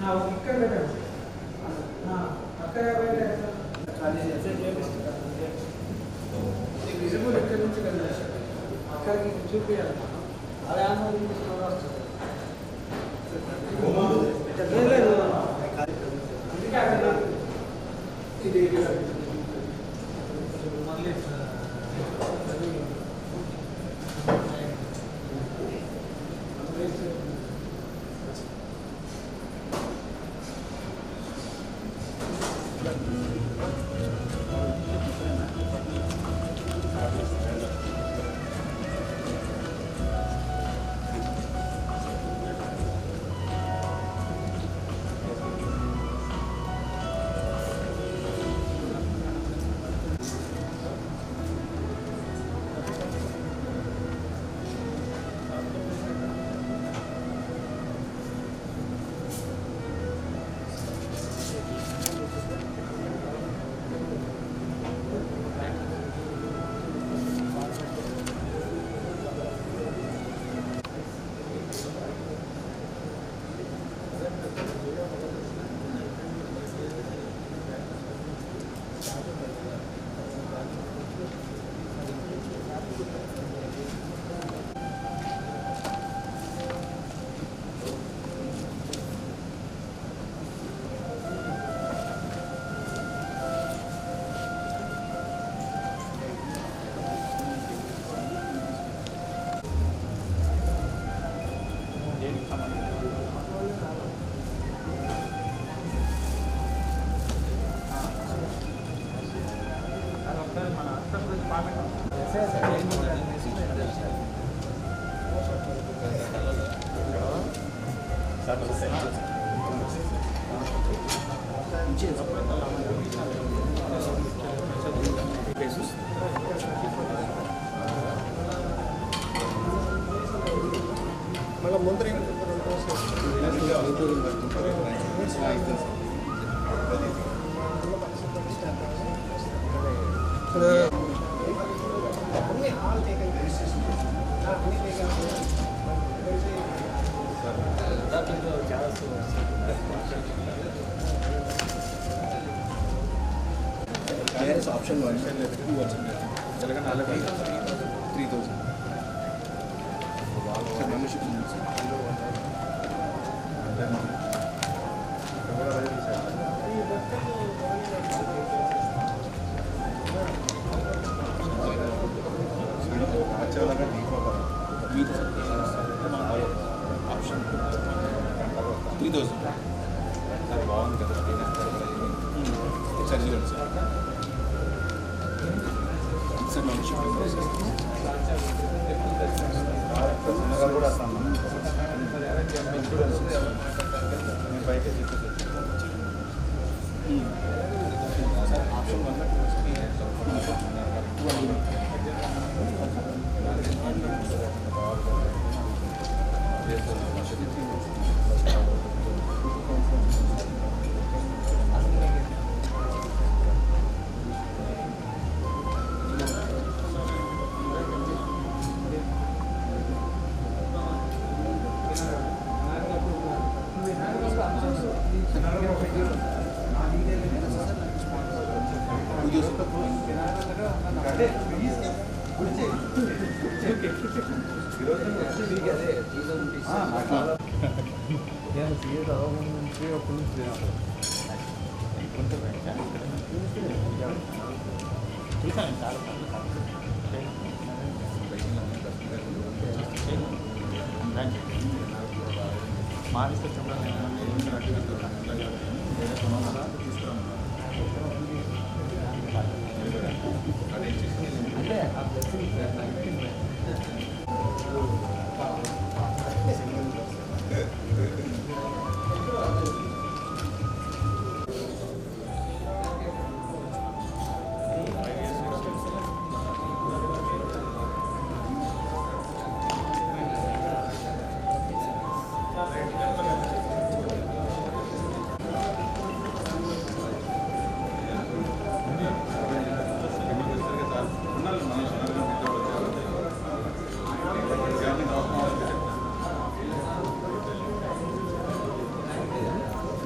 Visible ఎక్కడి నుంచి కనిపిస్తుంది అక్కడికి చూపించాలి అలా ఇది మళ్ళీ option 1 2 option 3000 sir membership option 3000 sir బాగుంది కదా సరే sir membership కూడా వస్తాను నేను బయట ఆప్షన్ వల్ల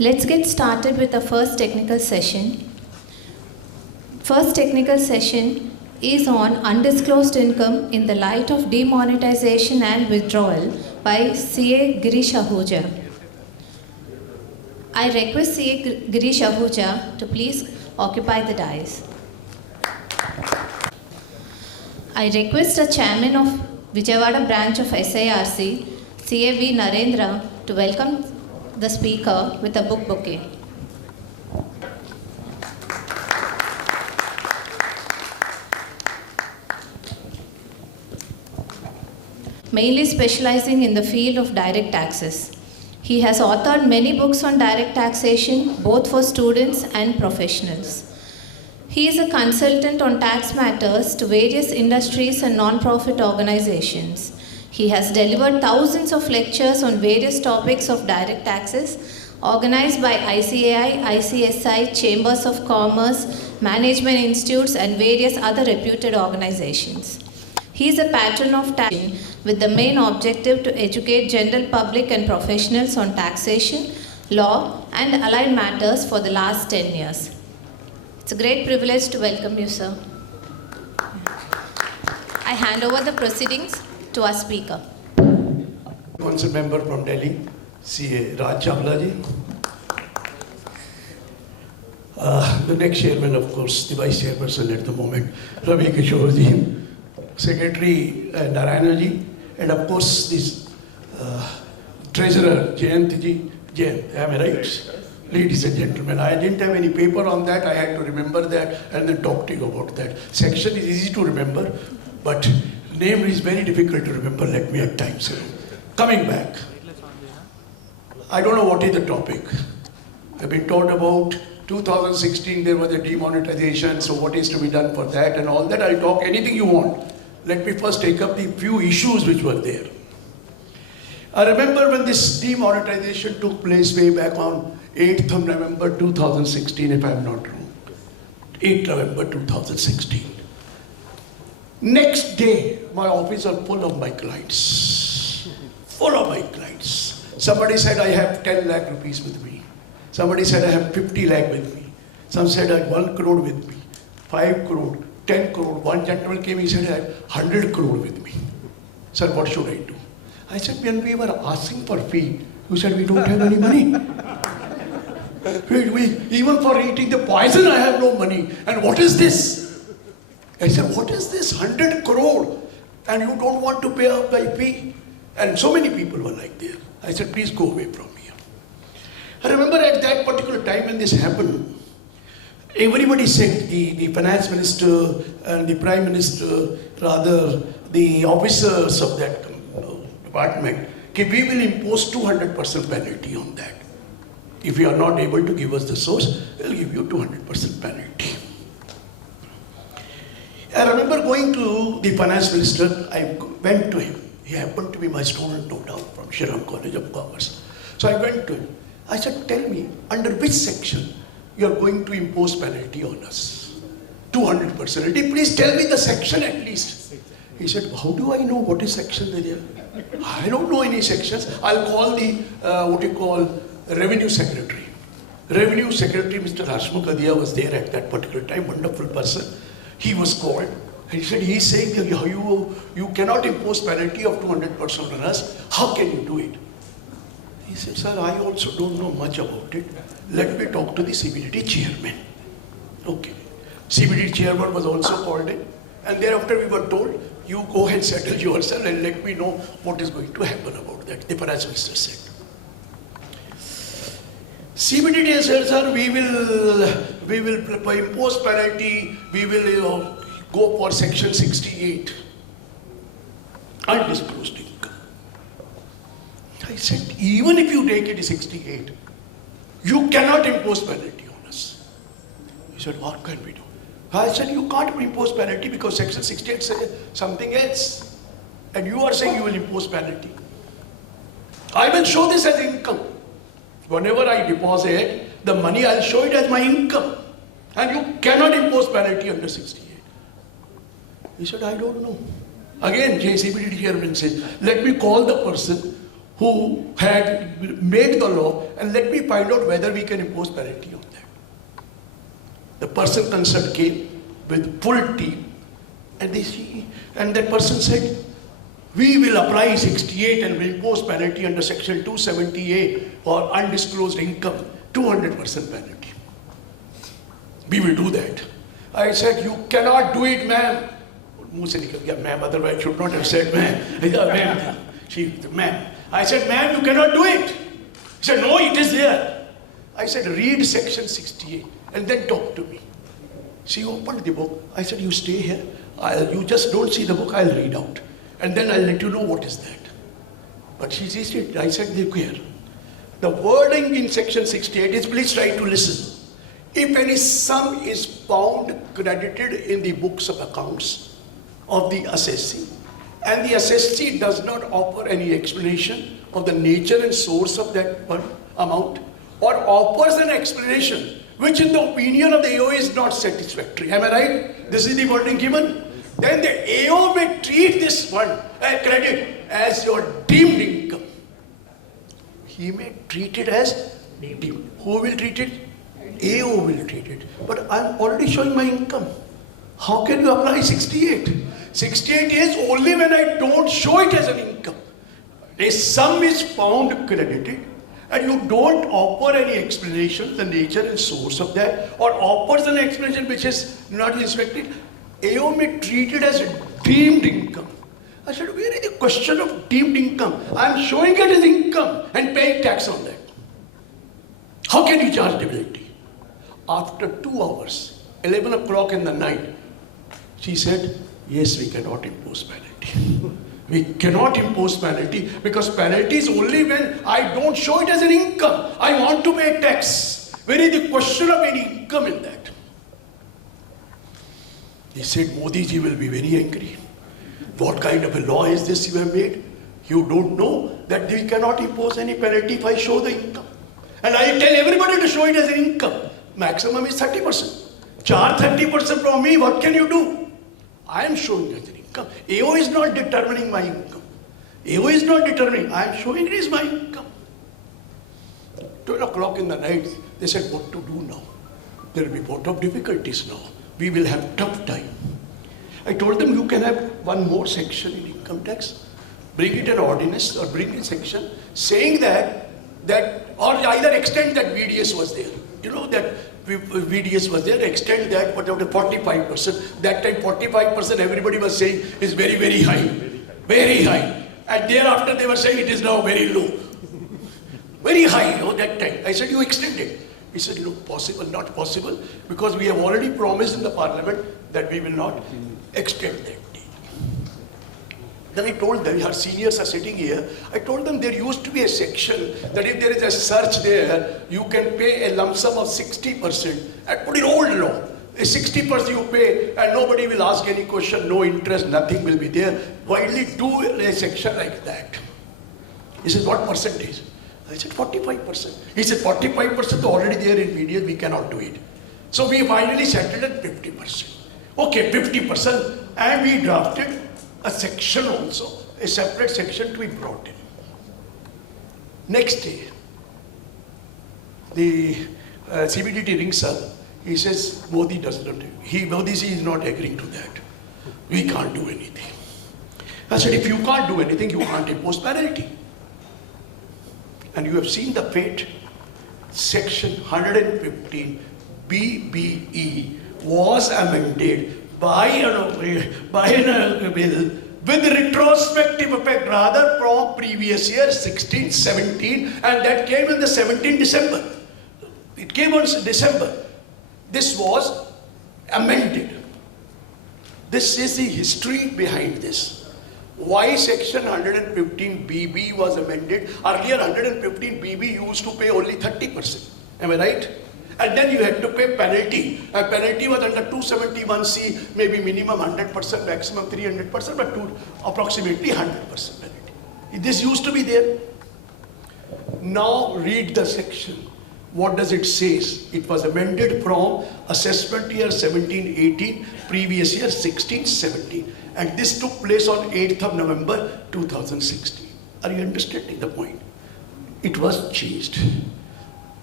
Let's get started with the first technical session. First technical session is on undisclosed income in the light of demonetization and withdrawal by CA Girish Ahuja. I request CA Girish Ahuja to please occupy the dais. I request the chairman of Vijayawada branch of SIRC, CA V Narendra, to welcome the speaker with a book bouquet. Mainly specializing in the field of direct taxes. He has authored many books on direct taxation, both for students and professionals. He is a consultant on tax matters to various industries and non-profit organizations. He has delivered thousands of lectures on various topics of direct taxes, organized by ICAI, ICSI, Chambers of Commerce, management institutes, and various other reputed organizations. He is a patron of taxation with the main objective to educate general public and professionals on taxation, law, and allied matters for the last 10 years. It's a great privilege to welcome you, sir. I hand over the proceedings to our speaker. Council member from Delhi, CA Raj Chawla ji. The next chairman, of course, the vice chairperson at the moment, Ravi Kishore ji. Secretary Narayana ji, and of course this treasurer Jayant ji. Jayant, am I right? Ladies and gentlemen, I didn't have any paper on that. I had to remember that and then talk to you about that. Section is easy to remember, but name is very difficult to remember. Let me at times. Coming back, I don't know what is the topic. I've been taught about 2016 there was a demonetization, so what is to be done for that and all that. I'll talk anything you want. Let me first take up the few issues which were there. I remember when this demonetization took place way back on 8th of November 2016, if I'm not wrong. 8th November 2016. Next day, my office was full of my clients. Full of my clients. Somebody said I have 10 lakh rupees with me. Somebody said I have 50 lakh with me. Some said I have 1 crore with me. 5 crore. 10 crore. One gentleman came, he said, I have 100 crore with me. Sir, what should I do? I said, when we were asking for fee, you said, we don't have any money. Even for eating the poison, I have no money. And what is this? I said, what is this? 100 crore. And you don't want to pay up by fee? And so many people were like that. I said, please go away from here. I remember at that particular time when this happened, everybody said, the finance minister and the prime minister, rather the officers of that department, we will impose 200% penalty on that. If you are not able to give us the source, we'll give you 200% penalty. I remember going to the finance minister, I went to him. He happened to be my student, no doubt, from Shriram College of Commerce. So I went to him. I said, tell me, under which section you are going to impose penalty on us? 200%. Please tell me the section at least. He said, how do I know what is section there? I don't know any sections. I'll call the, Revenue Secretary. Revenue Secretary, Mr. Hashmukh Adia was there at that particular time, wonderful person. He was called. He said, he's saying that you cannot impose penalty of 200% on us. How can you do it? He said, sir, I also don't know much about it. Let me talk to the CBDT chairman. Okay. CBDT chairman was also called in. And thereafter we were told, you go and settle yourself and let me know what is going to happen about that. The finance minister said. CBDT said, sir, we will impose penalty, we will go for section 68. Undisclosed income. I said, even if you take it to 68, you cannot impose penalty on us. He said, what can we do? I said, you can't impose penalty because section 68 says something else. And you are saying you will impose penalty. I will show this as income. Whenever I deposit the money, I'll show it as my income. And you cannot impose penalty under 68. He said, I don't know. Again, JCBD chairman says, let me call the person who had made the law and let me find out whether we can impose penalty on that. The person concerned came with full team, and that person said, we will apply 68 and will impose penalty under section 270A for undisclosed income, 200% penalty. We will do that. I said, you cannot do it, ma'am. Ma'am, otherwise should not have said ma'am. Ma'am. I said, ma'am, you cannot do it. She said, no, it is there. I said, read section 68 and then talk to me. She opened the book. I said, you stay here. You just don't see the book, I'll read out. And then I'll let you know what is that. But she said, I said, look here. The wording in section 68 is, please try to listen. If any sum is found credited in the books of accounts of the assessee, and the assessee does not offer any explanation of the nature and source of that amount, or offers an explanation which in the opinion of the AO is not satisfactory. Am I right? This is the wording given. Then the AO may treat this credit as your deemed income. He may treat it as deemed. Who will treat it? AO will treat it. But I'm already showing my income. How can you apply 68? 68 is only when I don't show it as an income. A sum is found credited and you don't offer any explanation, the nature and source of that, or offers an explanation which is not inspected, AO may treat it as a deemed income. I said, where is the question of deemed income? I'm showing it as income and paying tax on that. How can you charge debility? After 2 hours, 11 o'clock in the night, she said, yes, we cannot impose penalty. We cannot impose penalty because penalty is only when I don't show it as an income. I want to pay tax. Where is the question of any income in that? He said, Modi ji will be very angry. What kind of a law is this you have made? You don't know that we cannot impose any penalty if I show the income. And I tell everybody to show it as an income. Maximum is 30%. Charge 30% from me, what can you do? I am showing as an income. AO is not determining my income. AO is not determining, I am showing it is my income. 12 o'clock in the night, they said, what to do now? There will be a lot of difficulties now. We will have tough time. I told them, you can have one more section in income tax. Bring it an ordinance or bring a section saying that or either extend that VDS was there. You know that VDS was there, extend that, whatever, 45%. That time 45% everybody was saying is very, very high. Very high. And thereafter they were saying it is now very low. Very high, that time. I said, you extend it. He said, look, possible, not possible, because we have already promised in the parliament that we will not extend that date. Then I told them, our seniors are sitting here, I told them there used to be a section that if there is a search there, you can pay a lump sum of 60%. And put in old law. A 60% you pay and nobody will ask any question, no interest, nothing will be there. Widely do a section like that. He said, what percentage? I said 45%. He said 45% already there in media, we cannot do it. So we finally settled at 50%. Okay, 50%, and we drafted a section also, a separate section to be brought in. Next day, the CBDT rings up. He says, Modi does not, Modi is not agreeing to that. We can't do anything. I said, if you can't do anything, you can't impose penalty. And you have seen the fate. Section 115 BBE was amended by a bill with retrospective effect rather from previous year 16-17, and that came in the 17 December. It came on December. This was amended. This is the history behind this. Why section 115 BB was amended? Earlier 115 BB used to pay only 30%. Am I right? And then you had to pay penalty. A penalty was under 271C, maybe minimum 100%, maximum 300%, but to approximately 100% penalty. This used to be there. Now read the section. What does it say? It was amended from assessment year 17-18, previous year 16-17. And this took place on 8th of November 2016. Are you understanding the point? It was changed.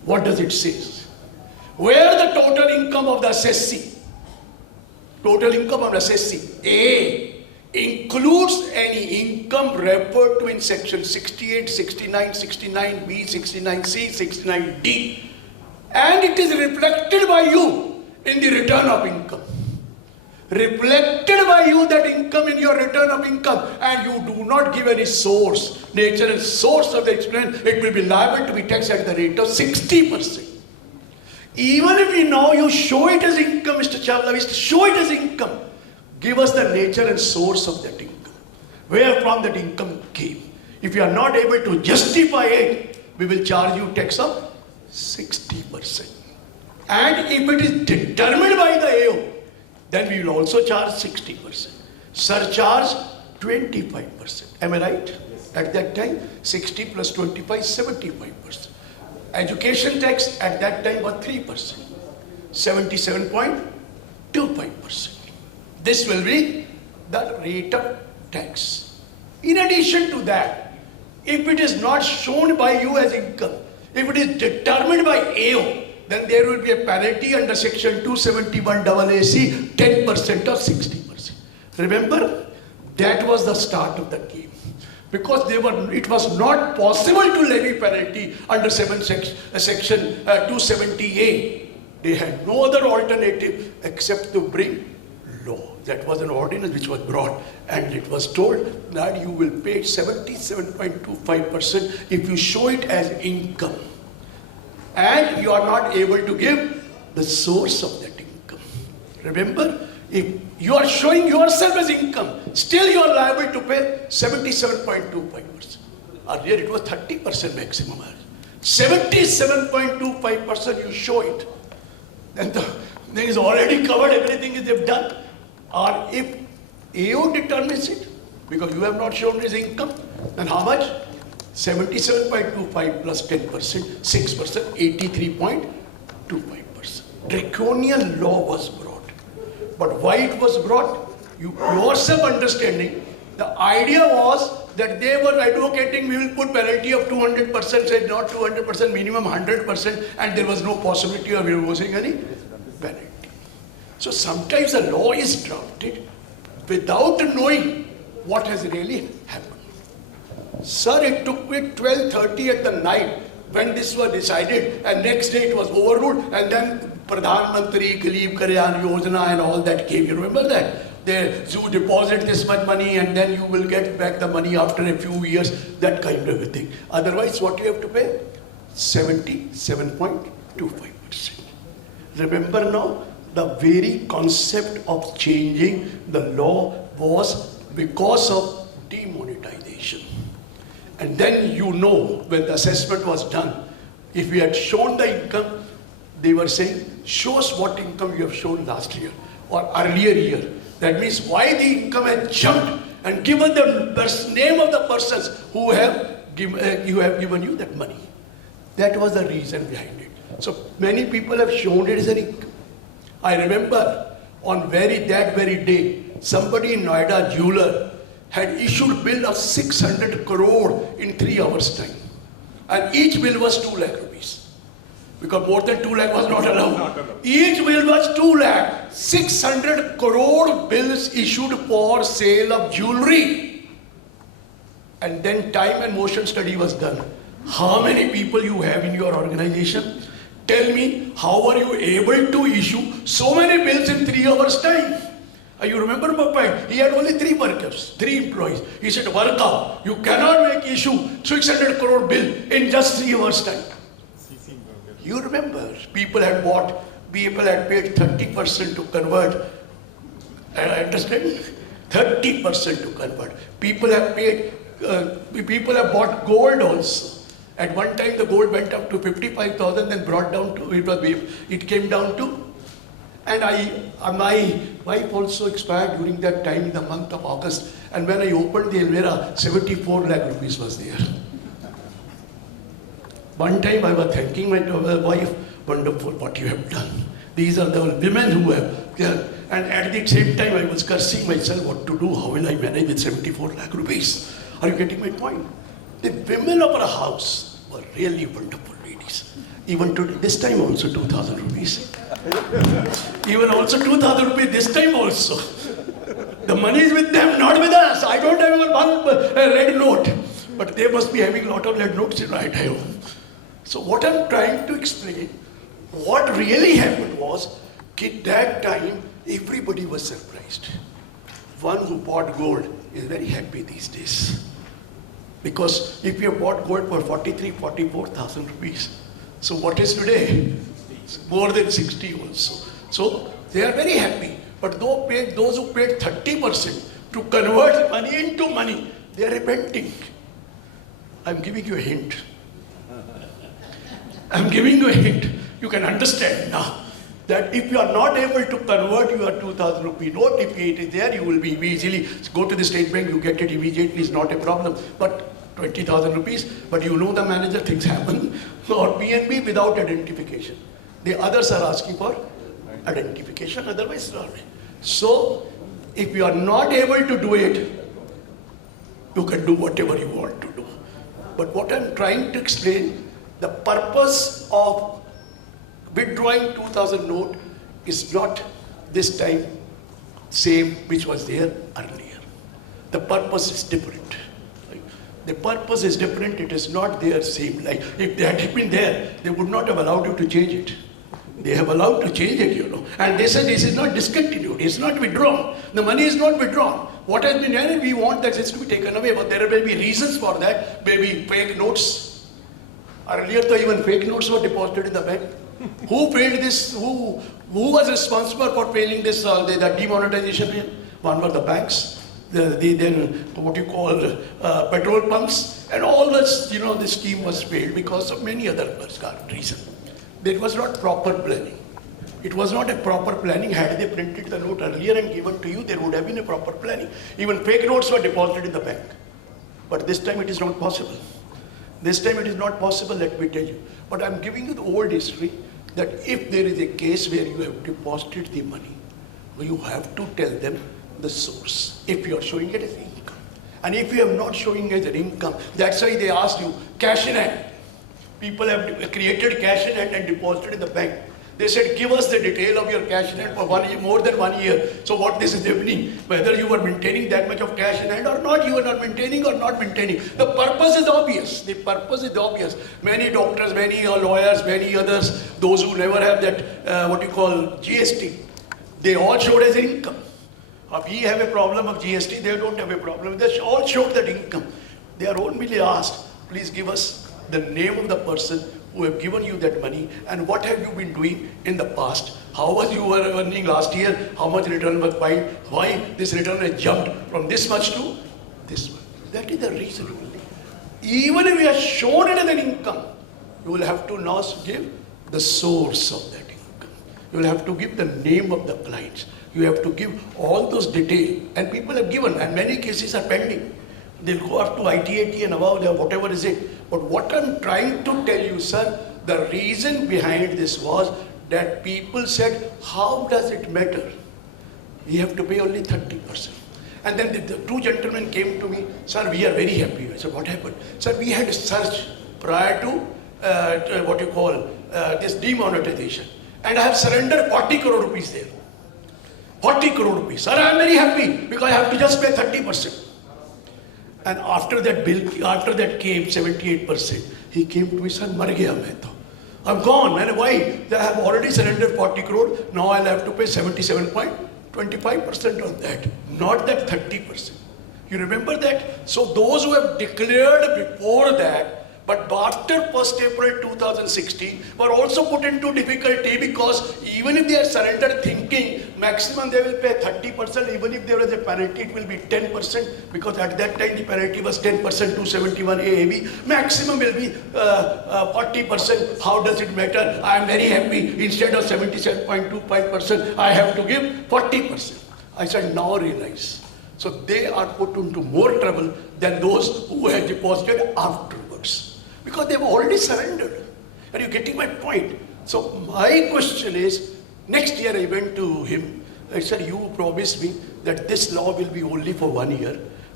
What does it say? Where the total income of the assessee, A, includes any income referred to in section 68, 69, 69B, 69C, 69D, and it is reflected by you in the return of income. Reflected by you that income in your return of income, and you do not give any source, nature and source of the expense, it will be liable to be taxed at the rate of 60%. Even if you show it as income, Mr. Chawla, show it as income. Give us the nature and source of that income. Where from that income came. If you are not able to justify it, we will charge you tax of 60%. And if it is determined by the AO, then we will also charge 60%. Surcharge 25%. Am I right? Yes. At that time, 60 plus 25, 75%. Education tax at that time was 3%. 77.25%. This will be the rate of tax. In addition to that, if it is not shown by you as income, if it is determined by AO, then there will be a penalty under section 271 AAC, 10% or 60%. Remember, that was the start of the game. Because it was not possible to levy penalty under section 270A. They had no other alternative except to bring law. That was an ordinance which was brought, and it was told that you will pay 77.25% if you show it as income. And you are not able to give the source of that income. Remember, if you are showing yourself as income, still you are liable to pay 77.25%. Earlier it was 30% maximum. 77.25% you show it. Then the thing is already covered, everything is they've done. Or if AO determines it, because you have not shown his income, then how much? 77.25 plus 10%, 6%, 83.25%. Draconian law was brought. But why it was brought? You yourself understanding, the idea was that they were advocating we will put penalty of 200%, said not 200%, minimum 100%, and there was no possibility of imposing any penalty. So sometimes the law is drafted without knowing what has really happened. Sir, it took me 12:30 at the night when this was decided, and next day it was overruled, and then Pradhan Mantri Galeeb Kalyan Yojana and all that came. You remember that? You deposit this much money and then you will get back the money after a few years, that kind of a thing. Otherwise, what you have to pay? 77.25%. Remember now, the very concept of changing the law was because of demonetization. And then when the assessment was done, if we had shown the income, they were saying, show us what income you have shown last year or earlier year. That means why the income has jumped, and given the name of the persons who have given you that money. That was the reason behind it. So many people have shown it as an income. I remember on that very day, somebody in Noida, jeweler, had issued bill of 600 crore in 3 hours time. And each bill was 2 lakh rupees. Because more than 2 lakh was not allowed. Each bill was 2 lakh. 600 crore bills issued for sale of jewelry. And then time and motion study was done. How many people you have in your organization? Tell me, how are you able to issue so many bills in 3 hours time? You remember Papai? He had only 3 workers, 3 employees. He said, work out. You cannot issue 600 crore bill in just 3 hours time. You remember, people had paid 30% to convert. I understand? 30% to convert. People have bought gold also. At one time the gold went up to 55,000, then brought down to, it came down to, and my wife also expired during that time in the month of August. And when I opened the Almira, 74 lakh rupees was there. One time I was thanking my wife, wonderful what you have done. These are the women who have, and at the same time I was cursing myself what to do, how will I manage with 74 lakh rupees. Are you getting my point? The women of our house were really wonderful ladies. Even today, this time also 2,000 rupees. Even also 2,000 rupees this time also. The money is with them, not with us. I don't have even one red note. But they must be having a lot of red notes in right home. So what I'm trying to explain, what really happened was, at that time, everybody was surprised. One who bought gold is very happy these days. Because if you have bought gold for 43, 44,000 rupees, so what is today? It's more than 60 also. So they are very happy. But those who paid 30% to convert money into money, they are repenting. I'm giving you a hint. I'm giving you a hint. You can understand now that if you are not able to convert your 2,000 rupee note, if it is there, you will be easily go to the state bank, you get it immediately, it's not a problem. But 20,000 rupees, but you know the manager, things happen. Or PNB without identification. The others are asking for identification, otherwise not. So, if you are not able to do it, you can do whatever you want to do. But what I'm trying to explain, the purpose of withdrawing 2,000 note is not this time same which was there earlier. The purpose is different. The purpose is different, it is not there same. Like if they had been there, they would not have allowed you to change it. They have allowed to change it, you know. And they said this is not discontinued, it's not withdrawn. The money is not withdrawn. What has been done, we want that it's to be taken away, but there may be reasons for that. Maybe fake notes. Earlier, even fake notes were deposited in the bank. Who failed this? Who was responsible for failing this? The demonetization? One were the banks. Then what you call petrol pumps, and all this, you know, the scheme was failed because of many other reasons. There was not proper planning. It was not a proper planning. Had they printed the note earlier and given to you, there would have been a proper planning. Even fake notes were deposited in the bank. But this time it is not possible. This time it is not possible, let me tell you. But I'm giving you the old history that if there is a case where you have deposited the money, you have to tell them the source, if you are showing it as income. And if you are not showing it as an income, that's why they asked you, cash in hand. People have created cash in hand and deposited in the bank. They said, give us the detail of your cash in hand for 1 year, more than 1 year. So what this is happening, whether you are maintaining that much of cash in hand or not, you are not maintaining or not maintaining. The purpose is obvious. The purpose is obvious. Many doctors, many lawyers, many others, those who never have that, what you call GST, they all showed as income. If we have a problem of GST, they don't have a problem. They all showed that income. They are only asked, please give us the name of the person who have given you that money and what have you been doing in the past. How was you were earning last year? How much return was filed? Why this return has jumped from this much to this much? That is the reason only. Even if you are shown it as an income, you will have to now give the source of that income. You will have to give the name of the clients. You have to give all those details, and people have given, and many cases are pending. They'll go up to ITAT and above there, whatever is it. But what I'm trying to tell you, sir, the reason behind this was that people said, how does it matter? We have to pay only 30%. And then the two gentlemen came to me, sir, we are very happy. I said, what happened? Sir, we had a search prior to what you call this demonetization. And I have surrendered 40 crore rupees there. 40 crore rupees. Sir, I am very happy because I have to just pay 30%. And after that bill, after that came 78%, he came to me, sir, mar gaya main to. I'm gone. And why? I have already surrendered 40 crore. Now I'll have to pay 77.25% on that. Not that 30%. You remember that? So those who have declared before that, but after 1st April 2016, were also put into difficulty because even if they are surrendered thinking maximum they will pay 30%, even if there is a penalty it will be 10% because at that time the penalty was 10%, 271 AAB, maximum will be 40%. How does it matter? I am very happy. Instead of 77.25%, I have to give 40%. I said, now realize. So they are put into more trouble than those who had deposited afterwards. Because they have already surrendered. Are you getting my point? So my question is, next year I went to him, I said, you promised me that this law will be only for 1 year.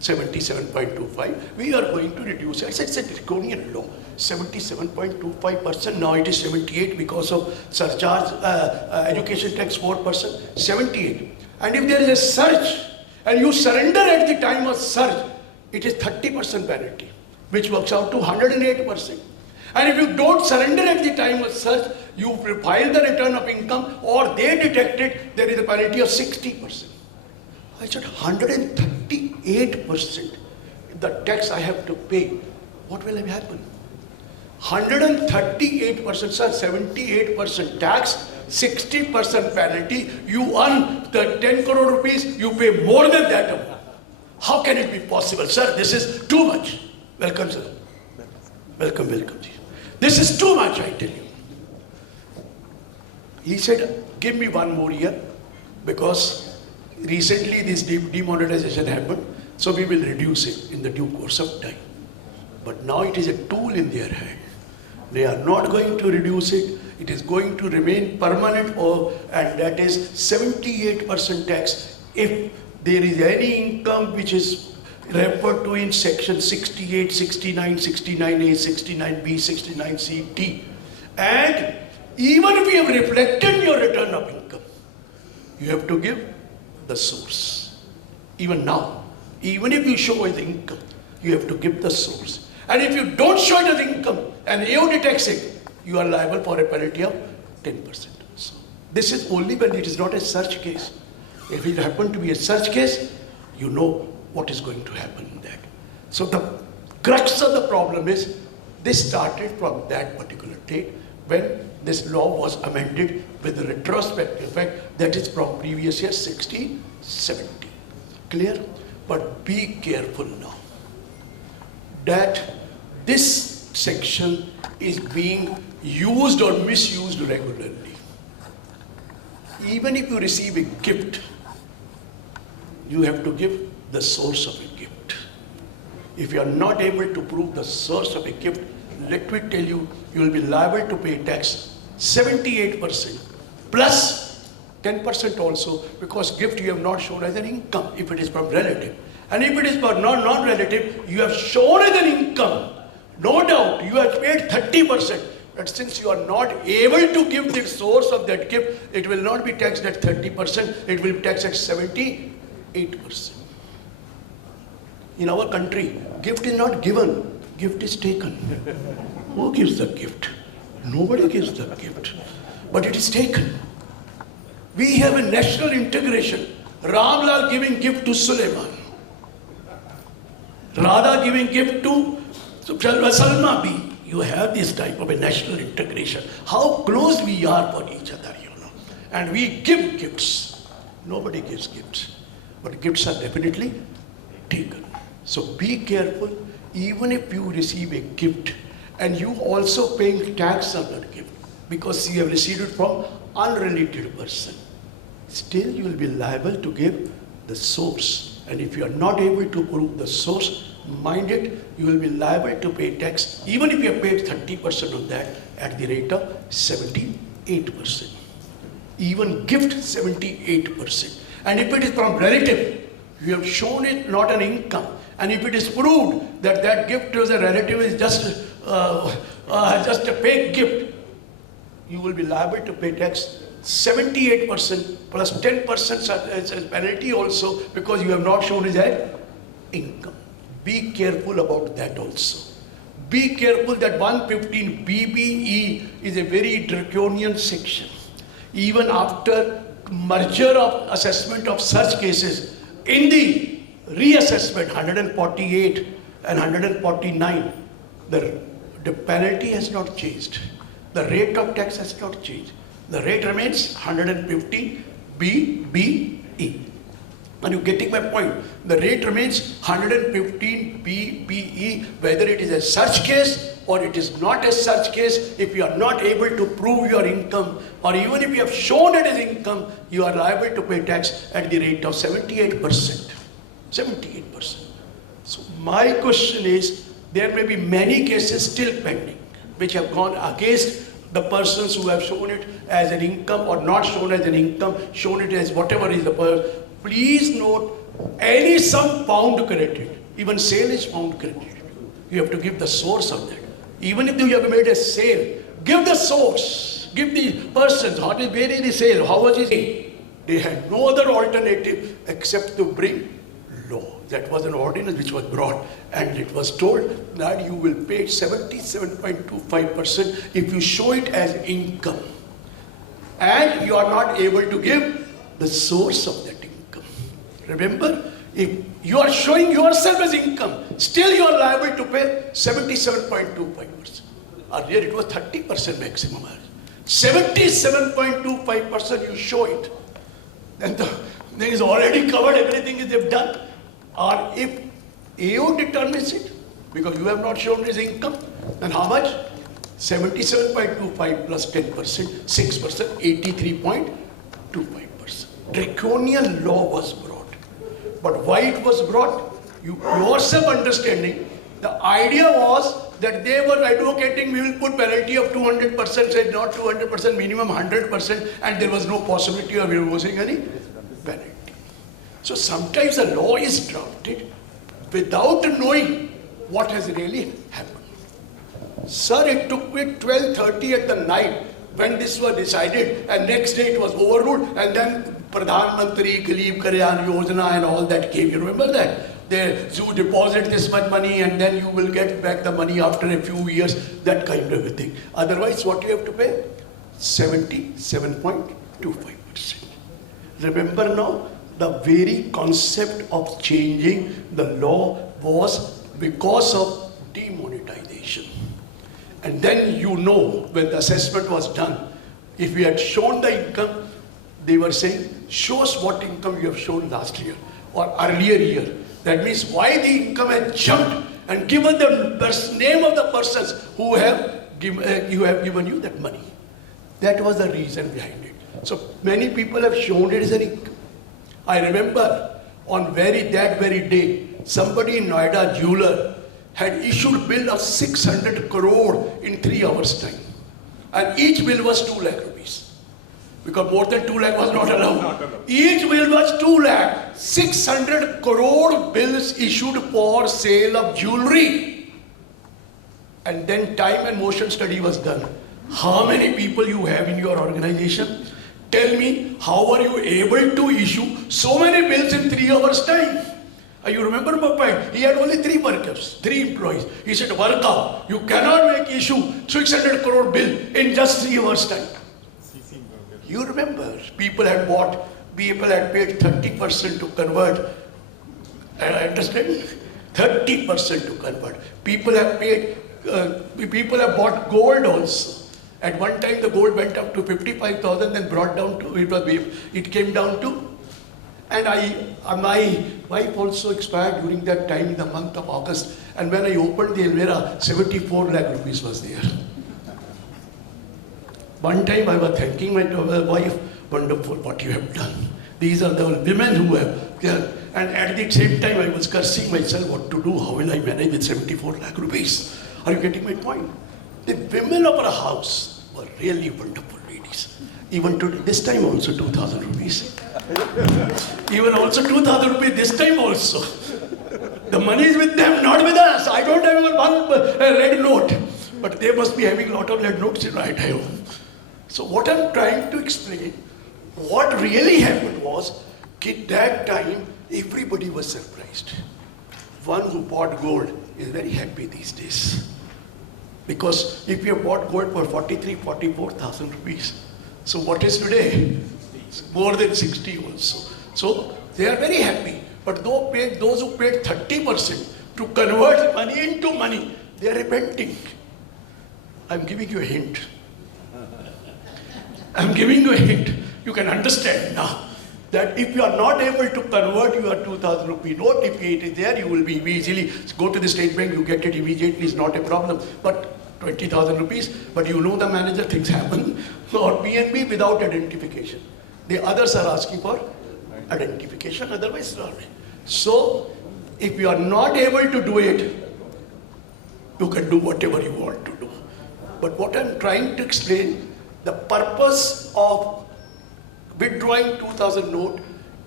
77.25. We are going to reduce it. It's a draconian law. 77.25%. Now it is 78 because of surcharge, education tax 4%. 78. And if there is a surge and you surrender at the time of surge, it is 30% penalty, which works out to 108%. And if you don't surrender at the time of surge, you file the return of income or they detect it, there is a penalty of 60%. I said 138% the tax I have to pay. What will happen? 138%, sir, 78% tax, 60% penalty. You earn the 10 crore rupees, you pay more than that amount. How can it be possible? Sir, this is too much. Welcome, sir. Welcome, welcome. This is too much, I tell you. He said, give me one more year because recently this demonetization happened, so we will reduce it in the due course of time. But now it is a tool in their hand. They are not going to reduce it. It is going to remain permanent, and that is 78% tax if there is any income which is referred to in section 68, 69, 69A, 69B, 69C, D. And even if you have reflected your return of income, you have to give the source. Even now, even if you show as income, you have to give the source. And if you don't show it as income and AO detects it, you are liable for a penalty of 10%. So this is only when it is not a search case. If it happened to be a search case, you know what is going to happen in that. So the crux of the problem is this started from that particular date when this law was amended with the retrospective effect, that is from previous year 60, 70. Clear? But be careful now that this section is being used or misused regularly. Even if you receive a gift, you have to give the source of a gift. If you are not able to prove the source of a gift, let me tell you, you will be liable to pay tax 78% plus 10% also, because gift you have not shown as an income if it is from relative. And if it is for non-relative, you have shown as an income. No doubt, you have paid 30%. But since you are not able to give the source of that gift, it will not be taxed at 30%, it will be taxed at 78%. In our country, gift is not given, gift is taken. Who gives the gift? Nobody gives the gift, but it is taken. We have a national integration. Ramlal giving gift to Suleiman. Radha giving gift to Salma B. You have this type of a national integration. How close we are for each other, you know. And we give gifts. Nobody gives gifts. But gifts are definitely taken. So be careful, even if you receive a gift and you also paying tax on that gift because you have received it from unrelated person. Still you will be liable to give the source. And if you are not able to prove the source, mind it, you will be liable to pay tax even if you have paid 30% of that at the rate of 78%. Even gift 78%. And if it is from relative, you have shown it not an income. And if it is proved that that gift to a relative is just a fake gift, you will be liable to pay tax 78% plus 10% as penalty also, because you have not shown it as income. Be careful about that also. Be careful that 115 BBE is a very draconian section. Even after merger of assessment of such cases, in the reassessment 148 and 149, the penalty has not changed. The rate of tax has not changed. The rate remains 150 BBE. Are you getting my point? The rate remains 115 BBE, whether it is a search case or it is not a search case. If you are not able to prove your income, or even if you have shown it as income, you are liable to pay tax at the rate of 78%. 78%. So my question is, there may be many cases still pending, which have gone against the persons who have shown it as an income or not shown as an income, shown it as whatever is the please note, any sum found credited, even sale is found credited. You have to give the source of that. Even if you have made a sale, give the source, give the persons, where is the sale, how much is it? They had no other alternative except to bring law. That was an ordinance which was brought, and it was told that you will pay 77.25% if you show it as income. And you are not able to give the source of that income. Remember, if you are showing yourself as income, still you are liable to pay 77.25%. Earlier it was 30% maximum. 77.25% you show it. Then there is already covered, everything is they've done. Or if AO determines it, because you have not shown his income, then how much? 77.25 plus 10%, 6%, 83.25%. Draconian law was brought. But why it was brought? You yourself understanding, the idea was that they were advocating we will put penalty of 200%, said not 200%, minimum 100%, and there was no possibility of imposing any penalty. So sometimes the law is drafted without knowing what has really happened. Sir, it took me 12:30 at the night when this was decided, and next day it was overruled, and then Pradhan Mantri Galeeb Kalyan Yojana and all that came. You remember that? You deposit this much money and then you will get back the money after a few years, that kind of a thing. Otherwise, what you have to pay? 77.25%. Remember now, the very concept of changing the law was because of demonetization. And then you know, when the assessment was done, if we had shown the income, they were saying, show us what income you have shown last year or earlier year. That means why the income has jumped, and given the name of the persons who have given you that money. That was the reason behind it. So many people have shown it as an income. I remember on that very day, somebody in Noida, jeweler, had issued bill of 600 crore in 3 hours time. And each bill was 2 lakh rupees. Because more than 2 lakh was not allowed. Each bill was 2 lakh. 600 crore bills issued for sale of jewelry. And then time and motion study was done. How many people you have in your organization? Tell me, how are you able to issue so many bills in 3 hours time? You remember Papai? He had only 3 workers, 3 employees. He said, work out. You cannot make issue 600 crore bill in just 3 hours time. You remember, people had paid 30% to convert. I understand? 30% to convert. People have bought gold also. At one time the gold went up to 55,000, then brought down to, it came down to, and my wife also expired during that time in the month of August. And when I opened the Almira, 74 lakh rupees was there. One time I was thanking my wife, wonderful what you have done. These are the women who have, and at the same time I was cursing myself what to do, how will I manage with 74 lakh rupees. Are you getting my point? The women of our house were really wonderful ladies. Even today, this time also 2,000 rupees. Even also 2,000 rupees this time also. The money is with them, not with us. I don't have even one red note. But they must be having a lot of red notes in right hand. So what I'm trying to explain, what really happened was, at that time, everybody was surprised. One who bought gold is very happy these days. Because if you have bought gold for 44,000 rupees, so what is today? It's more than 60 also. So they are very happy. But those who paid 30% to convert money into money, they are repenting. I'm giving you a hint. I'm giving you a hint. You can understand now that if you are not able to convert your 2,000 rupee note, if it is there, you will be easily go to the state bank, you get it immediately, it's not a problem. But 20,000 rupees, but you know the manager, things happen. Or PNB without identification. The others are asking for identification, otherwise not. So, if you are not able to do it, you can do whatever you want to do. But what I'm trying to explain, the purpose of withdrawing 2,000 note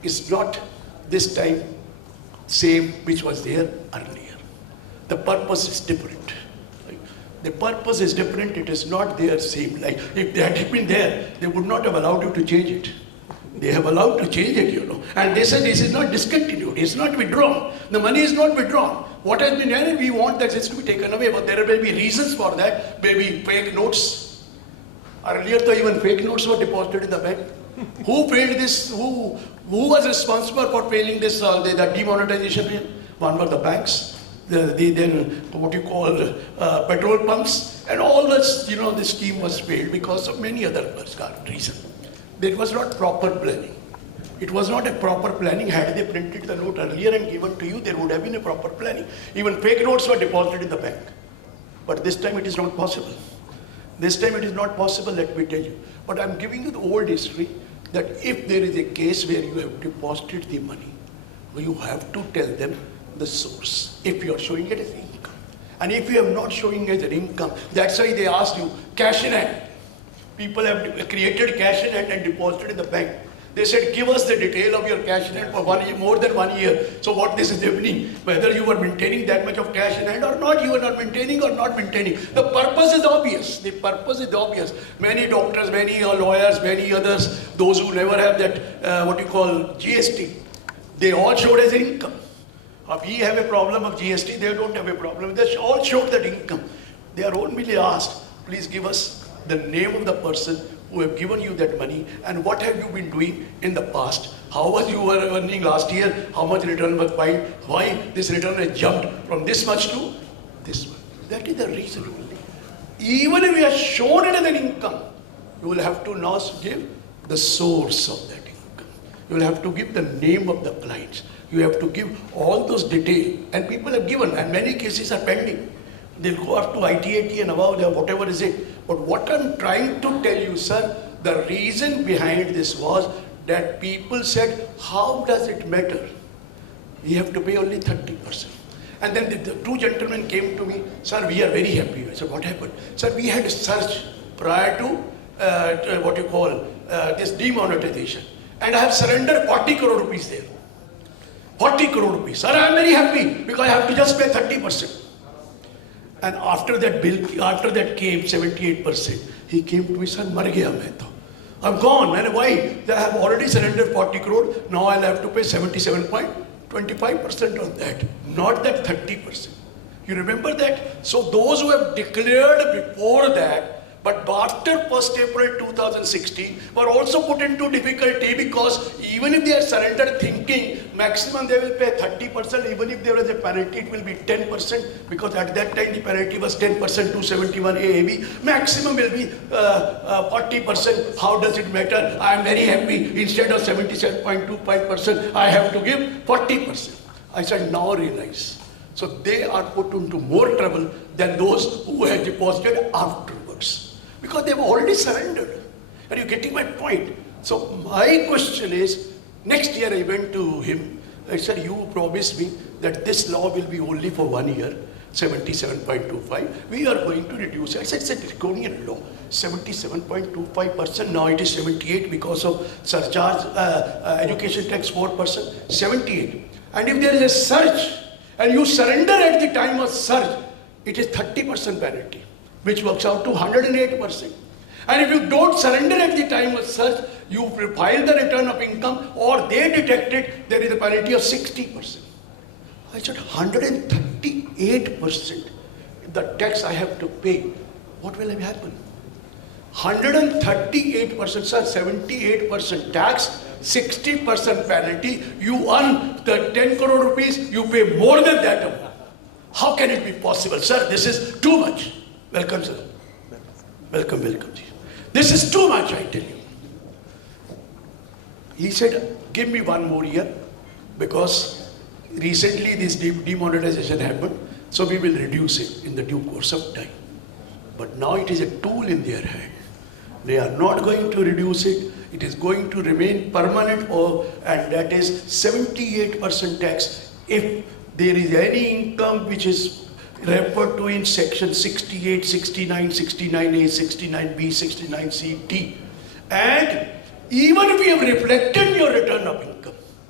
is not this time same which was there earlier. The purpose is different. The purpose is different, it is not there same. Like if they had been there, they would not have allowed you to change it. They have allowed to change it, you know. And they said this is not discontinued, it's not withdrawn. The money is not withdrawn. What has been done, we want that it's to be taken away, but there will be reasons for that. Maybe fake notes. Earlier, though, even fake notes were deposited in the bank. Who failed this? Who was responsible for failing this? The demonetization? One were the banks. Then what you call petrol pumps, and all this, you know, the scheme was failed because of many other reasons. There was not proper planning. It was not a proper planning. Had they printed the note earlier and given to you, there would have been a proper planning. Even fake notes were deposited in the bank. But this time it is not possible. This time it is not possible, let me tell you. But I'm giving you the old history that if there is a case where you have deposited the money, you have to tell them the source, if you are showing it as income. And if you are not showing it as an income, that's why they asked you, cash in hand. People have created cash in hand and deposited in the bank. They said, give us the detail of your cash in hand for 1 year, more than 1 year. So what this is happening, whether you are maintaining that much of cash in hand or not, you are not maintaining or not maintaining. The purpose is obvious. The purpose is obvious. Many doctors, many lawyers, many others, those who never have that, what you call GST, they all showed as income. If we have a problem of GST, they don't have a problem. They all showed that income. They are only asked, please give us the name of the person who have given you that money and what have you been doing in the past. How was you were earning last year? How much return was filed? Why this return has jumped from this much to this much? That is the reason only. Even if you are shown it as an income, you will have to now give the source of that income. You will have to give the name of the clients. You have to give all those details, and people have given, and many cases are pending. They'll go up to ITAT and above there, whatever is it. But what I'm trying to tell you, sir, the reason behind this was that people said, how does it matter? We have to pay only 30%. And then the two gentlemen came to me, sir, we are very happy. I said, what happened? Sir, we had a search prior to what you call this demonetization. And I have surrendered 40 crore rupees there. 40 crore rupees. Sir, I am very happy because I have to just pay 30%. And after that bill, after that came 78%, he came to me, sir, mar gaya main to. I'm gone. And why? I have already surrendered 40 crore. Now I'll have to pay 77.25% on that. Not that 30%. You remember that? So those who have declared before that, but after 1st April 2016, were also put into difficulty because even if they are surrendered thinking maximum they will pay 30%, even if there is a penalty it will be 10% because at that time the penalty was 10%, 271 AAB, maximum will be 40%. How does it matter? I am very happy. Instead of 77.25%, I have to give 40%. I said, now realize. So they are put into more trouble than those who had deposited afterwards. Because they have already surrendered. Are you getting my point? So my question is, next year I went to him, I said, you promised me that this law will be only for 1 year, 77.25. We are going to reduce it. I said, it's a draconian law, 77.25%. Now it is 78 because of surcharge, education tax 4%, 78. And if there is a surge, and you surrender at the time of surge, it is 30% penalty, which works out to 108%. And if you don't surrender at the time of surge, you file the return of income or they detect it, there is a penalty of 60%. I said 138% the tax I have to pay. What will happen? 138%, sir, 78% tax, 60% penalty. You earn the 10 crore rupees, you pay more than that amount. How can it be possible? Sir, this is too much. Welcome, sir. Welcome, welcome. This is too much, I tell you. He said, give me 1 more year because recently this demonetization happened, so we will reduce it in the due course of time. But now it is a tool in their hand. They are not going to reduce it. It is going to remain permanent, and that is 78% tax if there is any income which is referred to in section 68, 69, 69A, 69B, 69C, D. And even if we have reflected your return of income,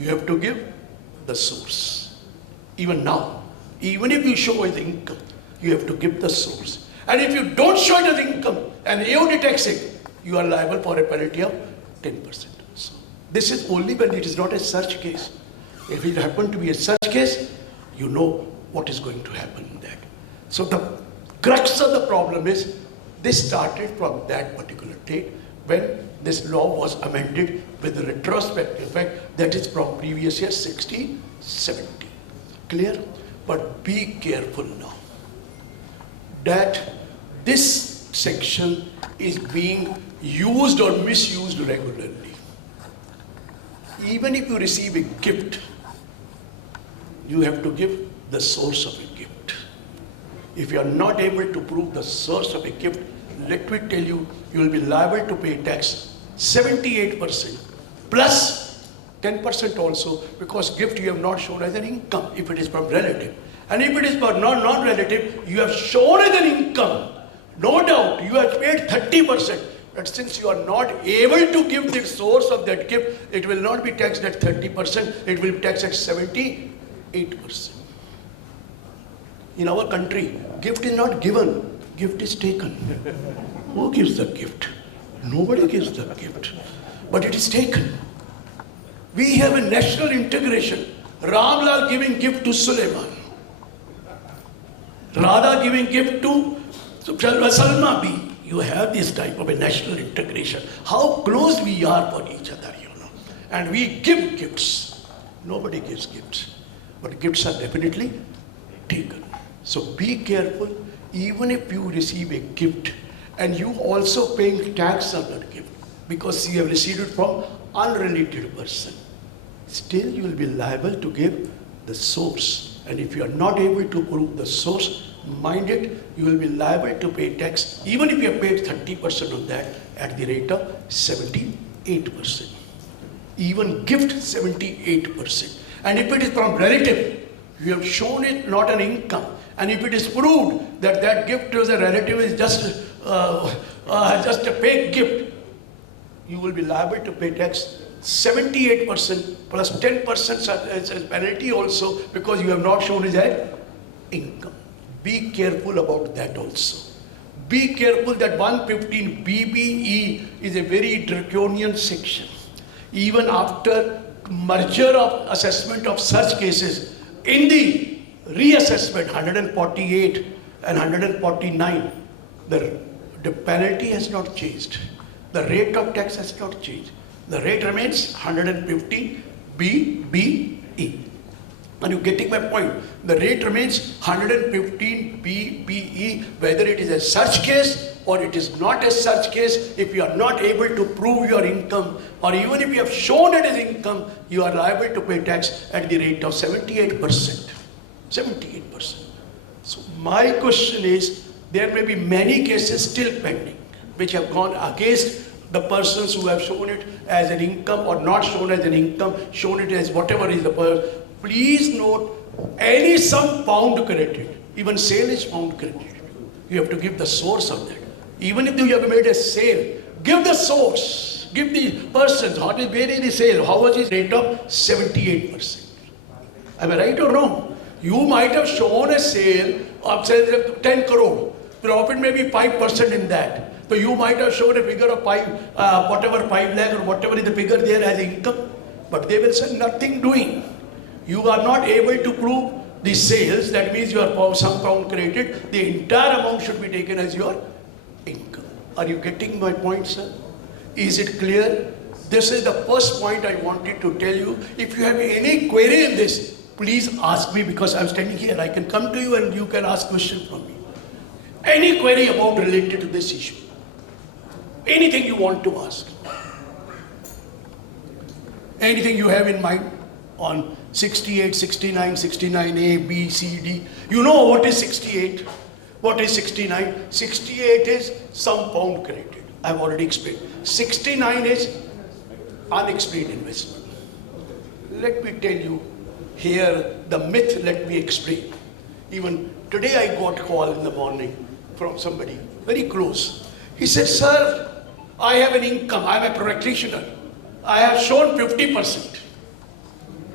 you have to give the source. Even now, even if you show as income, you have to give the source. And if you don't show it as income and AO detects it, you are liable for a penalty of 10%. So this is only when it is not a search case. If it happened to be a search case, you know what is going to happen in that. So the crux of the problem is this started from that particular date when this law was amended with the retrospective effect, that is from previous year 16, 17. Clear? But be careful now that this section is being used or misused regularly. Even if you receive a gift, you have to give the source of a gift. If you are not able to prove the source of a gift, let me tell you, you will be liable to pay tax 78% plus 10% also, because gift you have not shown as an income if it is from relative. And if it is for non-relative, you have shown as an income. No doubt, you have paid 30%. But since you are not able to give the source of that gift, it will not be taxed at 30%, it will be taxed at 78%. In our country, gift is not given, gift is taken. Who gives the gift? Nobody gives the gift, but it is taken. We have a national integration. Ramlal giving gift to Suleiman. Radha giving gift to Salma B. You have this type of a national integration. How close we are for each other, you know. And we give gifts. Nobody gives gifts. But gifts are definitely taken. So be careful, even if you receive a gift and you also paying tax on that gift because you have received it from unrelated person. Still you will be liable to give the source. And if you are not able to prove the source, mind it, you will be liable to pay tax even if you have paid 30% of that at the rate of 78%. Even gift 78%. And if it is from relative, you have shown it not an income. And if it is proved that that gift to a relative is just a fake gift, you will be liable to pay tax 78% plus 10% as penalty also, because you have not shown it as income. Be careful about that also. Be careful that 115 BBE is a very draconian section. Even after merger of assessment of such cases, in the reassessment 148 and 149, the penalty has not changed. The rate of tax has not changed. The rate remains 150 BBE. Are you getting my point? The rate remains 115 BBE, whether it is a search case or it is not a search case. If you are not able to prove your income, or even if you have shown it as income, you are liable to pay tax at the rate of 78%. 78%. So my question is, there may be many cases still pending, which have gone against the persons who have shown it as an income or not shown as an income, shown it as whatever is the person. Please note, any sum found credited, even sale is found credited, you have to give the source of that. Even if you have made a sale, give the source, give the persons, where is the sale, how much is rate of 78%. Am I right or wrong? You might have shown a sale of say 10 crore, profit may be 5% in that. So you might have shown a figure of 5 lakh or whatever is the figure there as income, but they will say nothing doing. You are not able to prove the sales, that means your sum found credited, the entire amount should be taken as your income. Are you getting my point, sir? Is it clear? This is the first point I wanted to tell you. If you have any query in this, please ask me, because I'm standing here. I can come to you and you can ask questions from me. Any query about related to this issue. Anything you want to ask. Anything you have in mind on 68, 69, 69A, B, C, D. You know what is 68? What is 69? 68 is sum found credited. I've already explained. 69 is unexplained investment. Let me tell you here the myth, let me explain. Even today I got a call in the morning from somebody very close. He said, sir, I have an income, I'm a practitioner. I have shown 50%.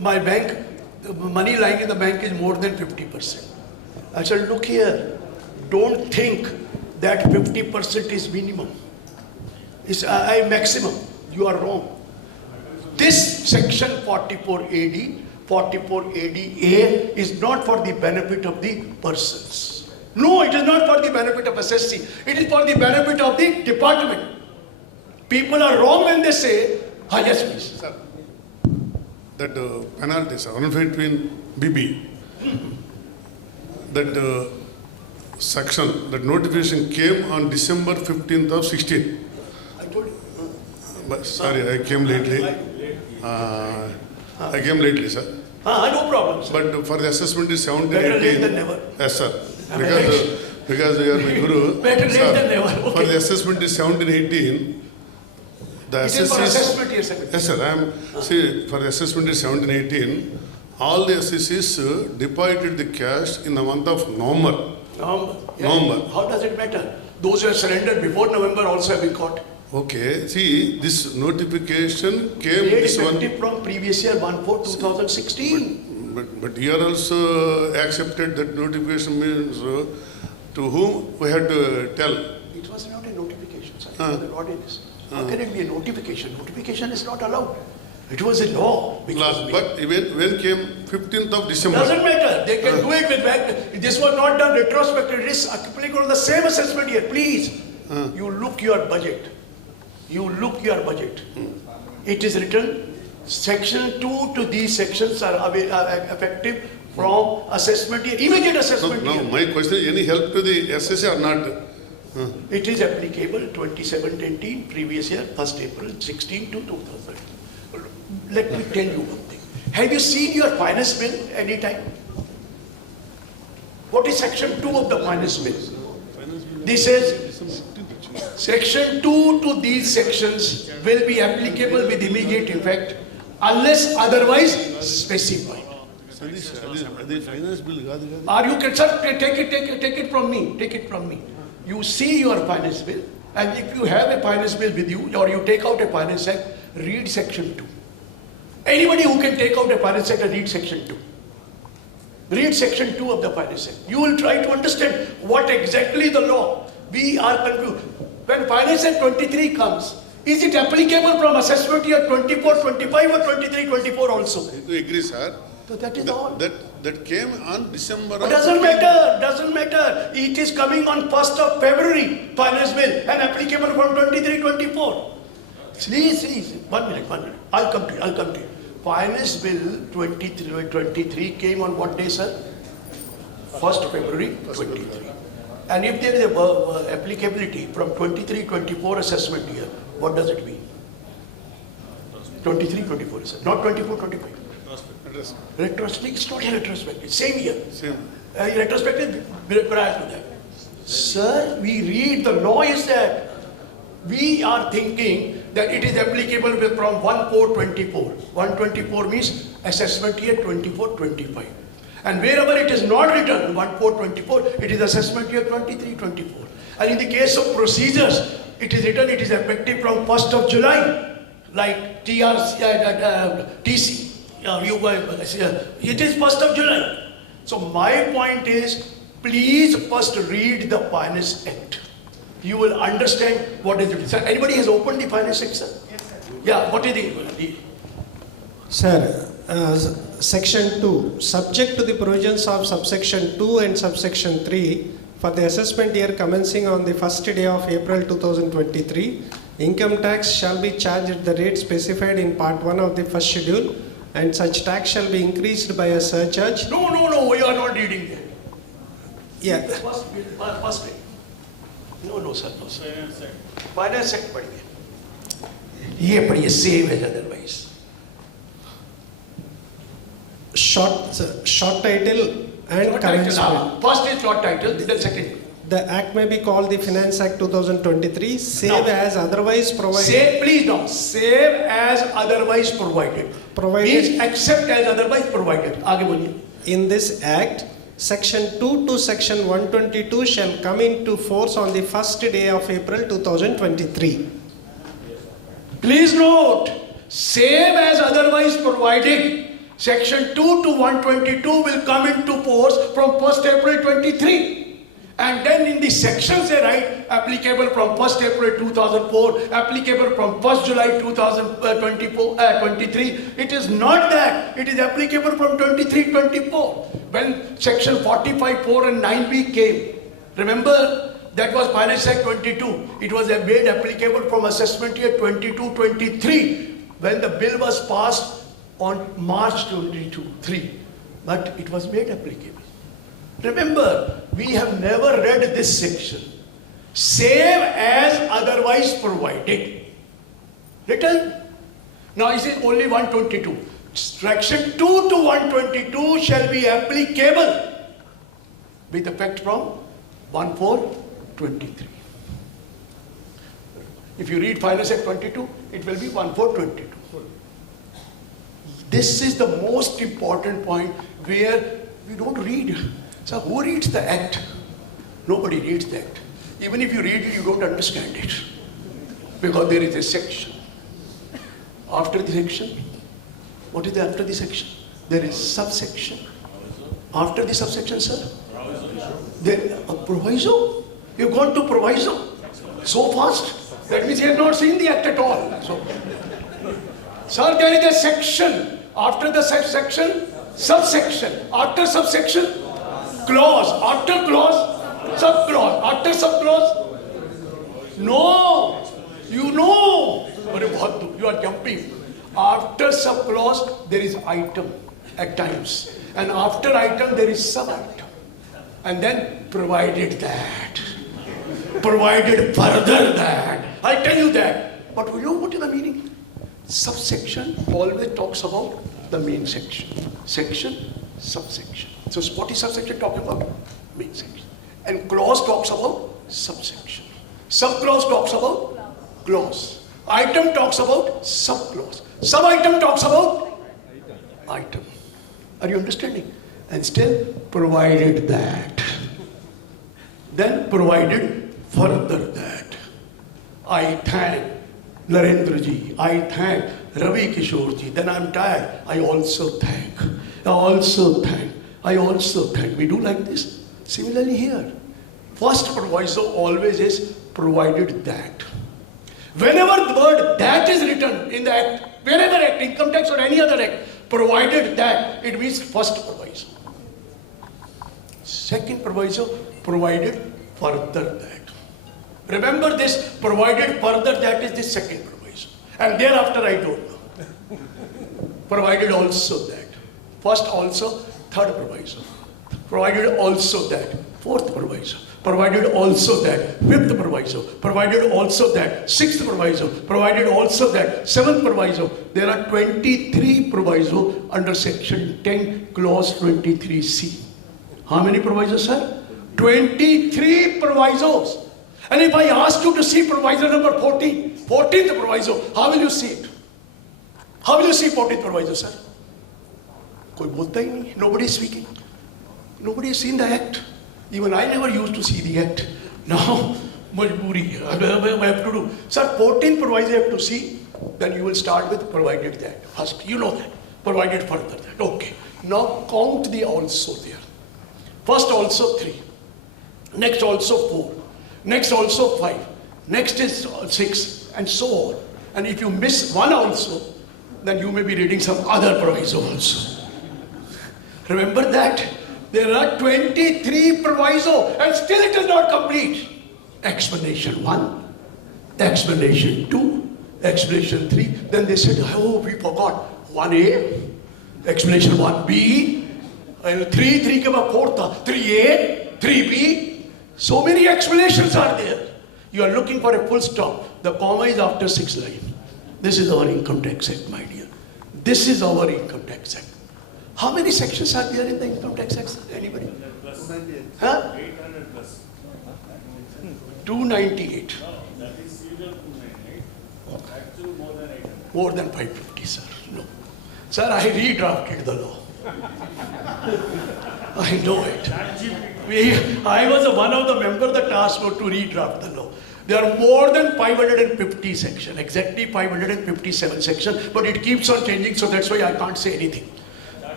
my bank, the money lying in the bank is more than 50%. I said, look here, don't think that 50% is minimum. It's maximum. You are wrong. This section 44AD, 44ADA is not for the benefit of the persons. No, it is not for the benefit of SSC. It is for the benefit of the department. People are wrong when they say, yes please. Sir, that penalty, sir, one between BB, that section, that notification came on December 15th of 16. I told you. But, sorry, I came lately. I came lately, sir. No problem, sir. But for the assessment is 17, Better 18. late than never. Yes, sir. Because you are my guru. Better late Sir, than never. Okay. For the assessment is 17, 18. The It is for assessors- assessment, yes, sir. Yes, sir. See, for the assessment is 17, 18. All the assessees deposited the cash in the month of November. November. Yeah. November. How does it matter? Those who have surrendered before November also have been caught. Okay. See, this notification came Made this one. effective from previous year 1/4/2016. But you are also accepted that notification means to whom we had to tell. It was not a notification, sir. It was an ordinance. How can it be a notification? Notification is not allowed. It was a law. But when came 15th of December? Doesn't matter. They can do it with back. This was not done retrospective. It is applicable to the same assessment year. Please, you look your budget. You look your budget. It is written, section 2 to these sections are effective from assessment year, immediate assessment No, year. my question is, any help to the SSA or not? It is applicable 27-18, previous year, 1st April 16 to 2000. Let me tell you one thing. Have you seen your finance bill any time? What is section 2 of the finance bill? This says, section 2 to these sections will be applicable with immediate effect unless otherwise specified. Are you concerned? Take it from me. Take it from me. You see your finance bill, and if you have a finance bill with you, or you take out a finance act, read section 2. Anybody who can take out a finance act and read section 2. Read section 2 of the finance act. You will try to understand what exactly the law. We are confused. When finance act 23 comes, is it applicable from assessment year 24-25 or 23-24 also? I agree, sir. So that is all. That came on December. But doesn't matter. It is coming on 1st of February, finance bill, and applicable from 23-24. Please, 1 minute. I'll come to you. Finance bill 23 came on what day, sir? 1st February 23. And if there is a applicability from 23-24 assessment year, what does it mean? 23-24, not 24-25. Retrospective, it's not a retrospective, same year. Same. Retrospective prior to that. Sir, we read the law is that we are thinking that it is applicable from 1/4/24. 1/24 means assessment year 24-25. And wherever it is not written 1/4/24, it is assessment year 23-24. And in the case of procedures, it is written it is effective from 1st of July, like TC. It is 1st of July. So my point is, please first read the Finance Act. You will understand what is it. Sir, anybody has opened the Finance Act, sir? Yes, sir. Yeah, what is the... Sir, section 2, subject to the provisions of subsection 2 and subsection 3, for the assessment year commencing on the first day of April 2023, income tax shall be charged at the rate specified in part 1 of the first schedule, and such tax shall be increased by a surcharge. No, we are not reading there. Yeah. First day. No, sir. Finance Act पढ़िए. ये पढ़िए, same as otherwise. Short title and Short commencement. title. First is short title, then second. The act may be called the Finance Act 2023, save No. as otherwise provided. Save as otherwise provided. Means except as otherwise provided. आगे बोलिए. In this act, section 2 to section 122 shall come into force on the first day of April 2023. Please note, save as otherwise provided. Section 2 to 122 will come into force from 1st April 23. And then in the sections they write applicable from 1st April 2004, applicable from 1st July 2023. It is not that. It is applicable from 23-24. When section 45(4) and 9B came, remember that was Finance Act 22. It was made applicable from assessment year 22-23 when the bill was passed on March 22-3. But it was made applicable. Remember, we have never read this section. Save as otherwise provided. Written. Now it is only 122. Section 2 to 122 shall be applicable with effect from 1/4/23. If you read Finance Act 22, it will be 1/4/22. This is the most important point where we don't read. So who reads the act? Nobody reads the act. Even if you read it, you don't understand it. Because there is a section. After the section, what is after the section? There is subsection. After the subsection, sir? Then a proviso. You've gone to proviso so fast. That means you have not seen the act at all. So, sir, there is a section. After the section, subsection. After subsection, clause. After clause, subclause. After subclause, no. You know. You are jumping. After subclause, there is item at times. And after item, there is sub-item. And then provided that. Provided further that. I tell you that. But you know what is the meaning? Subsection always talks about the main section. Section, subsection. So what is subsection talking about? Main section. And clause talks about subsection. Subclause talks about clause. Item talks about subclause. Sub-item talks about item. Are you understanding? And still provided that. Then provided further that. I thank Narendra ji. I thank Ravi Kishore ji. Then I'm tired. I also thank. I also thank. I also thank. We do like this. Similarly here. First proviso always is provided that. Whenever the word that is written in the act, wherever act, income tax or any other act, provided that, it means first proviso. Second proviso, provided further that. Remember this, provided further that is the second proviso. And thereafter I don't know. Provided also that. First also, third proviso. Provided also that. Fourth proviso. Provided also that, fifth proviso, provided also that, sixth proviso, provided also that, seventh proviso. There are 23 proviso under section 10, clause 23C. How many provisos, sir? 23 provisos. And if I ask you to see proviso number 14, 14th proviso, how will you see it? How will you see 14th proviso, sir? Koi bolta hi nahi. Nobody is speaking. Nobody has seen the act. Even I never used to see the act. Now, majboori, I have to do. Sir, 14th proviso you have to see. Then you will start with provided that. First, you know that. Provided further that. Okay. Now count the also there. First also 3. Next also 4. Next also 5. Next is 6. And so on. And if you miss one also, then you may be reading some other proviso also. Remember that? There are 23 proviso and still it is not complete. Explanation 1, explanation 2, explanation 3. Then they said, oh, we forgot 1A, explanation 1B, and 3 ke baad 4th, 3A, 3B. So many explanations are there. You are looking for a full stop. The comma is after 6 lines. This is our income tax act, my dear. This is our income tax act. How many sections are there in the income tax act? Anybody? 298. Huh? 800 plus. 298. That is serial 298. Actual more than 800. More than 550, sir. No. Sir, I redrafted the law. I know it. I was one of the members that asked for to redraft the law. There are more than 550 sections, exactly 557 sections, but it keeps on changing, so that's why I can't say anything.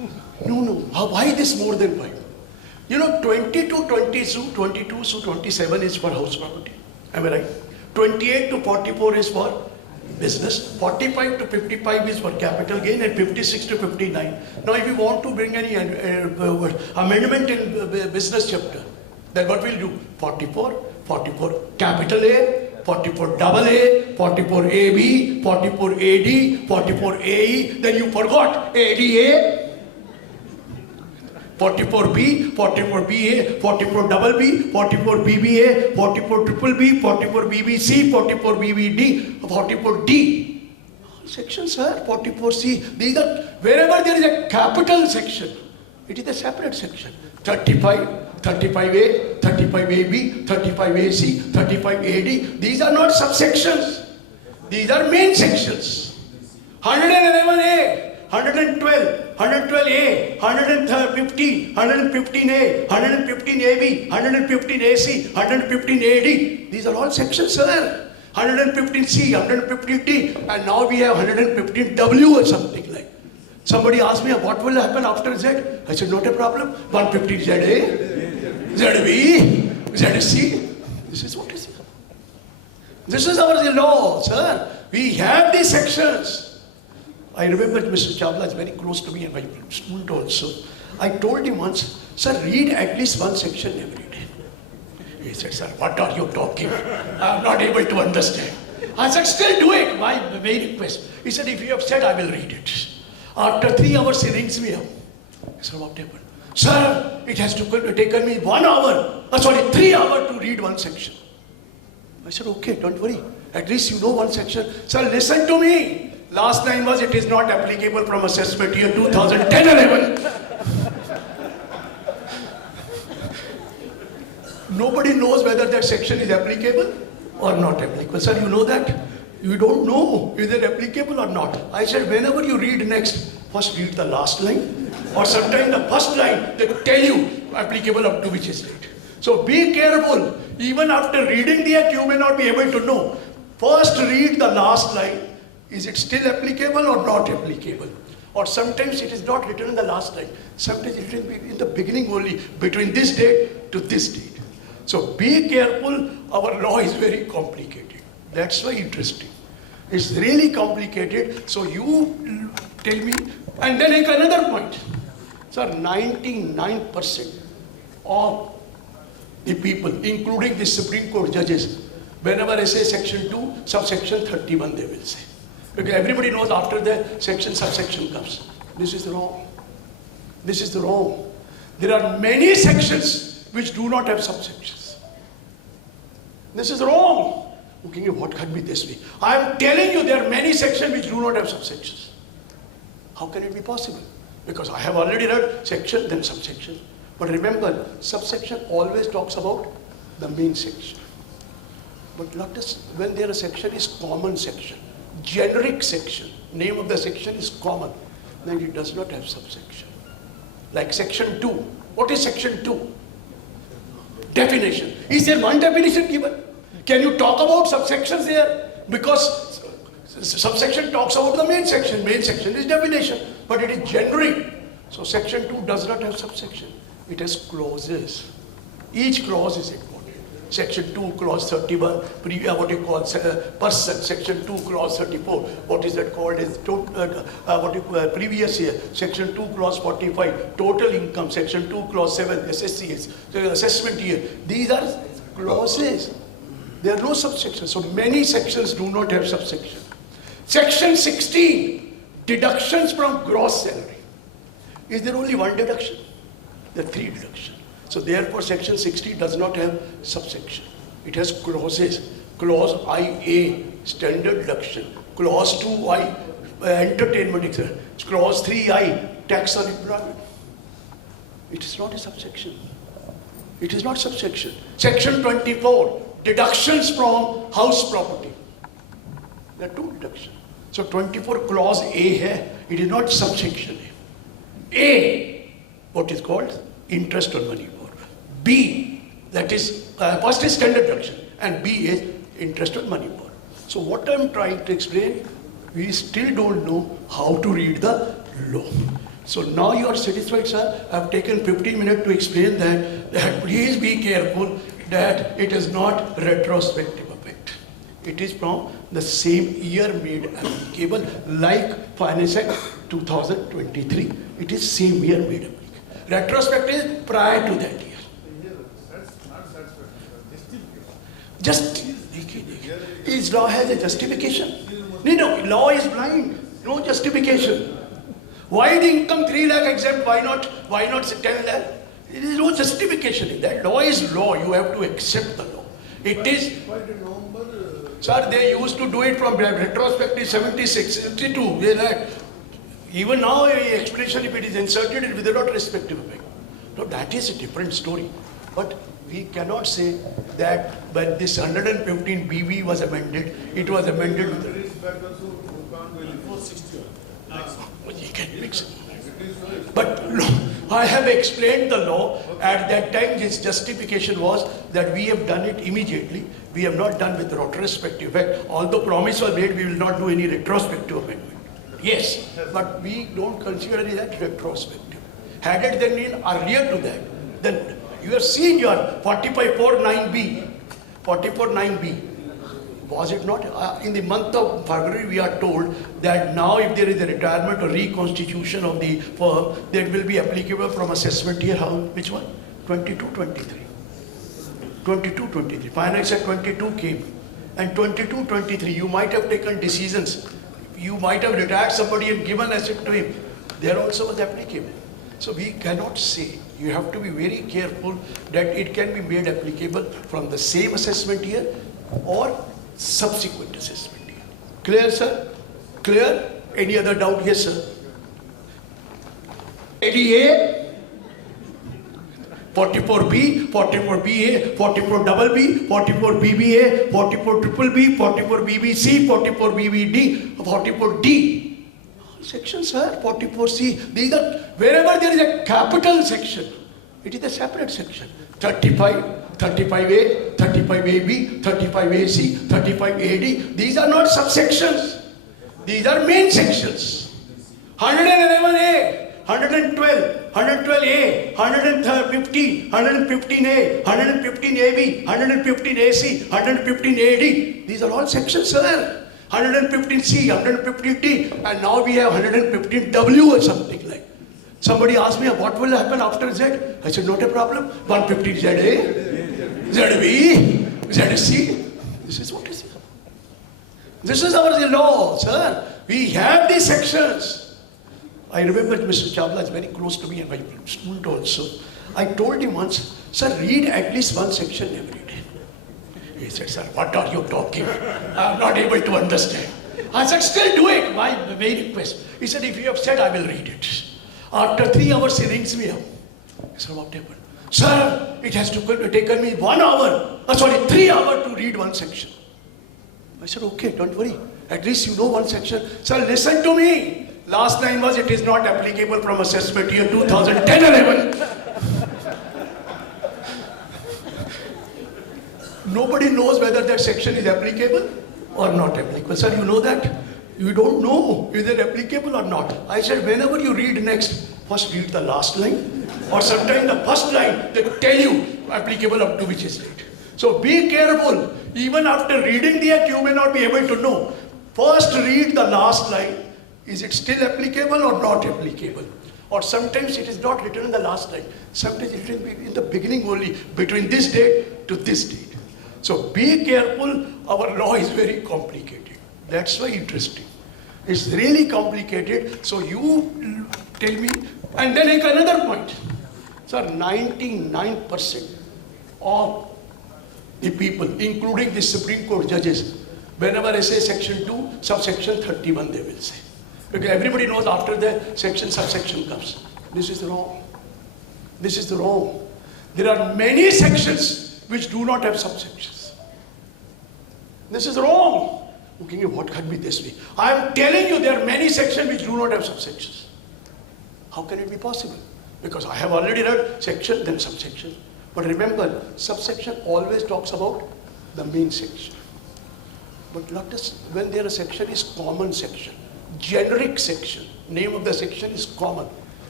No. Why this more than 5? 20 to 22 to 27 is for house property. Am I right? 28 to 44 is for business. 45 to 55 is for capital gain, and 56 to 59. Now, if you want to bring any amendment in business chapter, then what we'll do? 44 capital A, 44 double A, 44 AB, 44 AD, 44 AE. Then you forgot ADA. 44B, 44BA, 44 double B, 44 BBA, 44 triple B, 44 BBC, 44 BBD, 44D. Sections, sir, 44C. These are, wherever there is a capital section, it is a separate section. 35, 35A, 35AB, 35AC, 35AD. These are not subsections. These are main sections. 111A. 112, 112A, 115, 115A, 115AB, 115AC, 115AD. These are all sections, sir. 115C, 115D, and now we have 115W or something like. Somebody asked me, what will happen after Z? I said, not a problem. 115ZA, ZB, ZC. This is what is it. This is our law, sir. We have these sections. I remember Mr. Chawla is very close to me and my student also. I told him once, sir, read at least one section every day. He said, sir, what are you talking? I am not able to understand. I said, still do it. My main request. He said, if you have said, I will read it. After 3 hours, he rings me up. I said, what happened? Sir, it has taken me 1 hour, 3 hours to read one section. I said, okay, don't worry. At least you know one section. Sir, listen to me. Last line was, it is not applicable from assessment year 2010-11. Nobody knows whether that section is applicable or not applicable. Sir, you know that? You don't know, is it applicable or not? I said, whenever you read next, first read the last line, or sometimes the first line, they tell you applicable up to which is date. So be careful. Even after reading the act, you may not be able to know. First read the last line. Is it still applicable or not applicable? Or sometimes it is not written in the last line. Sometimes it is in the beginning only, between this date to this date. So be careful, our law is very complicated. That's why interesting. It's really complicated, so you tell me. And then another point. Sir, 99% of the people, including the Supreme Court judges, whenever I say section 2, subsection 31 they will say. Because everybody knows after the section, subsection comes. This is wrong. This is wrong. There are many sections which do not have subsections. This is wrong. Okay, what can be this way? I am telling you there are many sections which do not have subsections. How can it be possible? Because I have already read section, then subsection. But remember, subsection always talks about the main section. But not just when there a section is common section. Generic section, name of the section is common, then it does not have subsection. Like section 2. What is section 2? Definition. Is there one definition given? Can you talk about subsections there? Because subsection talks about the main section. Main section is definition, but it is generic. So section 2 does not have subsection. It has clauses. Each clause is important. Section 2, clause 31, what you call person. Section 2, clause 34. What is that called? Is previous year. Section 2, clause 45. Total income. Section 2, clause 7. SSCS. Assessment year. These are clauses. There are no subsections. So many sections do not have subsection. Section 16. Deductions from gross salary. Is there only one deduction? There are 3 deductions. So therefore section 60 does not have subsection. It has clauses. Clause IA, standard deduction. Clause 2I, entertainment, etc. Clause 3I, tax on employment. It is not a subsection. It is not subsection. Section 24, deductions from house property. There are 2 deductions. So 24 clause A hai, it is not subsection A, what is called interest on money. B, that is, first is standard deduction, and B is interest on money borrowed. So what I am trying to explain, we still don't know how to read the law. So now you are satisfied, sir? I have taken 15 minutes to explain that please be careful that it is not retrospective effect. It is from the same year made applicable, like Finance Act 2023. It is same year made applicable. Retrospective is prior to that year. That's not satisfactory. Just, his law has a justification. No, law is blind. No justification. Why the income 3 lakh exempt? Why not 10 lakh? There is no justification in that. Law is law. You have to accept the law. It is. Sir, they used to do it from retrospective 76, 72. Even now, explanation, if it is inserted, it is without respective effect. No, that is a different story. But we cannot say that when this 115 BB was amended, it was amended with the... You can mix it. But I have explained the law. At that time, his justification was that we have done it immediately. We have not done with retrospective effect. Although promise was made, we will not do any retrospective amendment. Yes, but we don't consider it as retrospective. Had it then been earlier to that, then you have seen your 4549B. 44.9B. Was it not? In the month of February, we are told that now if there is a retirement or reconstitution of the firm, that will be applicable from assessment year, which one? 22-23. 22-23. Finance Act 22 came. And 22-23, you might have taken decisions. You might have retired somebody and given asset to him. There also was applicable. So we cannot say. You have to be very careful that it can be made applicable from the same assessment year or subsequent assessment year. Clear, sir? Clear? Any other doubt? Yes, sir. 80A, 44B, 44BA, 44BB, 44BBA, 44BBB, 44BBC, 44BBD, 44D. Section, sir, 44C. These are, wherever there is a capital section, it is a separate section. 35, 35A, 35AB, 35AC, 35AD. These are not subsections. These are main sections. 111A, 112, 112A, 115, 115A, 115AB, 115AC, 115AD. These are all sections, sir. 115C, 115D, and now we have 115W or something like. Somebody asked me, what will happen after Z? I said, not a problem. 115ZA, ZB, ZC. This is what is it. This is our law, sir. We have these sections. I remember Mr. Chawla is very close to me and my student also. I told him once, sir, read at least one section every day. He said, sir, what are you talking? I am not able to understand. I said, still do it, my very request. He said, if you have said, I will read it. After 3 hours, he rings me up. I said, what happened? Sir, it has taken me 1 hour, 3 hours to read one section. I said, okay, don't worry. At least you know one section. Sir, listen to me. Last line was, it is not applicable from assessment year 2010-11. Nobody knows whether that section is applicable or not applicable. Sir, you know that? You don't know is it applicable or not. I said, whenever you read next, first read the last line, or sometimes the first line, they tell you applicable up to which is date. So be careful. Even after reading the act, you may not be able to know. First read the last line. Is it still applicable or not applicable? Or sometimes it is not written in the last line. Sometimes it is in the beginning only, between this date to this date. So be careful, our law is very complicated. That's why interesting. It's really complicated, so you tell me, and then another point. Sir, 99% of the people, including the Supreme Court judges, whenever I say section 2, subsection 31 they will say. Because everybody knows after the section, subsection comes. This is wrong. This is wrong. There are many sections which do not have subsections. This is wrong. Okay, what can be this way? I am telling you there are many sections which do not have subsections. How can it be possible? Because I have already read section, then subsection. But remember, subsection always talks about the main section. But not just when there a section is common section, generic section, name of the section is common.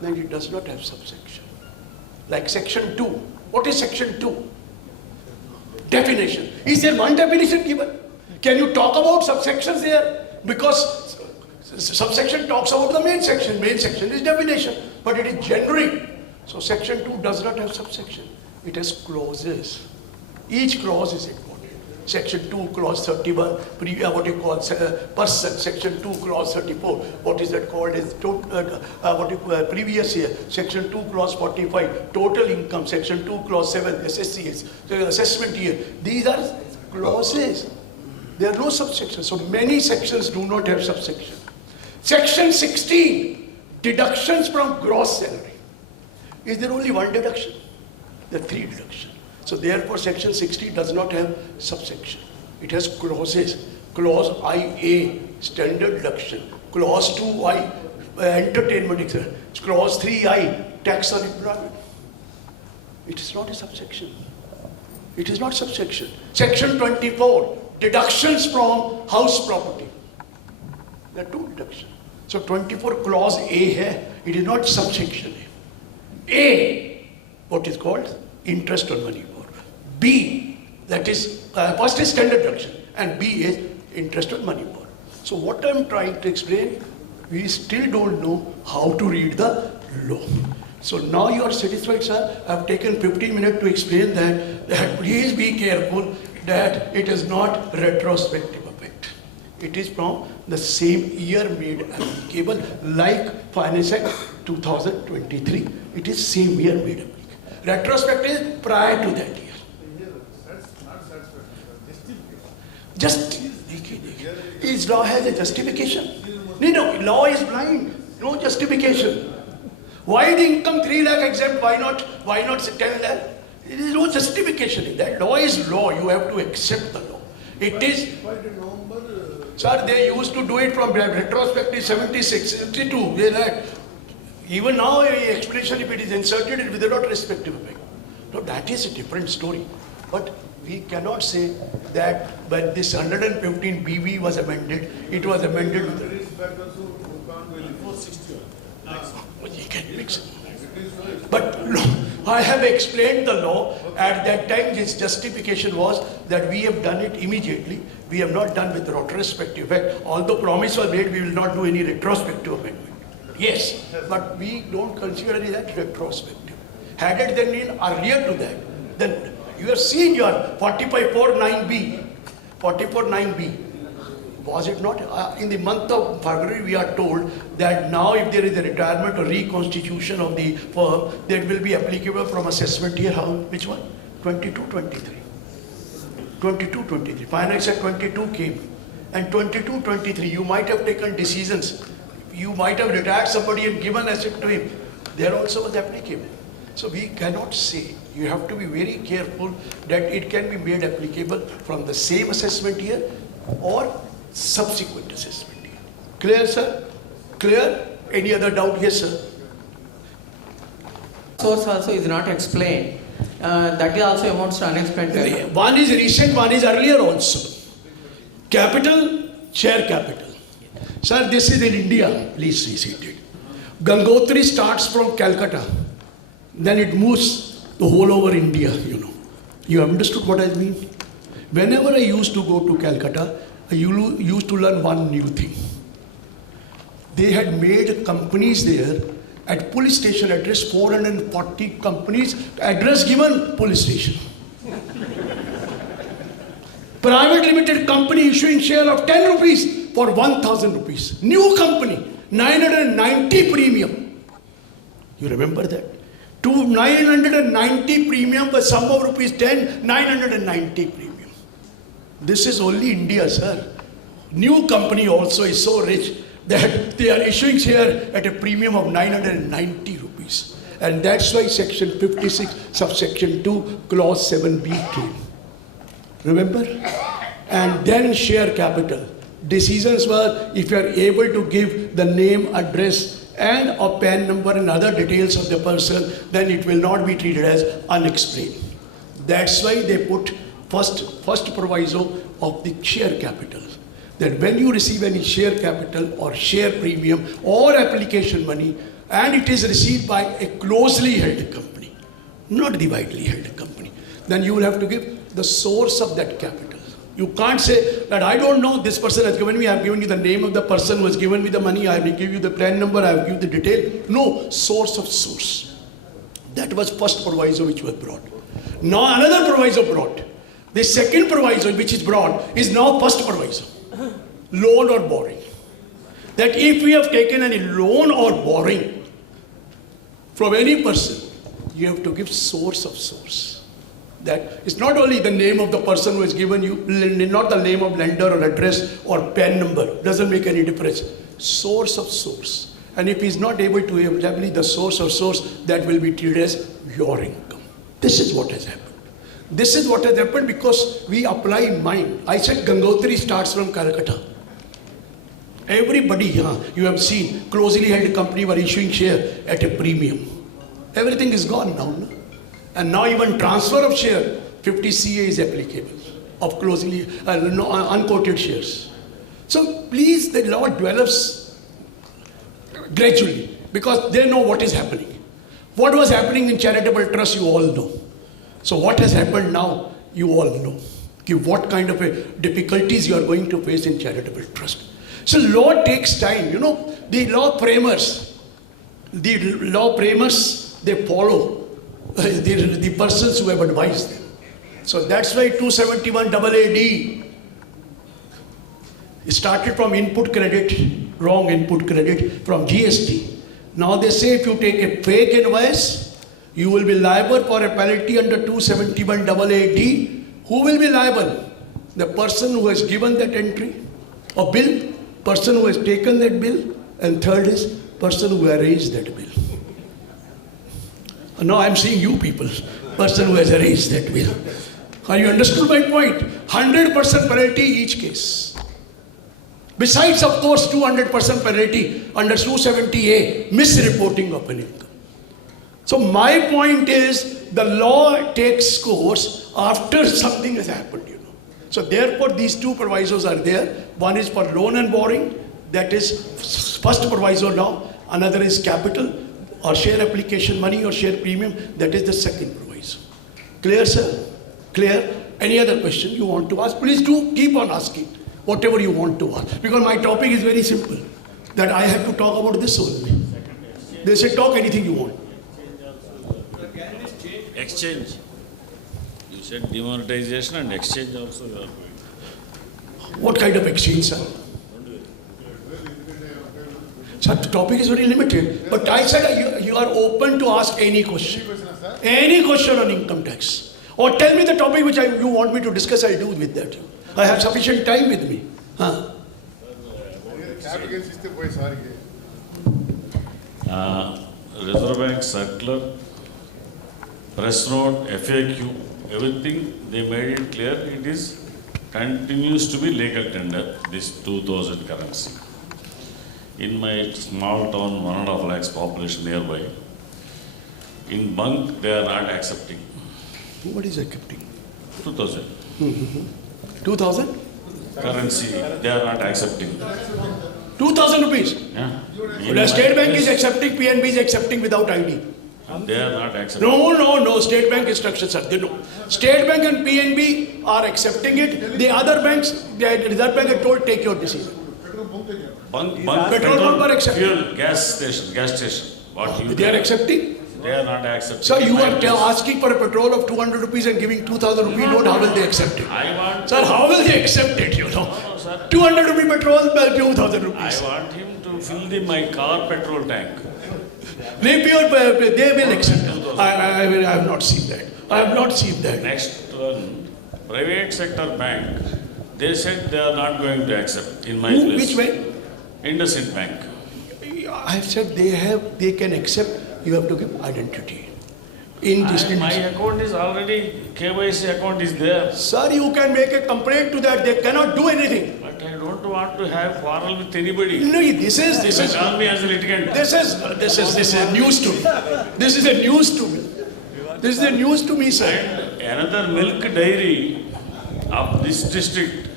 then it does not have subsection. Like section 2. What is section 2? Definition. Is there one definition given? Can you talk about subsections there? Because subsection talks about the main section. Main section is definition, but it is generic. So section 2 does not have subsection. It has clauses. Each clause is important. Section 2, clause 31, what you call person. Section 2, clause 34. What is that called? Is previous year. Section 2, clause 45. Total income. Section 2, clause 7. SSCS. Assessment year. These are clauses. There are no subsections. So many sections do not have subsection. Section 16. Deductions from gross salary. Is there only one deduction? There are 3 deductions. So therefore section 60 does not have subsection. It has clauses. Clause IA, standard deduction. Clause 2I, entertainment expense. Clause 3I, tax on employment. It is not a subsection. It is not subsection. Section 24, deductions from house property. There are 2 deductions. So 24 clause A hai, it is not subsection A. A, what is called? Interest on money borrowed. B, that is, first is standard deduction, and B is interest on money borrowed. So what I am trying to explain, we still don't know how to read the law. So now you are satisfied, sir? I have taken 15 minutes to explain that please be careful that it is not retrospective effect. It is from the same year made applicable, like Finance Act 2023. It is same year made applicable. Retrospective is prior to that year. Just is law has a justification? No, law is blind. No justification. Why the income 3 lakh exempt? Why not 10 lakh? There is no justification in that. Law is law. You have to accept the law. It is. Sir, they used to do it from retrospective 76, 72. Even now, explanation, if it is inserted, it is without respective effect. No, that is a different story. But we cannot say that when this 115 BB was amended, it was amended with the... You can mix it. But I have explained the law. At that time, its justification was that we have done it immediately. We have not done with retrospective effect. Although promise was made, we will not do any retrospective amendment. Yes, but we don't consider it as retrospective. Had it then been earlier to that, then you have seen your 4549B. 44.9b. Was it not? In the month of February, we are told that now if there is a retirement or reconstitution of the firm, that will be applicable from assessment year, how, which one? 22-23. 22-23. Finance Act 22 came. And 22-23, you might have taken decisions. You might have retired somebody and given asset to him. There also was applicable. So we cannot say. You have to be very careful that it can be made applicable from the same assessment year or subsequent assessment year. Clear, sir? Clear? Any other doubt? Yes, sir. Source also is not explained. That is also amounts to unexplained. One is recent, one is earlier also. Capital, share capital. Sir, this is in India. Please read it. Gangotri starts from Calcutta. Then it moves the whole over India, you know. You understood what I mean? Whenever I used to go to Calcutta, I used to learn one new thing. They had made companies there at police station address, 440 companies, address given police station. Private limited company issuing share of 10 rupees for 1,000 rupees. New company, 990 premium. You remember that? To 990 premium for sum of rupees 10, 990 premium. This is only India, sir. New company also is so rich that they are issuing share at a premium of 990 rupees. And that's why section 56, subsection 2, clause 7b came. Remember? And then share capital. Decisions were, if you are able to give the name, address, and a PAN number and other details of the person, then it will not be treated as unexplained. That's why they put first proviso of the share capital. that when you receive any share capital or share premium or application money, and it is received by a closely held company, not the widely held company, then you will have to give the source of that capital. You can't say that I don't know, this person has given me, I have given you the name of the person who has given me the money, I will give you the plan number, I will give the detail. No, source of source. That was first proviso which was brought. Now another proviso brought. The second proviso which is brought is now first proviso. Loan or borrowing. That if we have taken any loan or borrowing from any person, you have to give source of source. That it's not only the name of the person who has given you, not the name of lender or address or PAN number, doesn't make any difference. Source of source. And if he's not able to establish the source of source, that will be treated as your income. This is what has happened. This is what has happened because we apply mind. I said Gangotri starts from Calcutta. Everybody here, you have seen, closely held company were issuing share at a premium. Everything is gone now. No? And now even transfer of share, 50 CA is applicable of closely unquoted shares. So please, the law develops gradually because they know what is happening. What was happening in charitable trust, you all know. So what has happened now, you all know. What kind of difficulties you are going to face in charitable trust. So law takes time. You know, the law framers, they follow the persons who have advised them. So that's why 271 AAD started from input credit, wrong input credit from GST. Now they say if you take a fake invoice, you will be liable for a penalty under 271 AAD. Who will be liable? The person who has given that entry or bill, person who has taken that bill, and third is person who arranged that bill. Now I'm seeing you people, person who has arranged that bill. Have you understood my point? 100% penalty each case. Besides, of course, 200% penalty under 270A, misreporting of an income. So my point is, the law takes course after something has happened, you know. So therefore, these two provisos are there. One is for loan and borrowing, that is first proviso now. Another is capital or share application money or share premium, that is the second proviso. Clear, sir? Clear? Any other question you want to ask? Please do keep on asking whatever you want to ask. Because my topic is very simple, that I have to talk about this only. They say talk anything you want. Exchange. You said demonetization and exchange also you are going. What kind of exchange, sir? Sir, the topic is very limited. But I said you are open to ask any question. Any question on income tax. Or tell me the topic which you want me to discuss, I'll do with that. I have sufficient time with me. Reserve Bank circular, press note, FAQ, everything they made it clear it is continues to be legal tender, this 2000 currency. In my small town, 1.5 lakhs population nearby, in bunk they are not accepting. What is accepting? 2000 2000? currency, they are not accepting. 2000 rupees? Yeah. The State Bank is accepting, PNB is accepting without ID. They are not accepting. No, State Bank instructions are, they know. State Bank and PNB are accepting it. The other banks, the Reserve Bank had told, take your decision. Bunk, petrol pump are accepting. fuel, gas station. What you They are accepting? They are not accepting. So you are asking for a petrol of 200 rupees and giving 2000 rupee note, how will they accept it? I want. Sir, how will they accept it, you know? No, sir. 200 rupee petrol, 2000 I rupees. want him to fill my car petrol tank. Maybe they will accept it. I have not seen that. I have not seen that. Next one, private sector bank, they said they are not going to accept in my place. Which way? IndusInd Bank. I have said they can accept, you have to give identity. In this My account is already, KYC account is there. Sir, you can make a complaint to that, they cannot do anything. But I don't want to have quarrel with anybody. No, this is Call me as a litigant. This is a news to me. This is a news to me. This is a news to me, sir. And another milk dairy of this district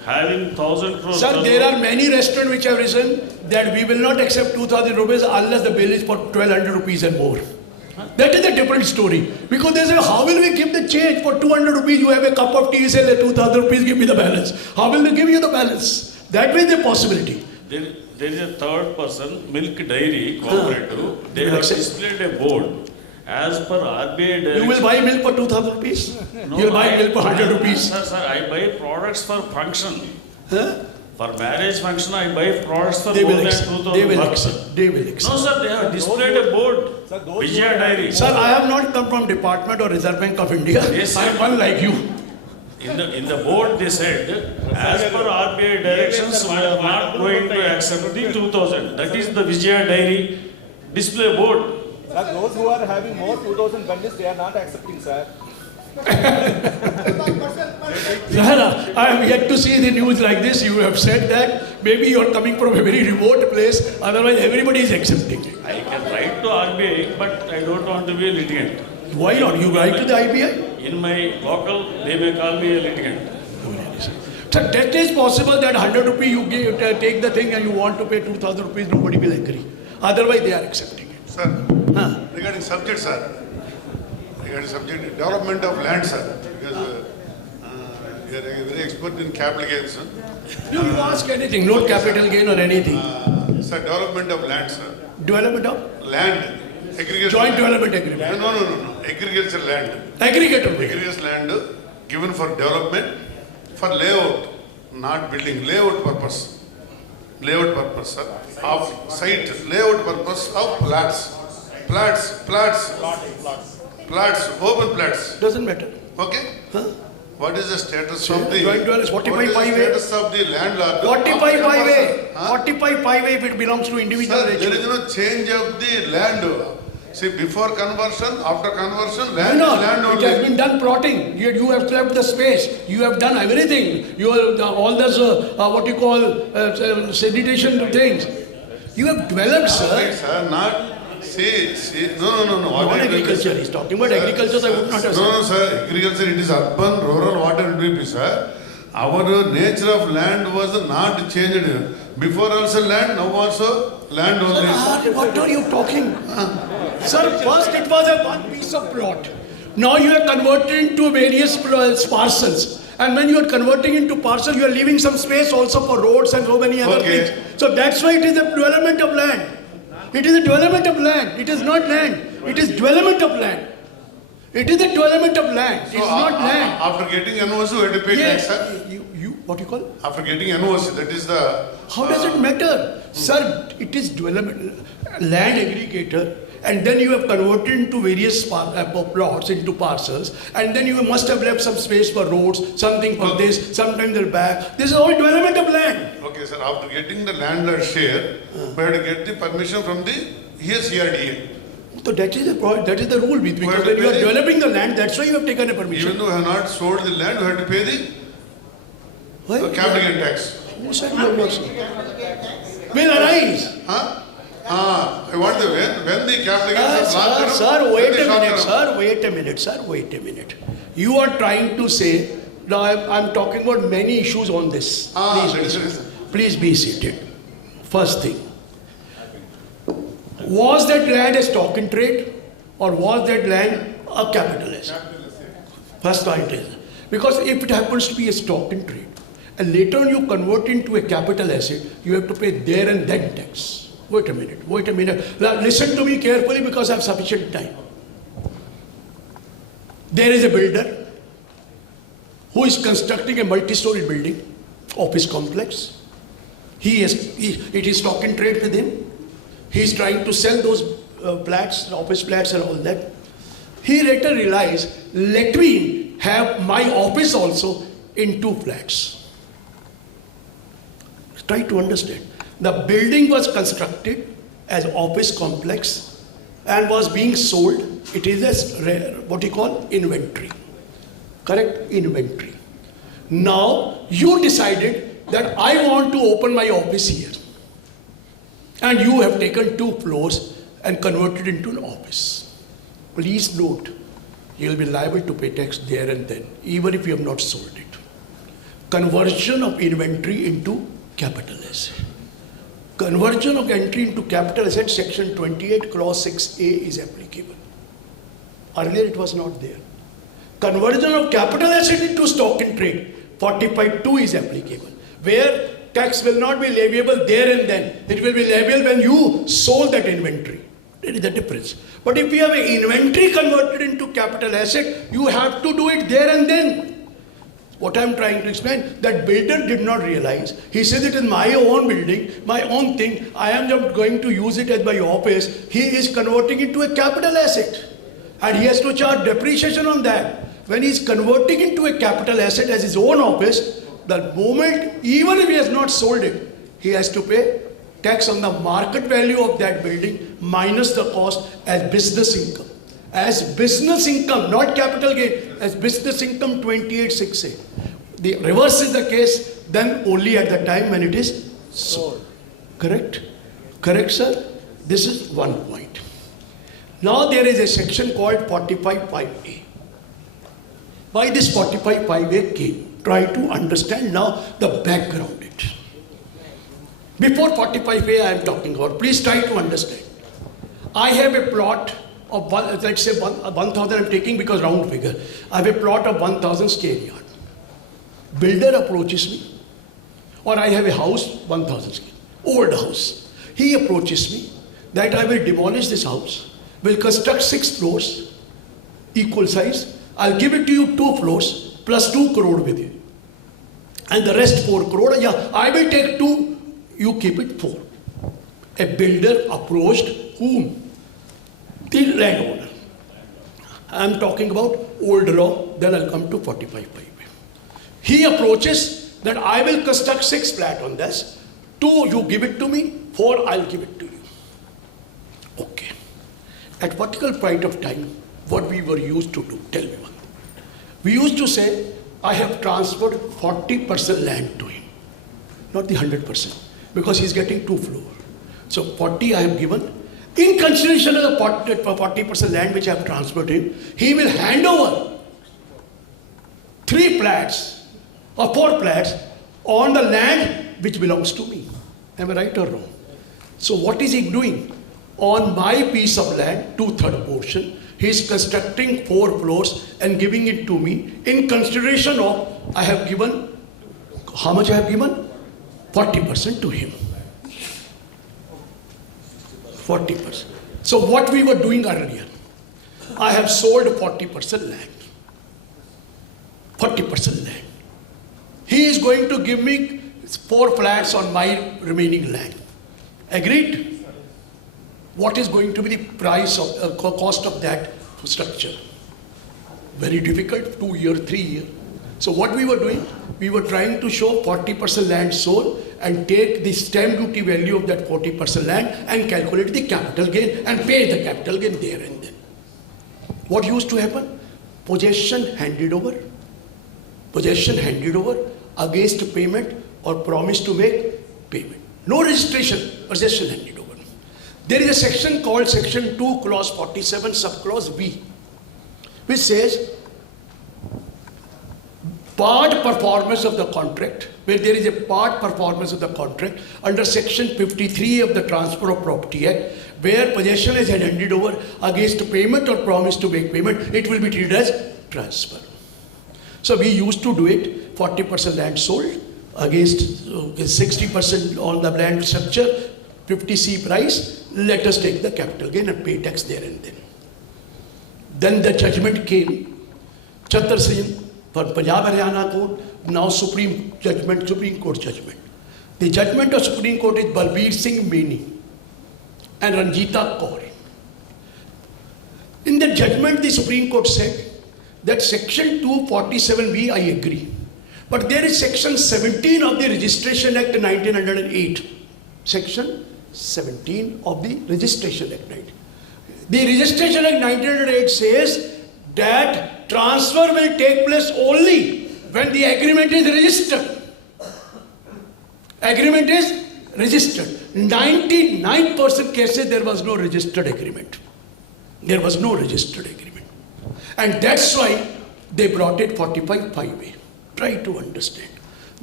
having 1,000 crores. Sir, there are many restaurants which have risen that we will not accept 2,000 rupees unless the bill is for 1,200 rupees and more. That is a different story. Because they say, how will we give the change for 200 rupees? You have a cup of tea, say 2,000 rupees, give me the balance. How will they give you the balance? That way is a possibility. There is a third person, Milk Dairy Cooperative. They will have accept. displayed a board. As per RBI direction. You will buy milk for 2,000 rupees? No, You will buy milk for 100 no, rupees? Sir, I buy products for function. Huh? For marriage function, I buy products for They more will than accept. 2,000 They will bucks. accept. They will accept. No, sir, they have displayed a board. Vijaya Dairy. Sir, I have not come from Department or Reserve Bank of India. Yes, I am sir. one like you. In the board, they said, as per RBI directions, we are not going to accept the 2,000. That is the Vijaya Dairy display board. Sir, those who are having more 2,000 bundles, they are not accepting, sir. Sir, I am yet to see the news like this. You have said that maybe you are coming from a very remote place. Otherwise, everybody is accepting. I can write to RBI, but I don't want to be a litigant. Why not? You write to the IBI? In my local, they may call me a litigant. Sir, that is possible that 100 rupees you give, take the thing and you want to pay 2,000 rupees, nobody will agree. Otherwise, they are accepting it. Sir, Huh? regarding subject, sir. Regarding subject, development of land, sir. Because you are a very expert in capital gains, sir. You ask anything, not capital gain or anything. Sir, development of land, sir. Development of Land. Agriculture. joint land. development agreement. No. Agriculture land. Aggregator. Agriculture land given for development, for layout, not building, layout purpose. Layout purpose, sir. Of site, layout purpose of plats. Plats, open plats. Doesn't matter. Okay? Huh? What is the status of the... Joint dwellings, 45 what is the highway. status of the landlord? 45 highway. Huh? 45 highway if it belongs to individual. Sir, there HOD. is no change of the land. See, before conversion, after conversion, land No, is land it only. has been done plotting. You have left the space. You have done everything. You have all those what you call sanitation things. You have developed, Right, sir. sir, not... See, no. Not What agriculture. He's talking about agriculture. I would not have said. No, sir, agriculture, it is urban, rural, what it will be, sir. Our nature of land was not changed. Before also land, now also land only. What are you talking? Sir, first it was a one piece of plot. Now you are converting into various parcels. And when you are converting into parcel, you are leaving some space also for roads and so many other Okay. things. So that's why it is a development of land. It is a development of land. It is not land. It is development of land. It is a development of land. It is not land. After getting NOC, you have to pay tax, Yes. sir. What you call? After getting NOC, that is the... How does it matter? Sir, it is development, land aggregator, and then you have converted into various plots, into parcels, and then you must have left some space for roads, something for this, sometimes the back. This is all development of land. Okay, sir, after getting the landlord share, we have to get the permission from the CRDA. So that is the rule, because have to when you are pay the- developing the land, that's why you have taken a Even permission. though we have not sold the land, we have to pay the Why? capital gain tax. Who said you have not seen? Will arise. Huh? I want the when the capital gains are long term, Sir, wait then the a short minute, term. sir, wait a minute. You are trying to say, now I'm talking about many issues on this. That is the reason. Please be seated. First thing, was that land a stock in trade or was that land a capital asset? First point is, because if it happens to be a stock in trade and later on you convert into a capital asset, you have to pay there and then tax. Wait a minute. Now listen to me carefully because I have sufficient time. There is a builder who is constructing a multi-story building, office complex. It is stock in trade with him. He is trying to sell those flats, office flats and all that. He later realized, let me have my office also in 2 flats. Try to understand. The building was constructed as office complex and was being sold. It is a what you call inventory. Correct? Inventory. Now you decided that I want to open my office here. And you have taken 2 floors and converted into an office. Please note, you will be liable to pay tax there and then, even if you have not sold it. conversion of inventory into capital asset. Conversion of entry into capital asset, section 28, clause 6A is applicable. Earlier it was not there. Conversion of capital asset into stock in trade, 45(2) is applicable. Where tax will not be leviable there and then. It will be leviable when you sold that inventory. There is the difference. But if you have an inventory converted into capital asset, you have to do it there and then. What I am trying to explain, that builder did not realize. He said it is my own building, my own thing. I am not going to use it as my office. He is converting it to a capital asset. And he has to charge depreciation on that. When he is converting into a capital asset as his own office, the moment, even if he has not sold it, he has to pay tax on the market value of that building minus the cost as business income. As business income, not capital gain, as business income 28(6)(a). The reverse is the case, then only at the time when it is sold. Correct? Correct, sir? This is one point. Now there is a section called 45(5)(a). Why this 45(5)(a) came? Try to understand now the background it. Before 45(a) I am talking about, please try to understand. I have a plot of, let's say 1,000 I am taking because round figure. I have a plot of 1,000 square yard. Builder approaches me, or I have a house 1,000 square, old house. He approaches me that I will demolish this house, will construct 6 floors, equal size. I'll give it to you 2 floors plus 2 crore with you. And the rest 4 crore, yeah, I will take 2, you keep it 4. A builder approached whom? The landowner. I am talking about old law, then I'll come to 45(5). He approaches that I will construct 6 flats on this. 2 you give it to me, 4 I'll give it to you. Okay. At particular point of time, what we were used to do, tell me one. We used to say, I have transferred 40% land to him, not the 100%, because he's getting 2 floors. So 40 I have given. In consideration of the 40% land which I have transferred to him, he will hand over 3 flats or 4 flats on the land which belongs to me. Am I right or wrong? So what is he doing? On my piece of land, 2/3 portion, he is constructing 4 floors and giving it to me in consideration of, I have given, how much I have given? 40% to him. 40%. So what we were doing earlier, I have sold 40% land. 40% land. He is going to give me 4 flats on my remaining land. Agreed? What is going to be the price of cost of that structure? Very difficult, 2 year, 3 year. So what we were doing, we were trying to show 40% land sold and take the stamp duty value of that 40% land and calculate the capital gain and pay the capital gain there and then. What used to happen? Possession handed over against payment or promise to make payment. No registration, possession handed over. There is a section called section 2, clause 47, subclause B, which says part performance of the contract, where there is a part performance of the contract under section 53 of the Transfer of Property Act, where possession is handed over against payment or promise to make payment, it will be treated as transfer. So we used to do it, 40% land sold against 60% on the land structure, 50C price, let us take the capital gain and pay tax there and then. Then the judgment came, Chattar Singh for Punjab Haryana Court, now Supreme Court judgment. The judgment of Supreme Court is Balbir Singh Meni and Ranjita Kaur. In the judgment, the Supreme Court said that section 247B I agree, but there is section 17 of the Registration Act 1908. Section 17 of the Registration Act 1908. The Registration Act 1908 says that transfer will take place only when the agreement is registered. Agreement is registered. 99% cases there was no registered agreement. There was no registered agreement. And that's why they brought it 45(5)(a). Try to understand.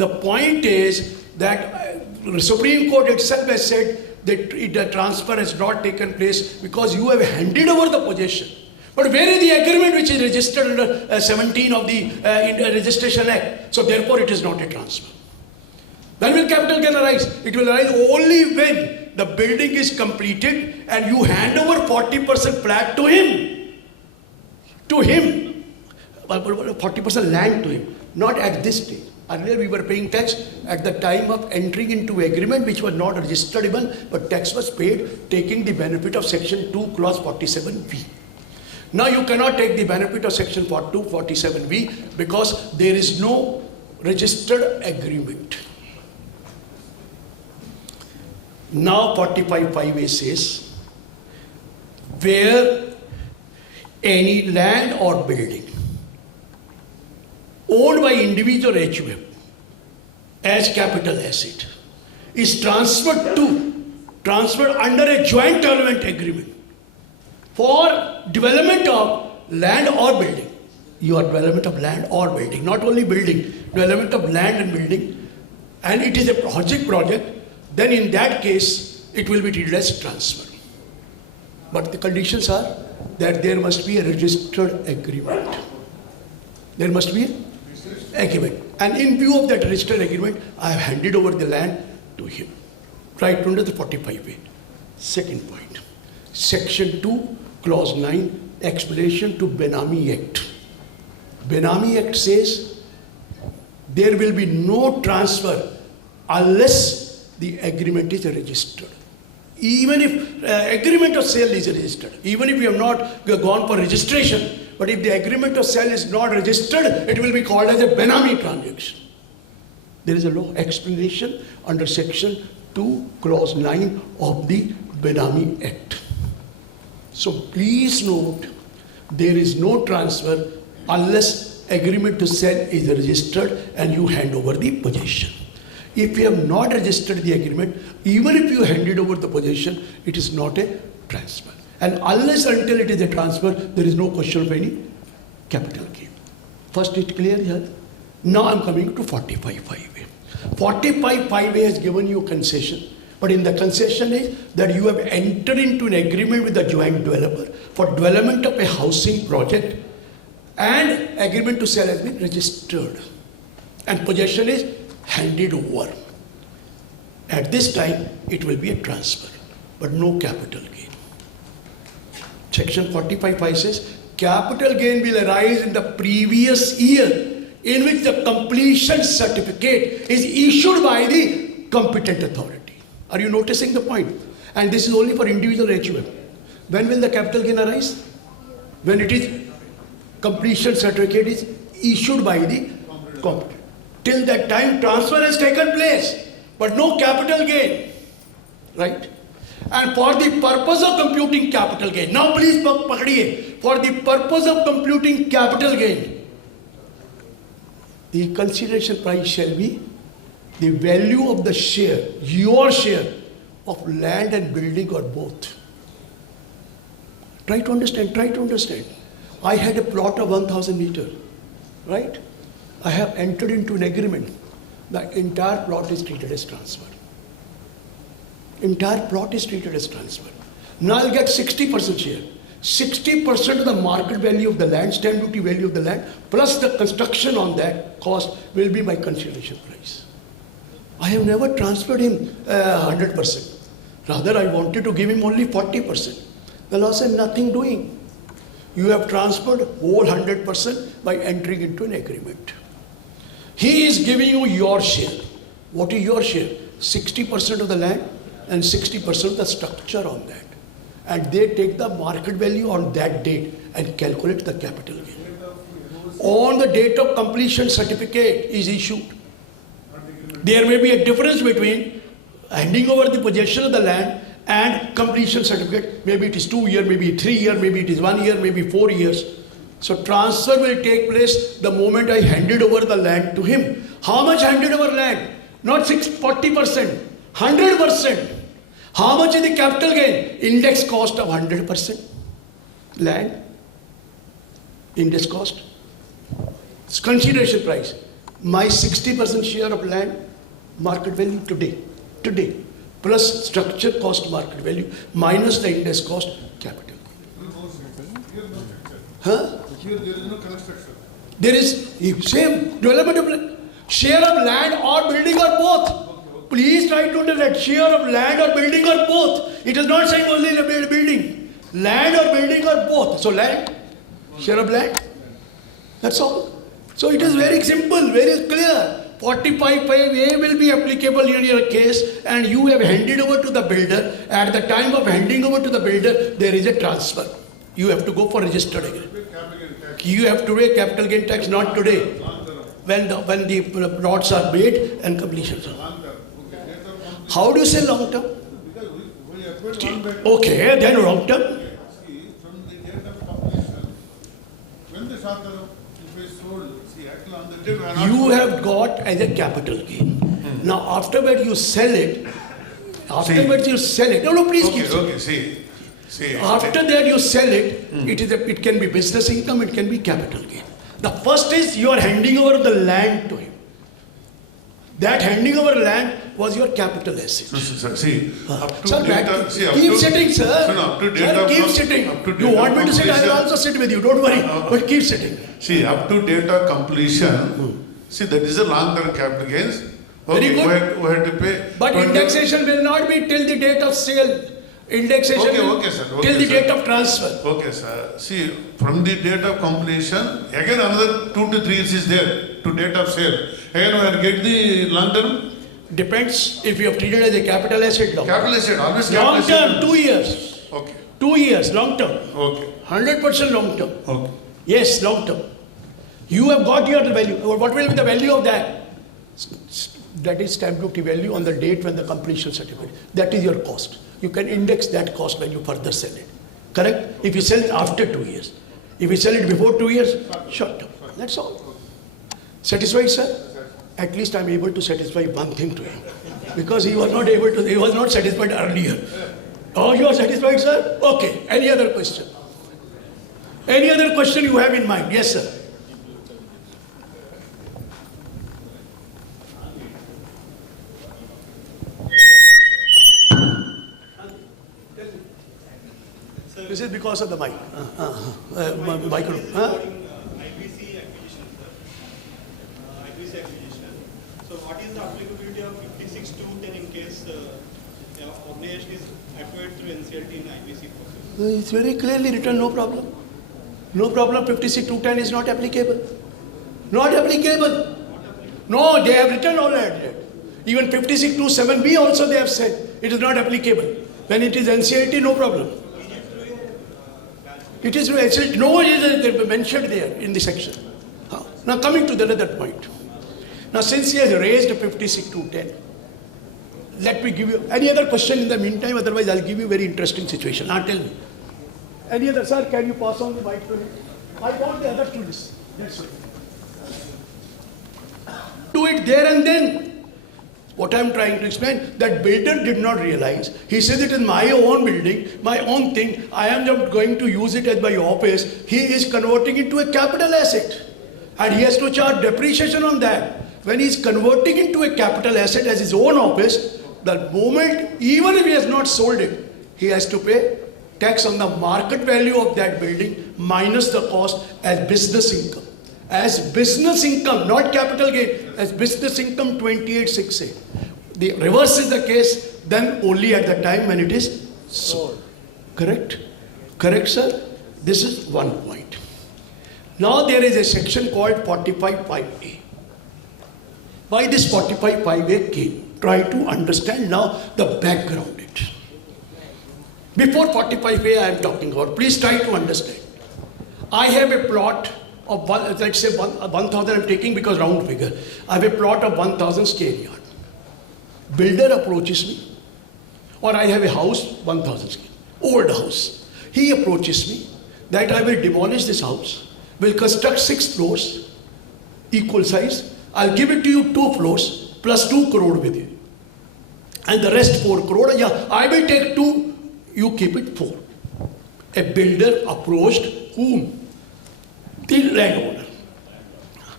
The point is that the Supreme Court itself has said that the transfer has not taken place because you have handed over the possession. But where is the agreement which is registered under 17 of the Registration Act? So therefore it is not a transfer. When will capital gain arise? It will arise only when the building is completed and you hand over 40% flat to him. To him. 40% land to him. Not at this stage. Earlier we were paying tax at the time of entering into agreement which was not registered even, but tax was paid taking the benefit of section 2 clause 47B. Now you cannot take the benefit of section 47B because there is no registered agreement. Now 45(5)(a) says, where any land or building owned by individual HUF as capital asset is transferred under a joint development agreement for development of land or building. Your development of land or building, not only building, development of land and building, and it is a project, then in that case it will be treated as transfer. But the conditions are that there must be a registered agreement. There must be an agreement. And in view of that registered agreement, I have handed over the land to him. Right under the 45A. Second point. Section 2, clause 9, explanation to Benami Act. Benami Act says there will be no transfer unless the agreement is registered. Even if agreement of sale is registered, even if we have not gone for registration, but if the agreement of sale is not registered, it will be called as a Benami transaction. There is a law explanation under section 2, clause 9 of the Benami Act. So please note, there is no transfer unless agreement to sell is registered and you hand over the possession. If you have not registered the agreement, even if you handed over the possession, it is not a transfer. And unless until it is a transfer, there is no question of any capital gain. First it clear here. Now I am coming to 45(5)(a). 45(5)(a) has given you concession. But in the concession is that you have entered into an agreement with the joint developer for development of a housing project, and agreement to sell has been registered. And possession is handed over. At this time, it will be a transfer, but no capital gain. Section 45(5) says, capital gain will arise in the previous year in which the completion certificate is issued by the competent authority. Are you noticing the point? And this is only for individual HUF. When will the capital gain arise? When it is completion certificate is issued by the competent. Till that time, transfer has taken place, but no capital gain, right? And for the purpose of computing capital gain, now please pakdiye, for the purpose of computing capital gain, the consideration price shall be the value of the share, your share of land and building or both. Try to understand. I had a plot of 1,000 meters, right? I have entered into an agreement. The entire plot is treated as transfer. Entire plot is treated as transfer. Now I'll get 60% share. 60% of the market value of the land, stamp duty value of the land, plus the construction on that cost will be my consideration price. I have never transferred him 100%. Rather, I wanted to give him only 40%. The law said nothing doing. You have transferred whole 100% by entering into an agreement. He is giving you your share. What is your share? 60% of the land and 60% of the structure on that. And they take the market value on that date and calculate the capital gain. On the date of completion certificate is issued. There may be a difference between handing over the possession of the land and completion certificate. Maybe it is 2 years, maybe 3 years, maybe it is 1 year, maybe 4 years. So transfer will take place the moment I handed over the land to him. How much handed over land? Not 40%, 100%. How much is the capital gain? Index cost of 100%. Land, index cost, consideration price. my 60% share of land, market value today, plus structure cost market value, minus the index cost, capital. Huh? Here there is no construction. There is same development of share of land or building or both. Please try to understand share of land or building or both. It is not saying only the building. Land or building or both. So land, share of land. That's all. So it is very simple, very clear. 45(5)(a) will be applicable in your case, and you have handed over to the builder. At the time of handing over to the builder, there is a transfer. You have to go for registered agreement. You have to pay capital gain tax, not today. When the plots are made and completions are. How do you say long term? Okay, then long term. See, from the date of completion, when the short term is sold, see, actually on the date we are not. You have got as a capital gain. Now afterward you sell it. Afterwards you sell it. No, please keep Okay, saying. see. After that you sell it, it can be business income, it can be capital gain. The first is you are handing over the land to him. That handing over land was your capital asset. See, up to Sir, data, see, up keep to, sitting, sir. No, up to Sir, date of keep com- sitting. up to You date want of me to sit, I will completion. also sit with you. Don't worry. But keep sitting. See, up to data completion, see, that is a long-term capital gains. Very Okay, good. we have to pay. But indexation will not be till the date of sale. Indexation will Okay, sir. till the sir. date of transfer. Okay, sir. See, from the date of completion, again another 2 to 3 years is there to date of sale. Again, we have to get the long-term Depends if you have treated as a capital asset. capital asset, always capital Long asset. term, 2 years. Okay, 2 years, long term. okay, 100% long term. okay. Yes, long term. You have got your value. What will be the value of that? That is stamp duty value on the date when the completion certificate. That is your cost. You can index that cost when you further sell it. Correct? If you sell it after 2 years. If you sell it before 2 years, short term. That's all. Satisfied, sir? At least I'm able to satisfy one thing to him. Because he was not satisfied earlier. Oh, you are satisfied, sir? Okay. Any other question? Any other question you have in mind? Yes, sir. This is because of the mic. Micro. IBC acquisition, sir. IBC acquisition. So what is the applicability of 56(2)(10) in case organization is acquired through NCLT in IBC process? It's very clearly written, no problem. No problem, 56(2)(10) is not applicable. Not applicable. No, they have written all that. Even 56(2)(7)(b) also they have said it is not applicable. When it is NCLT, no problem. It is no, it is mentioned there in the section. Now coming to the other point. Now since he has raised 56(2)(10), let me give you any other question in the meantime, otherwise I'll give you a very interesting situation. Now tell me. Any other, sir, can you pass on the mic to him? I want the other to listen. That's it. Do it there and then. What I'm trying to explain, that builder did not realize. He says it is my own building, my own thing. I am not going to use it as my office. He is converting it to a capital asset. And he has to charge depreciation on that. When he is converting it to a capital asset as his own office, the moment, even if he has not sold it, he has to pay tax on the market value of that building minus the cost as business income. As business income, not capital gain, as business income 2868. The reverse is the case, then only at the time when it is sold. Correct? Correct, sir? This is one point. Now there is a section called 45(5)(a). Why this 45(5)(a) came? Try to understand now the background it. Before 45(a) I am talking about, please try to understand. I have a plot of, let's say 1,000 I'm taking because round figure. I have a plot of 1,000 square yard. Builder approaches me, or I have a house 1,000 square, old house. He approaches me that I will demolish this house, will construct 6 floors, equal size. I'll give it to you 2 floors plus 2 crore with you. And the rest 4 crore, yeah, I will take 2, you keep it 4. A builder approached whom? The landowner.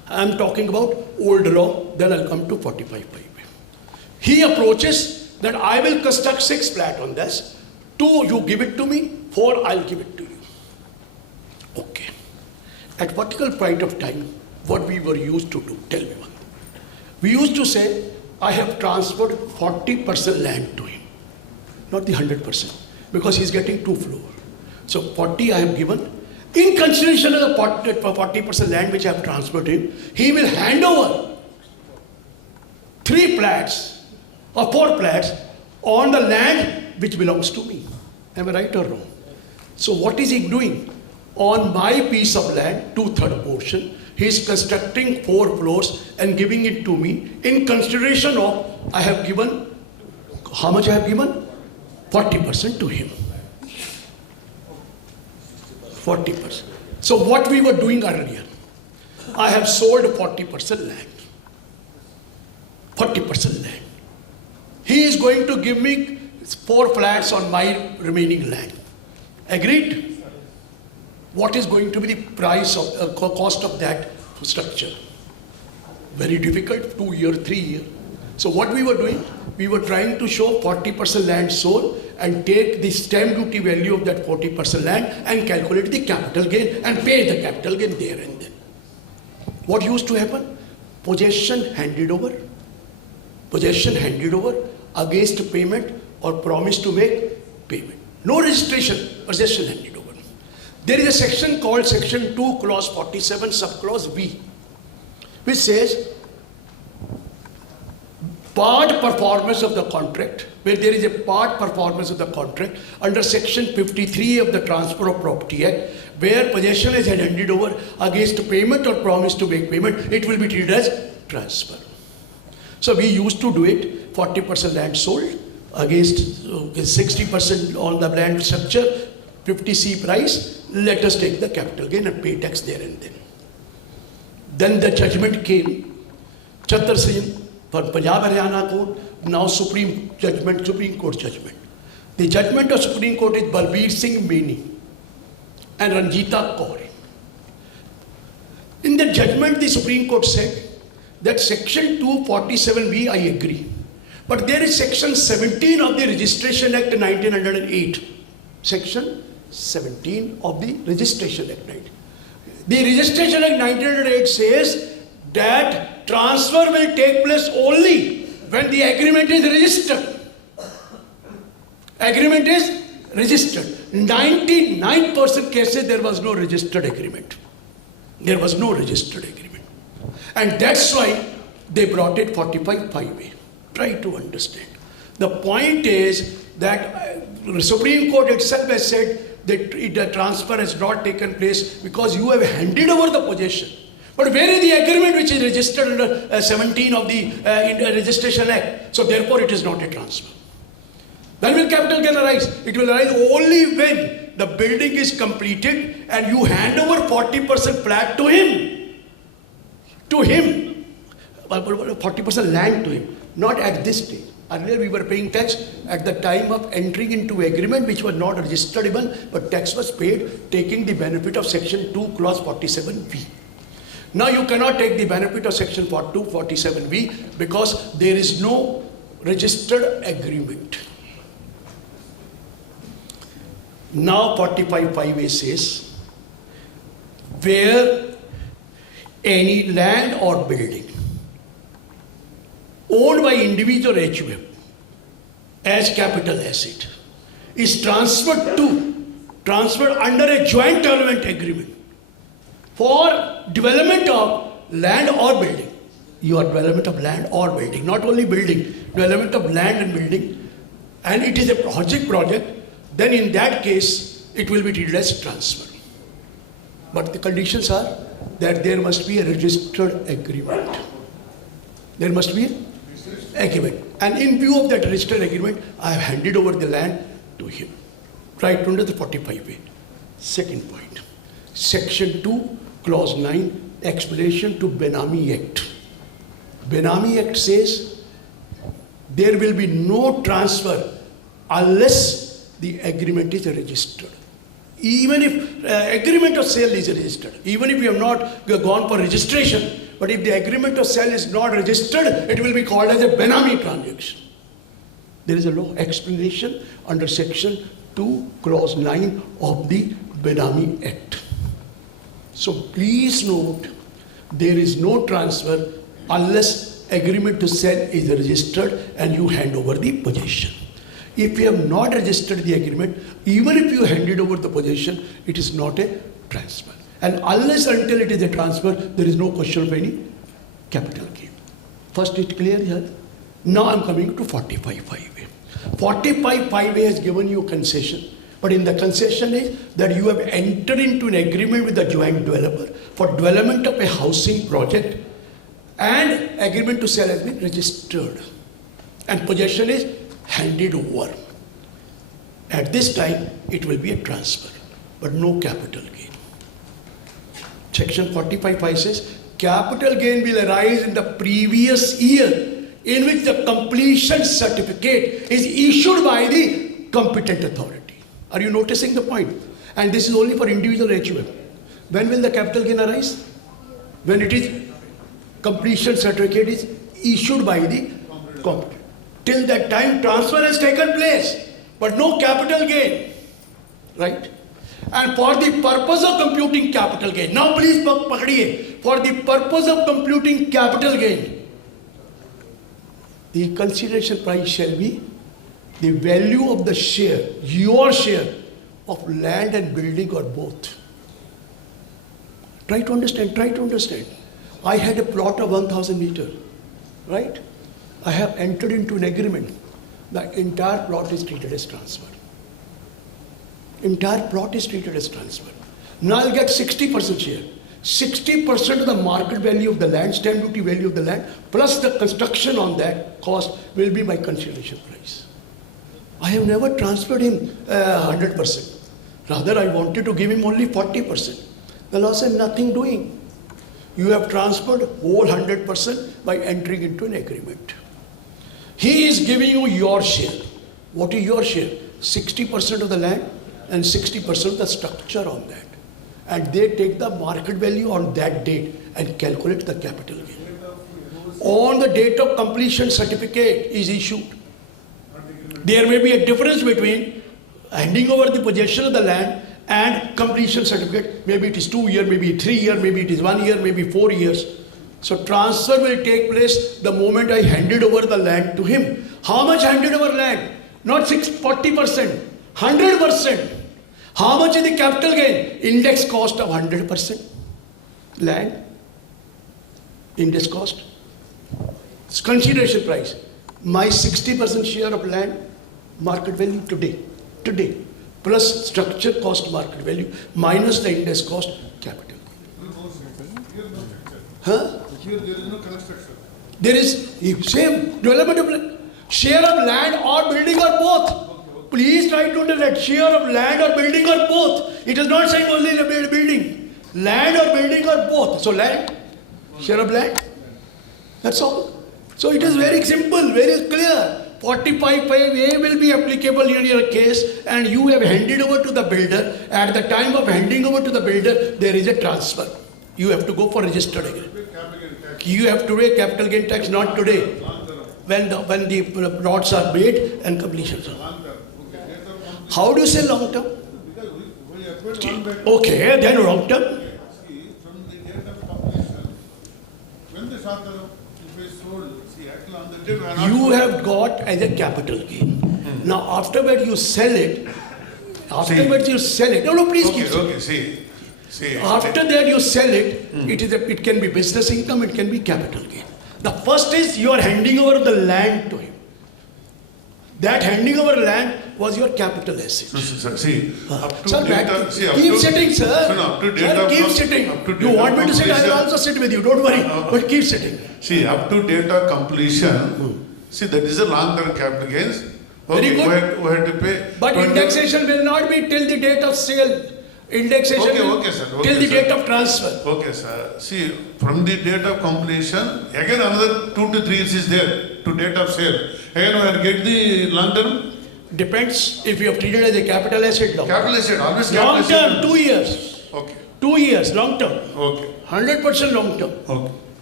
I'm talking about old law, then I'll come to 45 5A. He approaches that I will construct 6 flats on this. 2 you give it to me, 4 I'll give it to you. Okay. At particular point of time, what we were used to do, tell me one. We used to say, I have transferred 40% land to him, not the 100%, because he's getting 2 floors. So 40 I have given. In consideration of the 40% land which I have transferred to him, he will hand over 3 flats or 4 flats on the land which belongs to me. Am I right or wrong? So what is he doing? On my piece of land, 2/3 portion, he is constructing 4 floors and giving it to me in consideration of, I have given, how much I have given? 40% to him. 40%. So what we were doing earlier, I have sold 40% land. 40% land. He is going to give me 4 flats on my remaining land. Agreed? What is going to be the price of cost of that structure? Very difficult, 2 year, 3 year. So what we were doing, we were trying to show 40% land sold and take the stamp duty value of that 40% land and calculate the capital gain and pay the capital gain there and then. What used to happen? Possession handed over against payment or promise to make payment. No registration, possession handed over. There is a section called section 2 clause 47 subclause B, which says part performance of the contract, where there is a part performance of the contract under section 53 of the Transfer of Property Act, where possession is handed over against payment or promise to make payment, it will be treated as transfer. So we used to do it, 40% land sold against 60% on the land structure, 50C price, let us take the capital gain and pay tax there and then. Then the judgment came, Chattar Singh for Punjab Haryana Court, now Supreme Court judgment. The judgment of Supreme Court is Balbir Singh Meni and Ranjita Kaur. In the judgment, the Supreme Court said that section 247B I agree, but there is section 17 of the Registration Act 1908. Section 17 of the Registration Act 1908. The Registration Act 1908 says that transfer will take place only when the agreement is registered. Agreement is registered. 99% cases there was no registered agreement. There was no registered agreement. And that's why they brought it 45(5)(a). Try to understand. The point is that the Supreme Court itself has said that the transfer has not taken place because you have handed over the possession. But where is the agreement which is registered under 17 of the Registration Act? So therefore it is not a transfer. When will capital gain arise? It will arise only when the building is completed and you hand over 40% flat to him. To him. 40% land to him. Not at this stage. Earlier we were paying tax at the time of entering into agreement which was not registered even, but tax was paid taking the benefit of section 2 clause 47B. Now you cannot take the benefit of section 47B because there is no registered agreement. Now 45(5)(a) says, where any land or building owned by individual HUF as capital asset is transferred under a joint development agreement for development of land or building. Your development of land or building, not only building, development of land and building, and it is a project, then in that case it will be treated as transfer. But the conditions are that there must be a registered agreement. There must be an agreement. And in view of that registered agreement, I have handed over the land to him. Right under the 45(a). Second point. Section 2, Clause 9, explanation to Benami Act. Benami Act says there will be no transfer unless the agreement is registered. Even if agreement of sale is registered, even if you have not gone for registration, But if the agreement to sell is not registered, it will be called as a Benami transaction. There is a law explanation under section 2 clause 9 of the Benami Act. So please note, there is no transfer unless agreement to sell is registered and you hand over the possession. If you have not registered the agreement, even if you handed over the possession, it is not a transfer. And unless until it is a transfer, there is no question of any capital gain. First it clear here. Now I am coming to 45(5)(a). 45(5)(a) has given you concession. But in the concession is that you have entered into an agreement with the joint developer for development of a housing project, and agreement to sell has been registered and possession is handed over. At this time, it will be a transfer, but no capital gain. Section 45(5) says, capital gain will arise in the previous year in which the completion certificate is issued by the competent authority. Are you noticing the point? And this is only for individual HUF. When will the capital gain arise? When it is completion certificate is issued by the competent. Till that time, transfer has taken place, but no capital gain, right? And for the purpose of computing capital gain, now please pakdiye, for the purpose of computing capital gain, the consideration price shall be the value of the share, your share of land and building or both. Try to understand, try to understand. I had a plot of 1,000 meter, right? I have entered into an agreement. The entire plot is treated as transfer. Entire plot is treated as transfer. Now I'll get 60% share. 60% of the market value of the land, stamp duty value of the land, plus the construction on that cost will be my consideration price. I have never transferred him 100%. Rather, I wanted to give him only 40%. The law said nothing doing. You have transferred whole 100% by entering into an agreement. He is giving you your share. What is your share? 60% of the land and 60% of the structure on that. And they take the market value on that date and calculate the capital gain. On the date of completion certificate is issued. There may be a difference between handing over the possession of the land and completion certificate. Maybe it is 2 years, maybe 3 years, maybe it is 1 year, maybe 4 years. So transfer will take place the moment I handed over the land to him. How much handed over land? Not 40%, 100%. How much is the capital gain? Index cost of 100%. Land, index cost, consideration price. My 60% share of land, market value today, plus structure cost market value, minus the index cost, capital. Huh? Here there is no construction. There is same development of share of land or building or both. Please try to understand, share of land or building or both. It is not saying only the building. Land or building or both. So land, share of land. That's all. So it is very simple, very clear. 45(5)(a) will be applicable in your case, and you have handed over to the builder. At the time of handing over to the builder, there is a transfer. You have to go for registered agreement. You have to pay capital gain tax, not today. When the plots are made and completions are. How do you say long term? Okay, then long term. See, from the date of completion, when the short term is sold, see, actually on the date we are not. You have got as a capital gain. Now afterwards you sell it. Afterwards you sell it. No, please keep saying. Okay, see. After that you sell it, it can be business income, it can be capital gain. The first is you are handing over the land to him. That handing over land was your capital asset. See, up to Sir, data, see, up keep to, sitting, sir. No, up to Sir, data keep of- sitting. up to You data want me to sit, I will completion. also sit with you. Don't worry. But keep sitting. See, up to data completion, see, that is a long-term capital gains. Very Okay, good. we have to pay. But indexation will not be till the date of sale. Indexation will Okay, sir. till the sir. date of transfer. Okay, sir. See, from the date of completion, again another 2 to 3 years is there to date of sale. Again, we have get the long-term Depends if you have treated as a capital asset. capital asset, always capital Long asset. term, 2 years. Okay, 2 years, long term. okay, 100% long term. okay.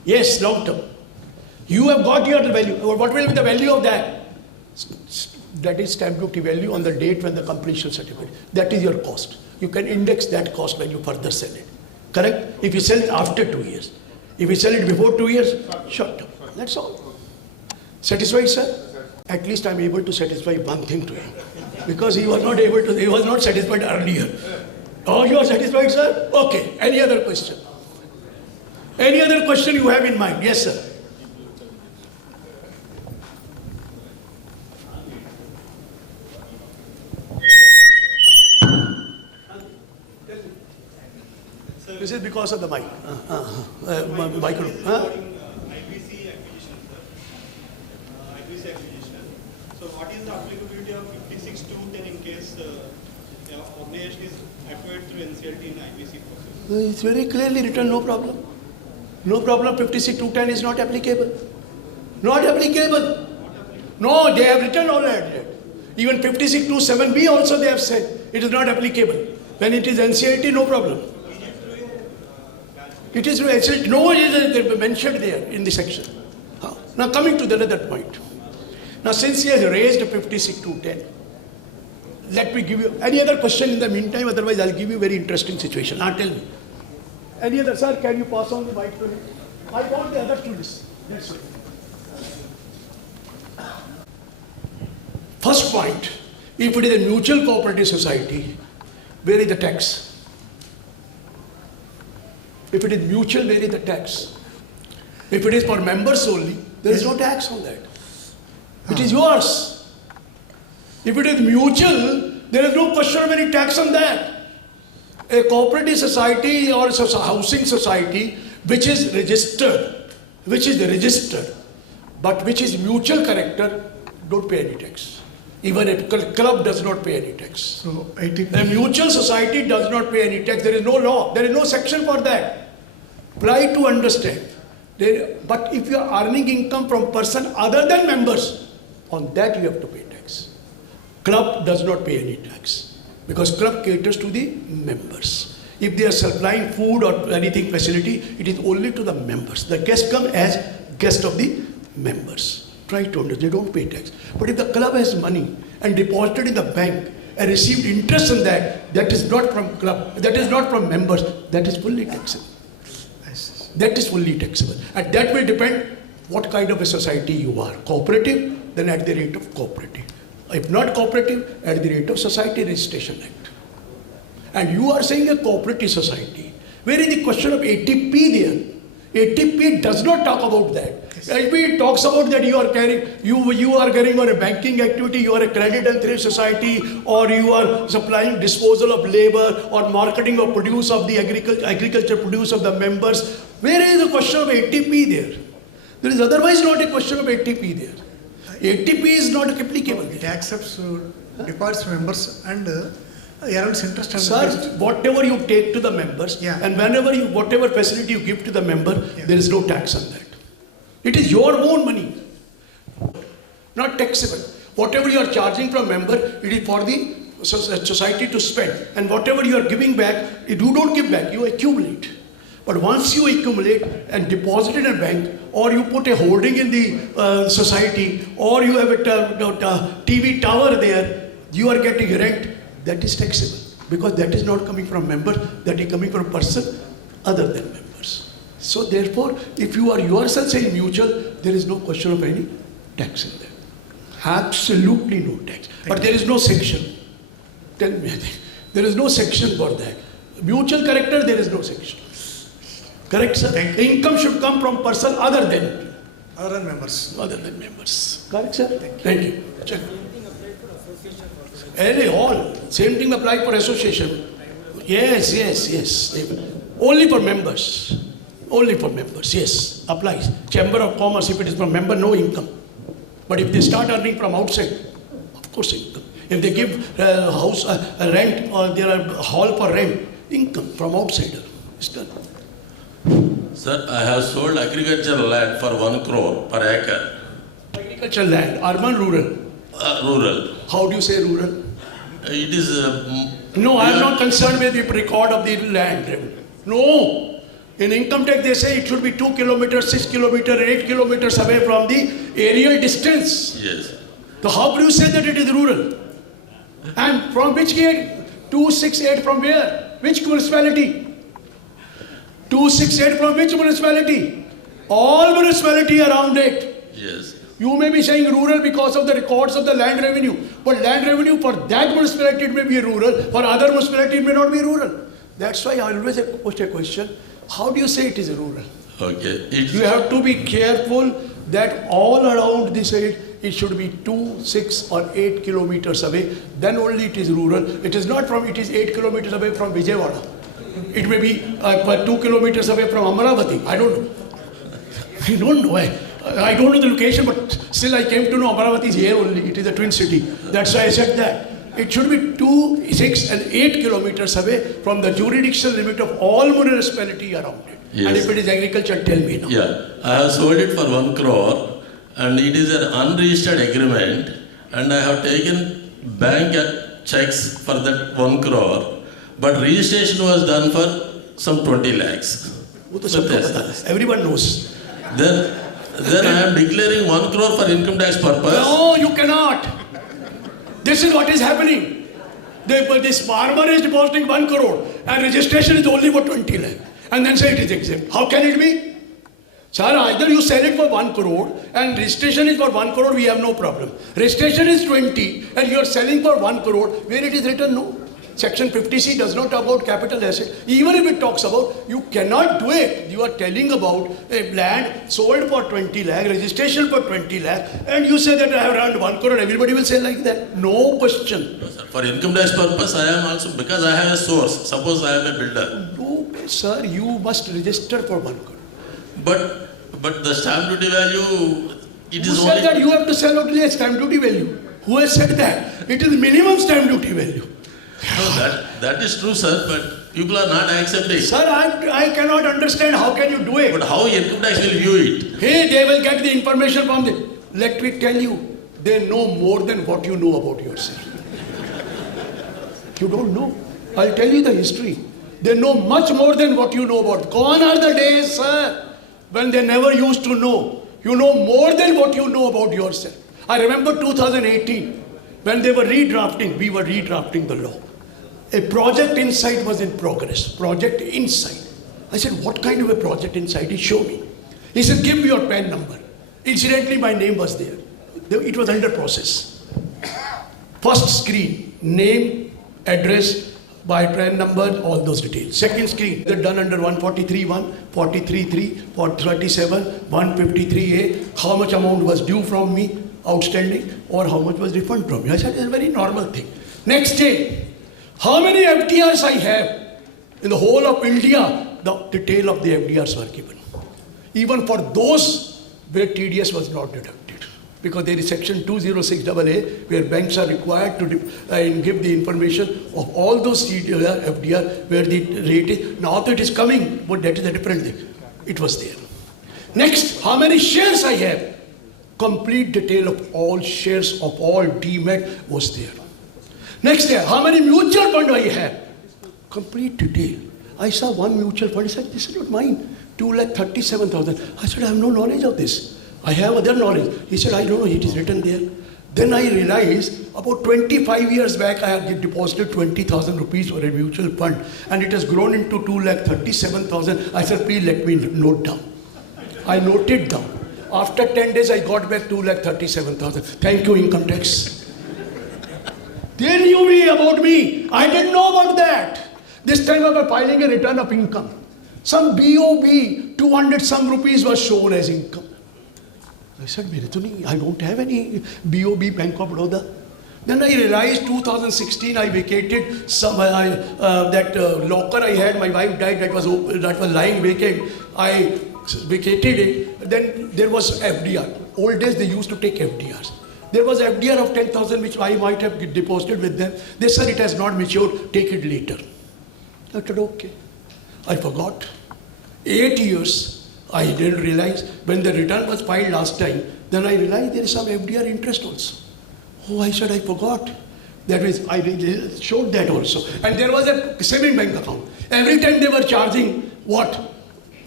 Yes, long term. You have got your value. What will be the value of that? That is stamp duty value on the date when the completion certificate. That is your cost. You can index that cost when you further sell it. Correct? If you sell it after 2 years. If you sell it before 2 years, short term. That's all. Satisfied, sir? At least I'm able to satisfy one thing to him. Because he was not satisfied earlier. Oh, you are satisfied, sir? Okay. Any other question? Any other question you have in mind? Yes, sir. This is because of the mic. Microphone. IBC acquisition, sir. IBC acquisition. So what is the applicability of 56.210 in case organization is acquired through NCLT in IBC process? It's very clearly written, no problem. No problem, 56.210 is not applicable. Not applicable. No, they have written all that. Even 56.2.7b also they have said it is not applicable. When it is NCLT, no problem. It is no, it is mentioned there in the section. Now coming to the other point. Now since he has raised 56.210, let me give you any other question in the meantime, otherwise I'll give you a very interesting situation. Now tell me. Any other, sir, can you pass on the mic to me? I want the other to listen. That's it. First point, if it is a mutual cooperative society, where is the tax? If it is mutual, where is the tax? If it is for members only, there is no tax on that. It is yours. If it is mutual, there is no question of any tax on that. A cooperative society or a housing society which is registered, but which is mutual character, don't pay any tax. Even a club does not pay any tax. So, a mutual society does not pay any tax. There is no law. There is no section for that. Try to understand. But if you are earning income from person other than members, on that you have to pay tax. Club does not pay any tax because club caters to the members. If they are supplying food or anything facility, it is only to the members. The guests come as guests of the members. Try to understand, they don't pay tax. But if the club has money and deposited in the bank and received interest on that, that is not from club, that is not from members, that is fully taxable. That is fully taxable. And that will depend what kind of a society you are. Cooperative, then at the rate of cooperative. If not cooperative, at the rate of Society Registration Act. And you are saying a cooperative society. Where is the question of ATP there? ATP does not talk about that. ATP talks about that you are carrying on a banking activity, you are a credit and thrift society, or you are supplying disposal of labor or marketing or produce of the agriculture produce of the members. Where is the question of ATP there? There is otherwise not a question of ATP there. ATP is not applicable. It accepts deposits members and earns interest. And sir, whatever you take to the members, and whatever facility you give to the member, there is no tax on that. It is your own money, not taxable. Whatever you are charging from member, it is for the society to spend. And whatever you are giving back, you don't give back, you accumulate. But once you accumulate and deposit in a bank, or you put a holding in the society, or you have a TV tower there, you are getting rent, that is taxable. Because that is not coming from member, that is coming from person other than members. So therefore, if you are yourself saying mutual, there is no question of any tax in there. Absolutely no tax. But there is no section. Tell me, there is no section for that. Mutual character, there is no section. Correct, sir? Income should come from person other than members. Other than members. Correct, sir? Thank you. Check. All. Same thing applies for association. Yes. Only for members. Only for members, yes. Applies. Chamber of Commerce, if it is from member, no income. But if they start earning from outside, of course income. If they give house rent or there are hall for rent, income from outsider. It's done. Sir, I have sold agricultural land for 1 crore per acre. Agricultural land, urban, rural? Rural. How do you say rural? It is... no, I am not concerned with the record of the land. No. In income tax, they say it should be 2 kilometers, 6 kilometers, 8 kilometers away from the aerial distance. Yes. So how do you say that it is rural? And from which gate? 268 from where? Which municipality? 268 from which municipality? All municipality around it. Yes. You may be saying rural because of the records of the land revenue. But land revenue for that municipality it may be rural, for other municipality it may not be rural. That's why I always post a question, how do you say it is rural? Okay. You have to be careful that all around this area, it should be 2, 6 or 8 kilometers away, then only it is rural. It is not from, it is 8 kilometers away from Vijayawada. It may be 2 kilometers away from Amaravati. I don't know. I don't know. I don't know the location, but still I came to know Amaravati is here only. It is a twin city. That's why I said that. It should be 2, 6 and 8 kilometers away from the jurisdictional limit of all municipality around it. Yes. And if it is agriculture, tell me now. Yeah, I have sold it for 1 crore and it is an unregistered agreement and I have taken bank checks for that 1 crore, but registration was done for some 20 lakhs. Everyone knows. Then I am declaring 1 crore for income tax purpose. No, you cannot. This is what is happening. This farmer is depositing 1 crore and registration is only for 20 lakh. And then say it is exempt. How can it be? Sir, either you sell it for 1 crore and registration is for 1 crore, we have no problem. Registration is 20 and you are selling for 1 crore, where it is written, no. Section 50C does not talk about capital asset. Even if it talks about, you cannot do it. You are telling about a land sold for 20 lakh, registration for 20 lakh, and you say that I have around 1 crore, everybody will say like that. No question. No, sir. For income tax purpose, I am also, because I have a source. Suppose I am a builder. No, sir, you must register for 1 crore. But the stamp duty value, it Who is said only... that you have to sell only a stamp duty value? Who has said that? It is minimum stamp duty value. No, that is true, sir, but people are not accepting. Sir, I cannot understand how can you do it. But how income tax will view it? Hey, they will get the information from the... Let me tell you, they know more than what you know about yourself. You don't know. I'll tell you the history. They know much more than what you know about. Gone are the days, sir, when they never used to know. You know more than what you know about yourself. I remember 2018, when they were redrafting, we were redrafting the law. A project insight was in progress. Project insight. I said, what kind of a project insight? He showed me. He said, give me your PAN number. Incidentally, my name was there. It was under process. First screen, name, address, by PAN number, all those details. Second screen, they're done under 143.1, 43.3, 37, 153A. How much amount was due from me, outstanding, or how much was refunded from me. I said, it's a very normal thing. Next day, how many FDRs I have? In the whole of India, the detail of the FDRs were given. Even for those where TDS was not deducted. Because there is section 206AA where banks are required to give the information of all those TDR, FDR where the rate is. Now that it is coming, but that is a different thing. It was there. Next, how many shares I have? Complete detail of all shares of all DMAT was there. Next day, how many mutual fund I have? Complete detail. I saw one mutual fund, I said, this is not mine, 2,37,000. I said, I have no knowledge of this. I have other knowledge. He said, I don't know, it is written there. Then I realized, about 25 years back, I have deposited 20,000 rupees for a mutual fund, and it has grown into 2,37,000. I said, please let me note down. I noted down. After 10 days, I got back 2,37,000. Thank you, income tax. They knew me about me. I didn't know about that. This time I was filing a return of income. Some BOB, 200 some rupees was shown as income. I said, I don't have any BOB, Bank of Baroda. Then I realized 2016 I vacated some that locker I had. My wife died, that was lying vacant. I vacated it. Then there was FDR. Old days they used to take FDRs. There was FDR of 10,000 which I might have deposited with them. They said it has not matured, take it later. I said, okay. I forgot. 8 years. I didn't realize. When the return was filed last time, then I realized there is some FDR interest also. Oh, I said, I forgot. That means I showed that also. And there was a saving bank account. Every time they were charging what?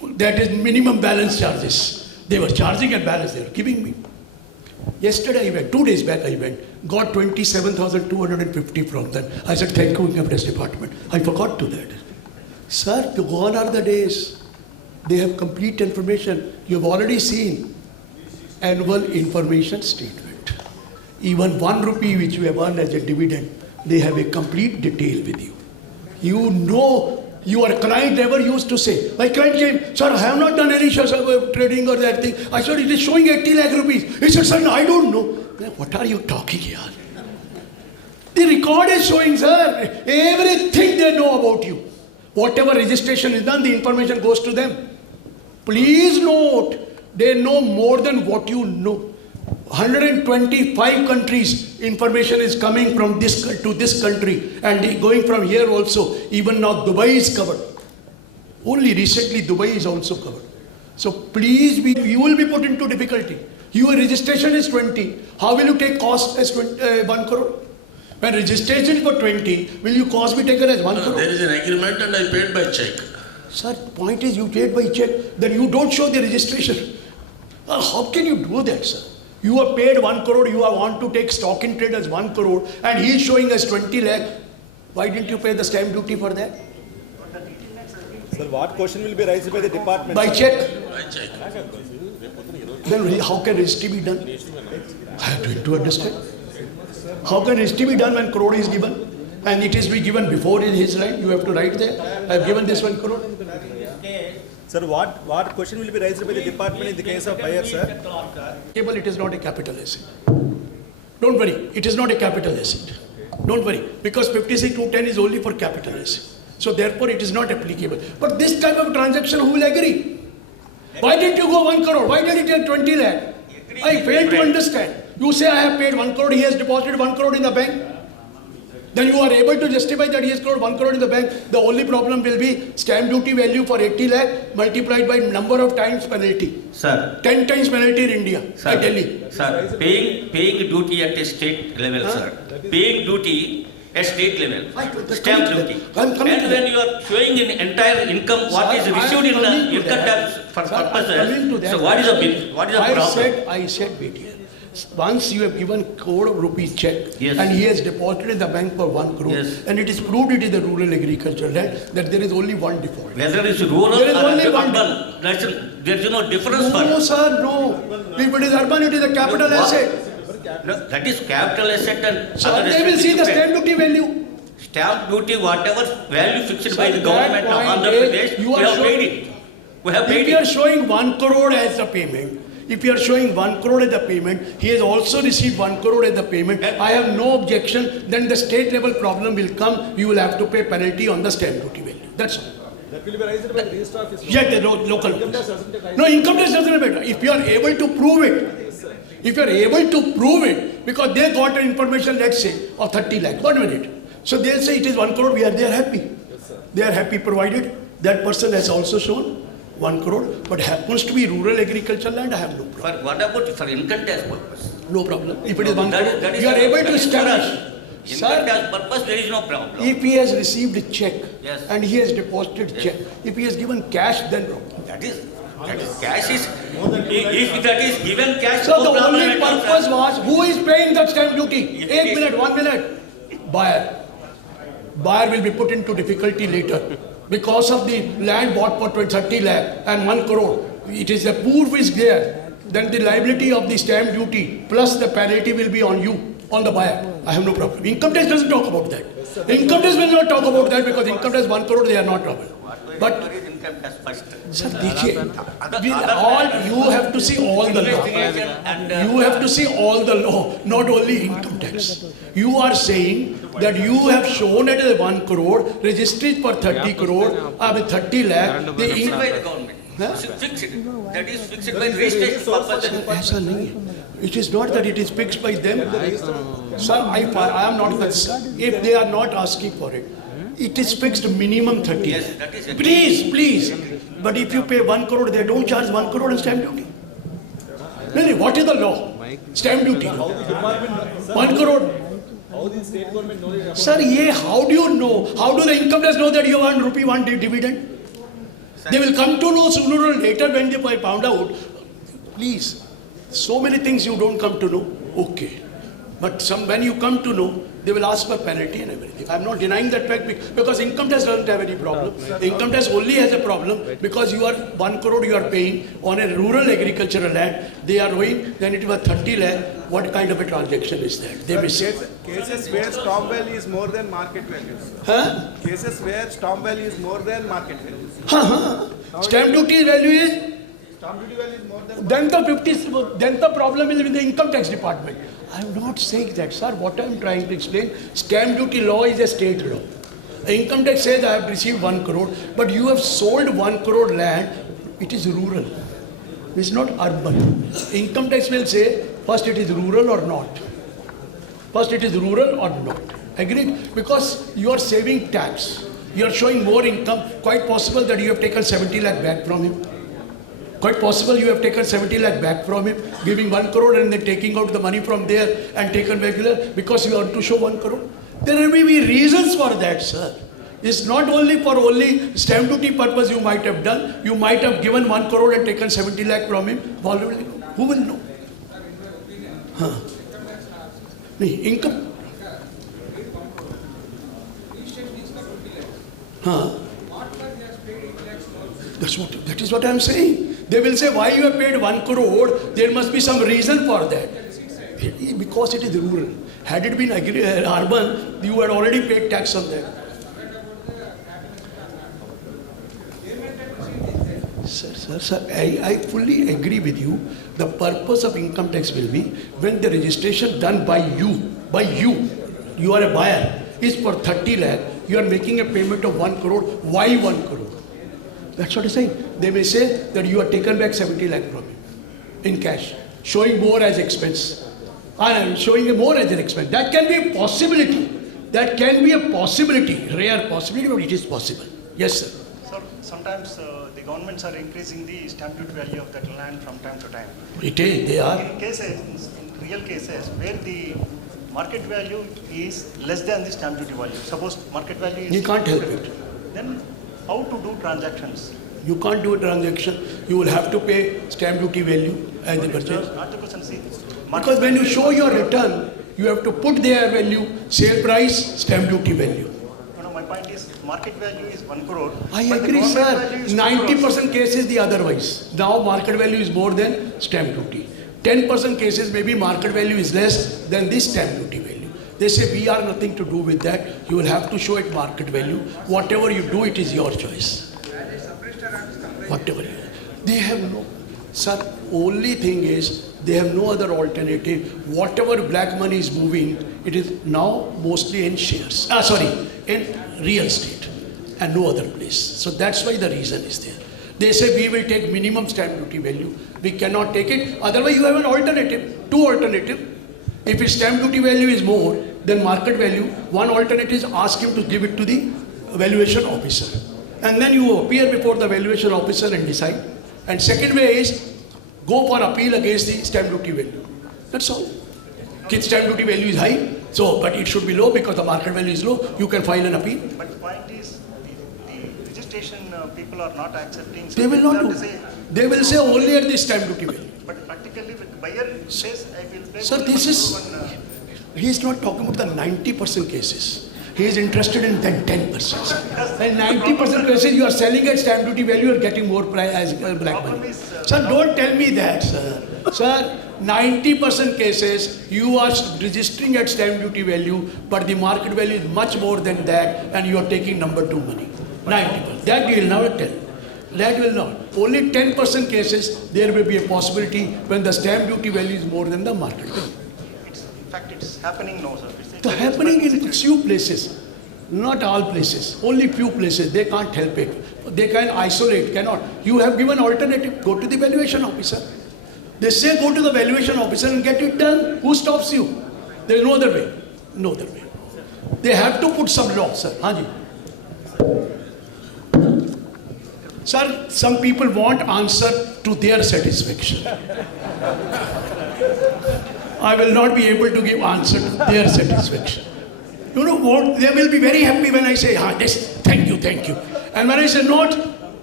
That is minimum balance charges. They were charging and balance they were giving me. Yesterday I went, 2 days back I went, got 27,250 from them. I said, thank you, Income Tax Department. I forgot to that. Sir, gone are the days. They have complete information. You have already seen annual information statement. Even 1 rupee which you have earned as a dividend, they have a complete detail with you. You know, your client ever used to say, my client came, sir, I have not done any trading or that thing. I said, it is showing 80 lakh rupees. He said, sir, no, I don't know. What are you talking here? The record is showing, sir, everything they know about you. Whatever registration is done, the information goes to them. Please note, they know more than what you know. 125 countries, information is coming from this to this country and going from here also. Even now Dubai is covered. Only recently Dubai is also covered. So please, you will be put into difficulty. Your registration is 20. How will you take cost as 1 crore? When registration is for 20, will you cost be taken as 1 crore? There is an agreement and I paid by check. Sir, point is you paid by check, then you don't show the registration. How can you do that, sir? You have paid 1 crore, you want to take stock in trade as 1 crore and he is showing us 20 lakh. Why didn't you pay the stamp duty for that? Sir, what question will be raised by the department? By check. By check. Then how can registry be done? I have to understand. How can registry be done when crore is given? And it is be given before in his line, you have to write there, I have given this 1 crore. Sir, what question will be raised by the department in the case of buyer, sir? It is not a capital asset. Don't worry, it is not a capital asset. Don't worry, because 56,210 is only for capital asset. So therefore it is not applicable. But this type of transaction, who will agree? Why didn't you go 1 crore? Why did it take 20 lakh? I fail to understand. You say I have paid 1 crore, he has deposited 1 crore in the bank. Then you are able to justify that he has got 1 crore in the bank. The only problem will be stamp duty value for 80 lakh multiplied by number of times penalty. Sir. 10 times penalty in India, Sir. Delhi. Sir, paying duty at a state level, sir. Paying duty at state level. Stamp duty. And when you are showing in entire income, what is issued in the income tax for purposes, so what is the bill? What is the problem? I said, BTL. Once you have given crore of rupees check, yes, and he has deposited in the bank for 1 crore, yes, and it is proved it is the rural agriculture land, that there is only one default. Whether it's rural there is or only urban, there is no difference. No, sir, no. If it is urban, it is a capital asset. No, that is capital asset and so other they will see the stamp duty value. Stamp duty, whatever value fixed by the government of Andhra Pradesh, we have paid it. We have paid it. If you are showing 1 crore as the payment, if you are showing 1 crore as the payment, he has also received 1 crore as the payment. I have no objection. Then the state level problem will come. You will have to pay penalty on the stamp duty value. That's all. That will be raised by the registrar office. Yeah, the local. No, income tax doesn't matter. If you are able to prove it, if you are able to prove it, because they got an information, let's say, of 30 lakh. 1 minute. So they'll say it is 1 crore. They are happy. They are happy provided that person has also shown 1 crore, but happens to be rural agriculture land, I have no problem. For what about for income tax purpose? No problem. If it is 1 crore, you are able to establish. Income tax purpose, there is no problem. If he has received a check, yes, and he has deposited check, if he has given cash, then no. That is cash is, if that is given cash. So the only purpose was, who is paying that stamp duty? 1 minute, 1 minute. Buyer. Buyer will be put into difficulty later. Because of the land bought for 30 lakh and 1 crore, it is the poor is there. Then the liability of the stamp duty plus the penalty will be on you, on the buyer. I have no problem. Income tax doesn't talk about that. Income tax will not talk about that because income tax 1 crore they are not trouble. But sir, you have to see all the law. You have to see all the law, not only income tax. You are saying that you have shown it as 1 crore, registered for 30 crore, with 30 lakh. Fixed by the government. Fixed. That is fixed by registration purpose. It is not that it is fixed by them. Sir, I am not. If they are not asking for it, it is fixed minimum 30. Yes, that is it. Please. But if you pay 1 crore, they don't charge 1 crore in stamp duty. Really, what is the law? Stamp duty. 1 crore. How the state government knows? Sir, how do you know? How do the income tax know that you earned rupee 1 dividend? They will come to know sooner or later when they found out. Please, so many things you don't come to know. Okay. But when you come to know, they will ask for penalty and everything. I'm not denying that fact because income tax doesn't have any problem. Income tax only has a problem because you are 1 crore you are paying on a rural agricultural land. They are owing, then it was 30 lakh. What kind of a transaction is that? They miss it. Cases where stamp value is more than market value. Huh? Cases where stamp value is more than market value. Stamp duty value is? Stamp duty value is more than. Then the problem is with the income tax department. I'm not saying that, sir. What I'm trying to explain, stamp duty law is a state law. Income tax says I have received 1 crore, but you have sold 1 crore land. It is rural. It's not urban. Income tax will say first it is rural or not. First it is rural or not. Agreed? Because you are saving tax. You are showing more income. Quite possible that you have taken 70 lakh back from him. Quite possible you have taken 70 lakh back from him, giving 1 crore and then taking out the money from there and taken regular because you want to show 1 crore. There will be reasons for that, sir. It's not only for stamp duty purpose you might have done. You might have given 1 crore and taken 70 lakh from him. Who will know? Income. That is what I am saying. They will say, why you have paid 1 crore? There must be some reason for that. Because it is rural. Had it been urban, you had already paid tax on that. Sir, I fully agree with you. The purpose of income tax will be when the registration done by you, you are a buyer, is for 30 lakh, you are making a payment of 1 crore. Why 1 crore? That's what I'm saying. They may say that you have taken back 70 lakh from him in cash, showing more as expense. Showing more as an expense. That can be a possibility. That can be a possibility, rare possibility, but it is possible. Yes, sir. Sir, sometimes the governments are increasing the stamp duty value of that land from time to time. It is, they are. In real cases, where the market value is less than the stamp duty value. Suppose market value is... You can't help it. Then how to do transactions? You can't do a transaction. You will have to pay stamp duty value as the purchase. Not the question, see. Because when you show your return, you have to put their value, sale price, stamp duty value. No, my point is market value is 1 crore. I agree, sir. 90% cases the otherwise. Now market value is more than stamp duty. 10% cases maybe market value is less than this stamp duty value. They say we are nothing to do with that. You will have to show it market value. Whatever you do, it is your choice. Whatever you do. They have no, sir, only thing is they have no other alternative. Whatever black money is moving, it is now mostly in shares. In real estate and no other place. So that's why the reason is there. They say we will take minimum stamp duty value. We cannot take it. Otherwise you have an alternative, two alternatives. If his stamp duty value is more than market value, one alternative is ask him to give it to the valuation officer. And then you appear before the valuation officer and decide. And second way is go for appeal against the stamp duty value. That's all. Kid's stamp duty value is high, but it should be low because the market value is low. You can file an appeal. But the point is, the registration people are not accepting. They will not do. They will say only at the stamp duty value. But practically, with the buyer says, I will pay. Sir, this is, he is not talking about the 90% cases. He is interested in then 10%. And 90% cases you are selling at stamp duty value, you are getting more price as black money. Sir, don't tell me that, sir. Sir, 90% cases you are registering at stamp duty value, but the market value is much more than that, and you are taking number 2 money. 90%. That you will never tell. That will not. Only 10% cases there will be a possibility when the stamp duty value is more than the market value. In fact, it's happening now, sir. It's happening in few places, not all places, only few places. They can't help it. They can isolate, cannot. You have given alternative, go to the valuation officer. They say go to the valuation officer and get it done. Who stops you? There is no other way. No other way. They have to put some law, sir. Haji. Sir, some people want answer to their satisfaction. I will not be able to give answer to their satisfaction. You know what? They will be very happy when I say, this, thank you. And when I say not,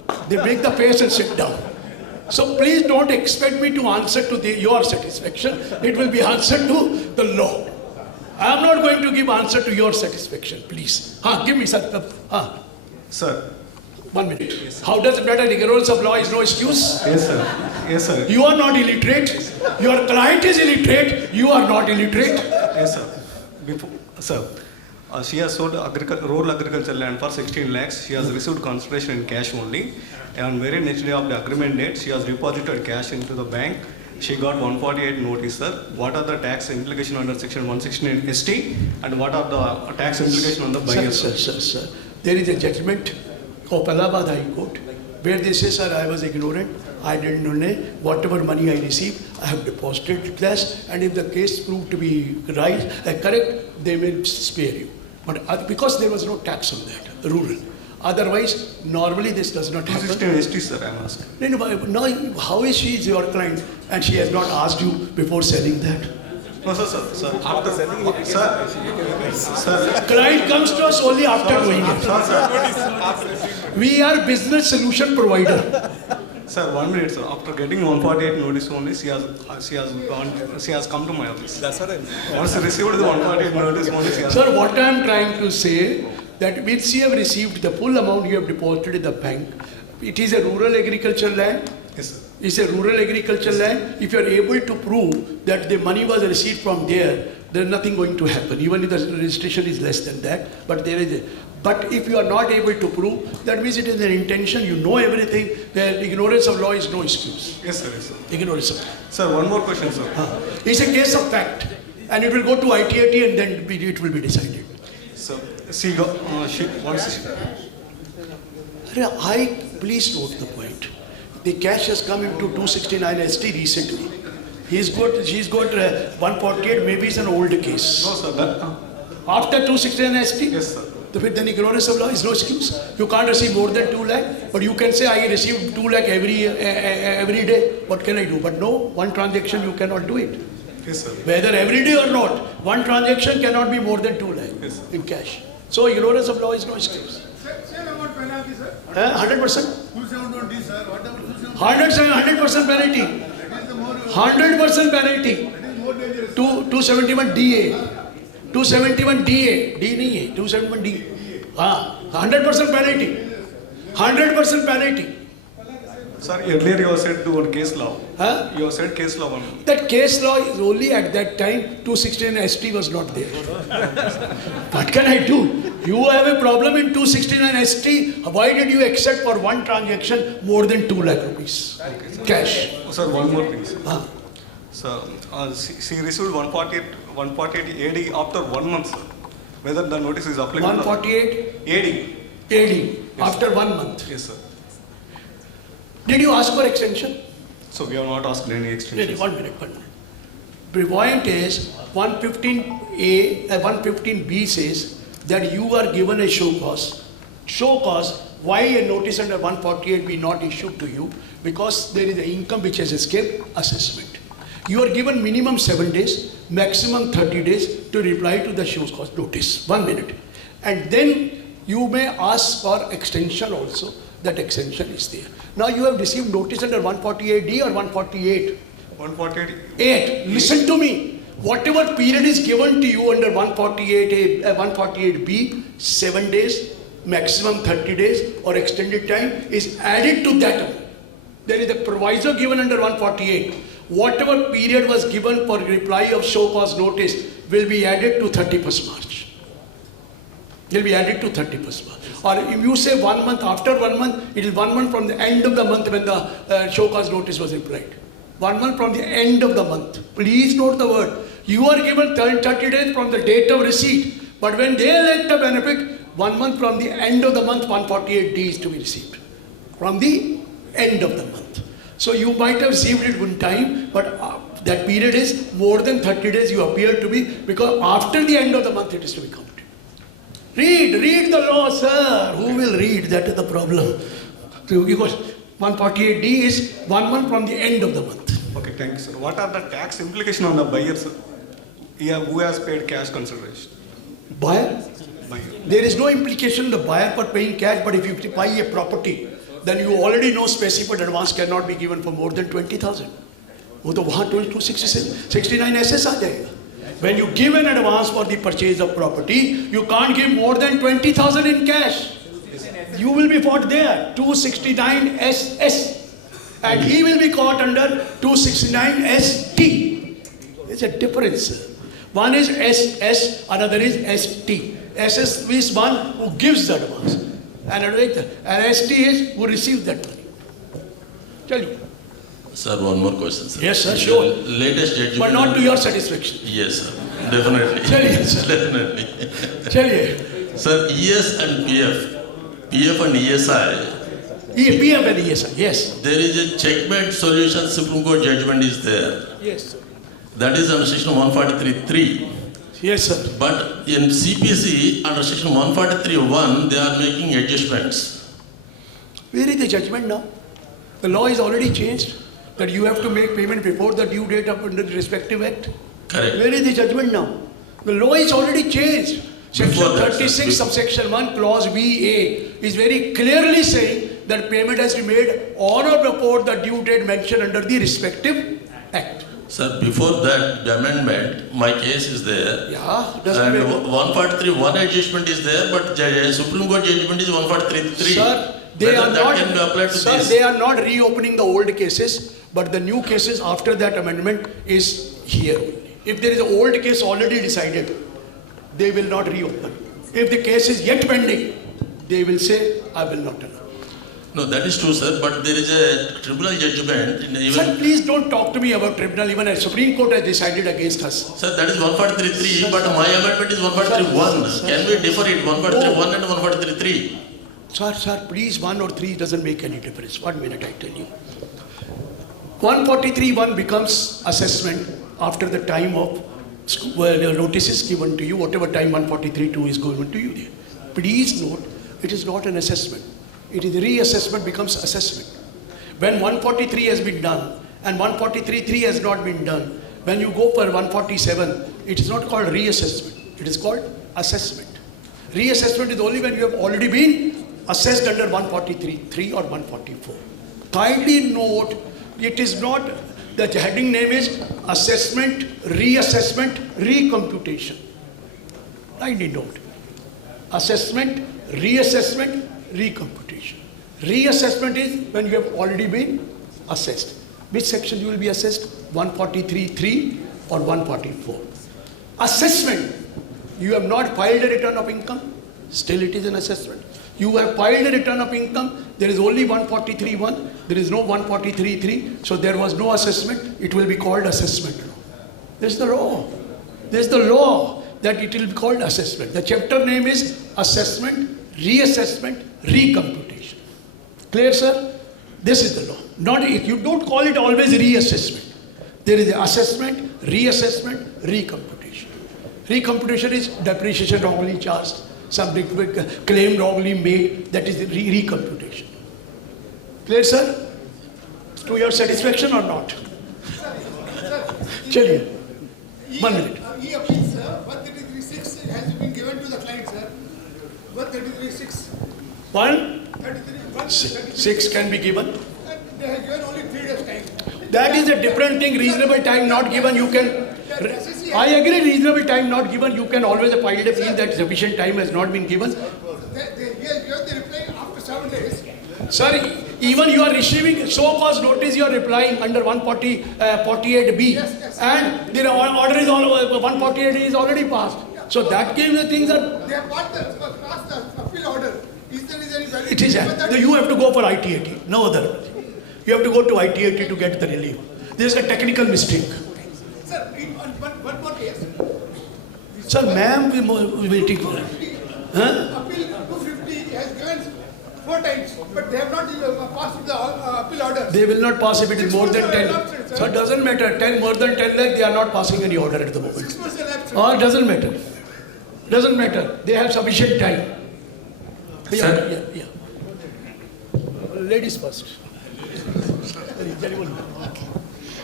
They make the face and sit down. So please don't expect me to answer to your satisfaction. It will be answer to the law. I am not going to give answer to your satisfaction, please. Give me sir. Sir. 1 minute. Yes, how does it matter? Ignorance of law is no excuse. Yes, sir. Yes, sir. You are not illiterate. Your client is illiterate. You are not illiterate. Yes, sir. Sir, she has sold rural agriculture land for 16 lakhs. She has received consideration in cash only. And very next day of the agreement date, she has deposited cash into the bank. She got 148 notice, sir. What are the tax implications under section 169 ST? And what are the tax implications on the buyer? Sir. There is a judgment of Allahabad High Court where they say, sir, I was ignorant. I didn't know whatever money I received, I have deposited cash, and if the case proved to be correct, they will spare you. But because there was no tax on that, rural. Otherwise, normally this does not happen. 216 ST, sir, I am asking. No, how is she your client and she has not asked you before selling that? No, sir. After selling, sir. Client comes to us only after doing it. We are business solution provider. Sir, 1 minute, sir. After getting 148 notice only, she has come to my office. That's what I mean. Once received the 148 notice only, she has. Sir, what I am trying to say, that once you have received the full amount you have deposited in the bank, it is a rural agricultural land. Yes, sir. It's a rural agricultural land. If you are able to prove that the money was received from there is nothing going to happen, even if the registration is less than that. But if you are not able to prove, that means it is an intention, you know everything, the ignorance of law is no excuse. Yes, sir. Yes, sir. Ignorance of law. Sir, one more question, sir. It's a case of fact, and it will go to ITAT and then it will be decided. So, Please note the point. The cash has come into 269 ST recently. She's got 148, maybe it's an old case. No, sir. After 269 ST? Yes, sir. Then ignorance of law is no excuse. You can't receive more than 2 lakh, but you can say I receive 2 lakh every day. What can I do? But no, one transaction you cannot do it. Yes, sir. Whether every day or not, one transaction cannot be more than 2 lakh in cash. So ignorance of law is no excuse. Same amount penalty, sir. 100%. 271D, sir. What about 100% penalty. 100% penalty. 271 DA. 271 DA. D नहीं है. 271 D. 100% penalty. 100% penalty. Sir, earlier you said to one case law. You said case law one. That case law is only at that time 269 ST was not there. What can I do? You have a problem in 269 ST. Why did you accept for one transaction more than 2 lakh rupees? Okay, Cash. Sir, one more thing, sir. Sir, she received 148 AD after 1 month, sir. Whether the notice is applicable. 148? AD. Yes, after 1 month. Yes, sir. Did you ask for extension? So we have not asked any extension. 1 minute. The point is 115A, 115B says that you are given a show cause. Show cause, why a notice under 148 be not issued to you? Because there is an income which has escaped assessment. You are given minimum 7 days, maximum 30 days to reply to the show cause notice. 1 minute. And then you may ask for extension also. That extension is there. Now you have received notice under 148D or 148? 148. Listen to me. Whatever period is given to you under 148B, 7 days, maximum 30 days or extended time is added to that. There is a proviso given under 148. Whatever period was given for reply of show cause notice will be added to 31st March. Will be added to 31st March. Or if you say 1 month, after 1 month, it is 1 month from the end of the month when the show cause notice was replied. 1 month from the end of the month. Please note the word. You are given 30 days from the date of receipt. But when they elect the benefit, 1 month from the end of the month, 148D is to be received. From the end of the month. So you might have received it one time, but that period is more than 30 days you appear to be, because after the end of the month it is to be counted. Read the law, sir. Who will read? That is the problem. Because 148D is 1 month from the end of the month. Okay, thank you, sir. What are the tax implications on the buyer, sir? Who has paid cash consideration? Buyer? There is no implication on the buyer for paying cash, but if you buy a property then you already know specified advance cannot be given for more than 20,000. वो तो वहाँ 269 SS आ जाएगा. When you give an advance for the purchase of property, you can't give more than 20,000 in cash. You will be caught there, 269 SS. And he will be caught under 269 ST. There's a difference. One is SS, another is ST. SS is one who gives the advance. And ST is who receives that money. Tell you. Sir, one more question, sir. Yes, sir, sure. Latest judgment. But not to your satisfaction. Yes, sir. Definitely. Chaliye, sir. Definitely. Chaliye. Sir, ES and PF. PF and ESI. PF and ESI, yes. There is a checkmate solution Supreme Court judgment is there. Yes, sir. That is under section 143.3. Yes, sir. But in CPC, under section 143.1, they are making adjustments. Where is the judgment now? The law is already changed that you have to make payment before the due date of under the respective act. Correct. Where is the judgment now? The law is already changed. Section 36, subsection 1, clause VA is very clearly saying that payment has to be made on or before the due date mentioned under the respective act. Sir, before that, the amendment, my case is there. Yeah, and 143.1 adjustment is there, but Supreme Court judgment is 143.3. Sir, they are that not, can be applied to sir, this. they are not reopening the old cases, but the new cases after that amendment is here only. If there is an old case already decided, they will not reopen. If the case is yet pending, they will say, I will not allow. No, that is true, sir, but there is a tribunal judgment. In even Sir, please don't talk to me about tribunal. Even a Supreme Court has decided against us. Sir, that is 143.3, but my amendment is 143.1. Can we differ it? 143.1 and 143.3. Sir, please, 1 or 3 doesn't make any difference. 1 minute, I tell you. 143.1 becomes assessment after the time of notice is given to you, whatever time 143.2 is given to you. Please note, it is not an assessment. It is reassessment becomes assessment. When 143 has been done and 143.3 has not been done, when you go for 147, it is not called reassessment. It is called assessment. Reassessment is only when you have already been assessed under 143.3 or 144. Kindly note, it is not, the heading name is assessment, reassessment, recomputation. Kindly note, assessment, reassessment, recomputation. Reassessment is when you have already been assessed. Which section you will be assessed? 143.3 or 144. Assessment, you have not filed a return of income, still it is an assessment. You have filed a return of income, there is only 143.1, there is no 143.3, so there was no assessment, it will be called assessment. This is the law. This is the law that it will be called assessment. The chapter name is assessment, reassessment, recomputation. Clear, sir? This is the law. Not, you don't call it always reassessment. There is assessment, reassessment, recomputation. Recomputation is depreciation wrongly charged, some claim wrongly made, that is the recomputation. Clear, sir? To your satisfaction or not? Chaliye. 1 minute. E-appeal, sir, 133.6 has been given to the client, sir. 133.6. 133.6 can be given. They have given only 3 days time. That is a different thing. Reasonable time not given, you can. I agree, reasonable time not given, you can always file a appeal that sufficient time has not been given. He has given the reply after 7 days. Sir, even you are receiving show cause notice, you are replying under 148B. Yes. And the order is all 148 is already passed. So that kind of things are. They have passed the appeal order. Is there any validity? It is. You have to go for ITAT, no other. You have to go to ITAT to get the relief. There is a technical mistake. Sir, one more case. Sir, ma'am, we are waiting for it. Huh? Appeal 250 has given 4 times, but they have not passed the appeal order. They will not pass if it is more than 10. So it doesn't matter. More than 10 lakh, they are not passing any order at the moment. 6 months elapsed. Or doesn't matter. Doesn't matter. They have sufficient time. Yeah. Ladies first.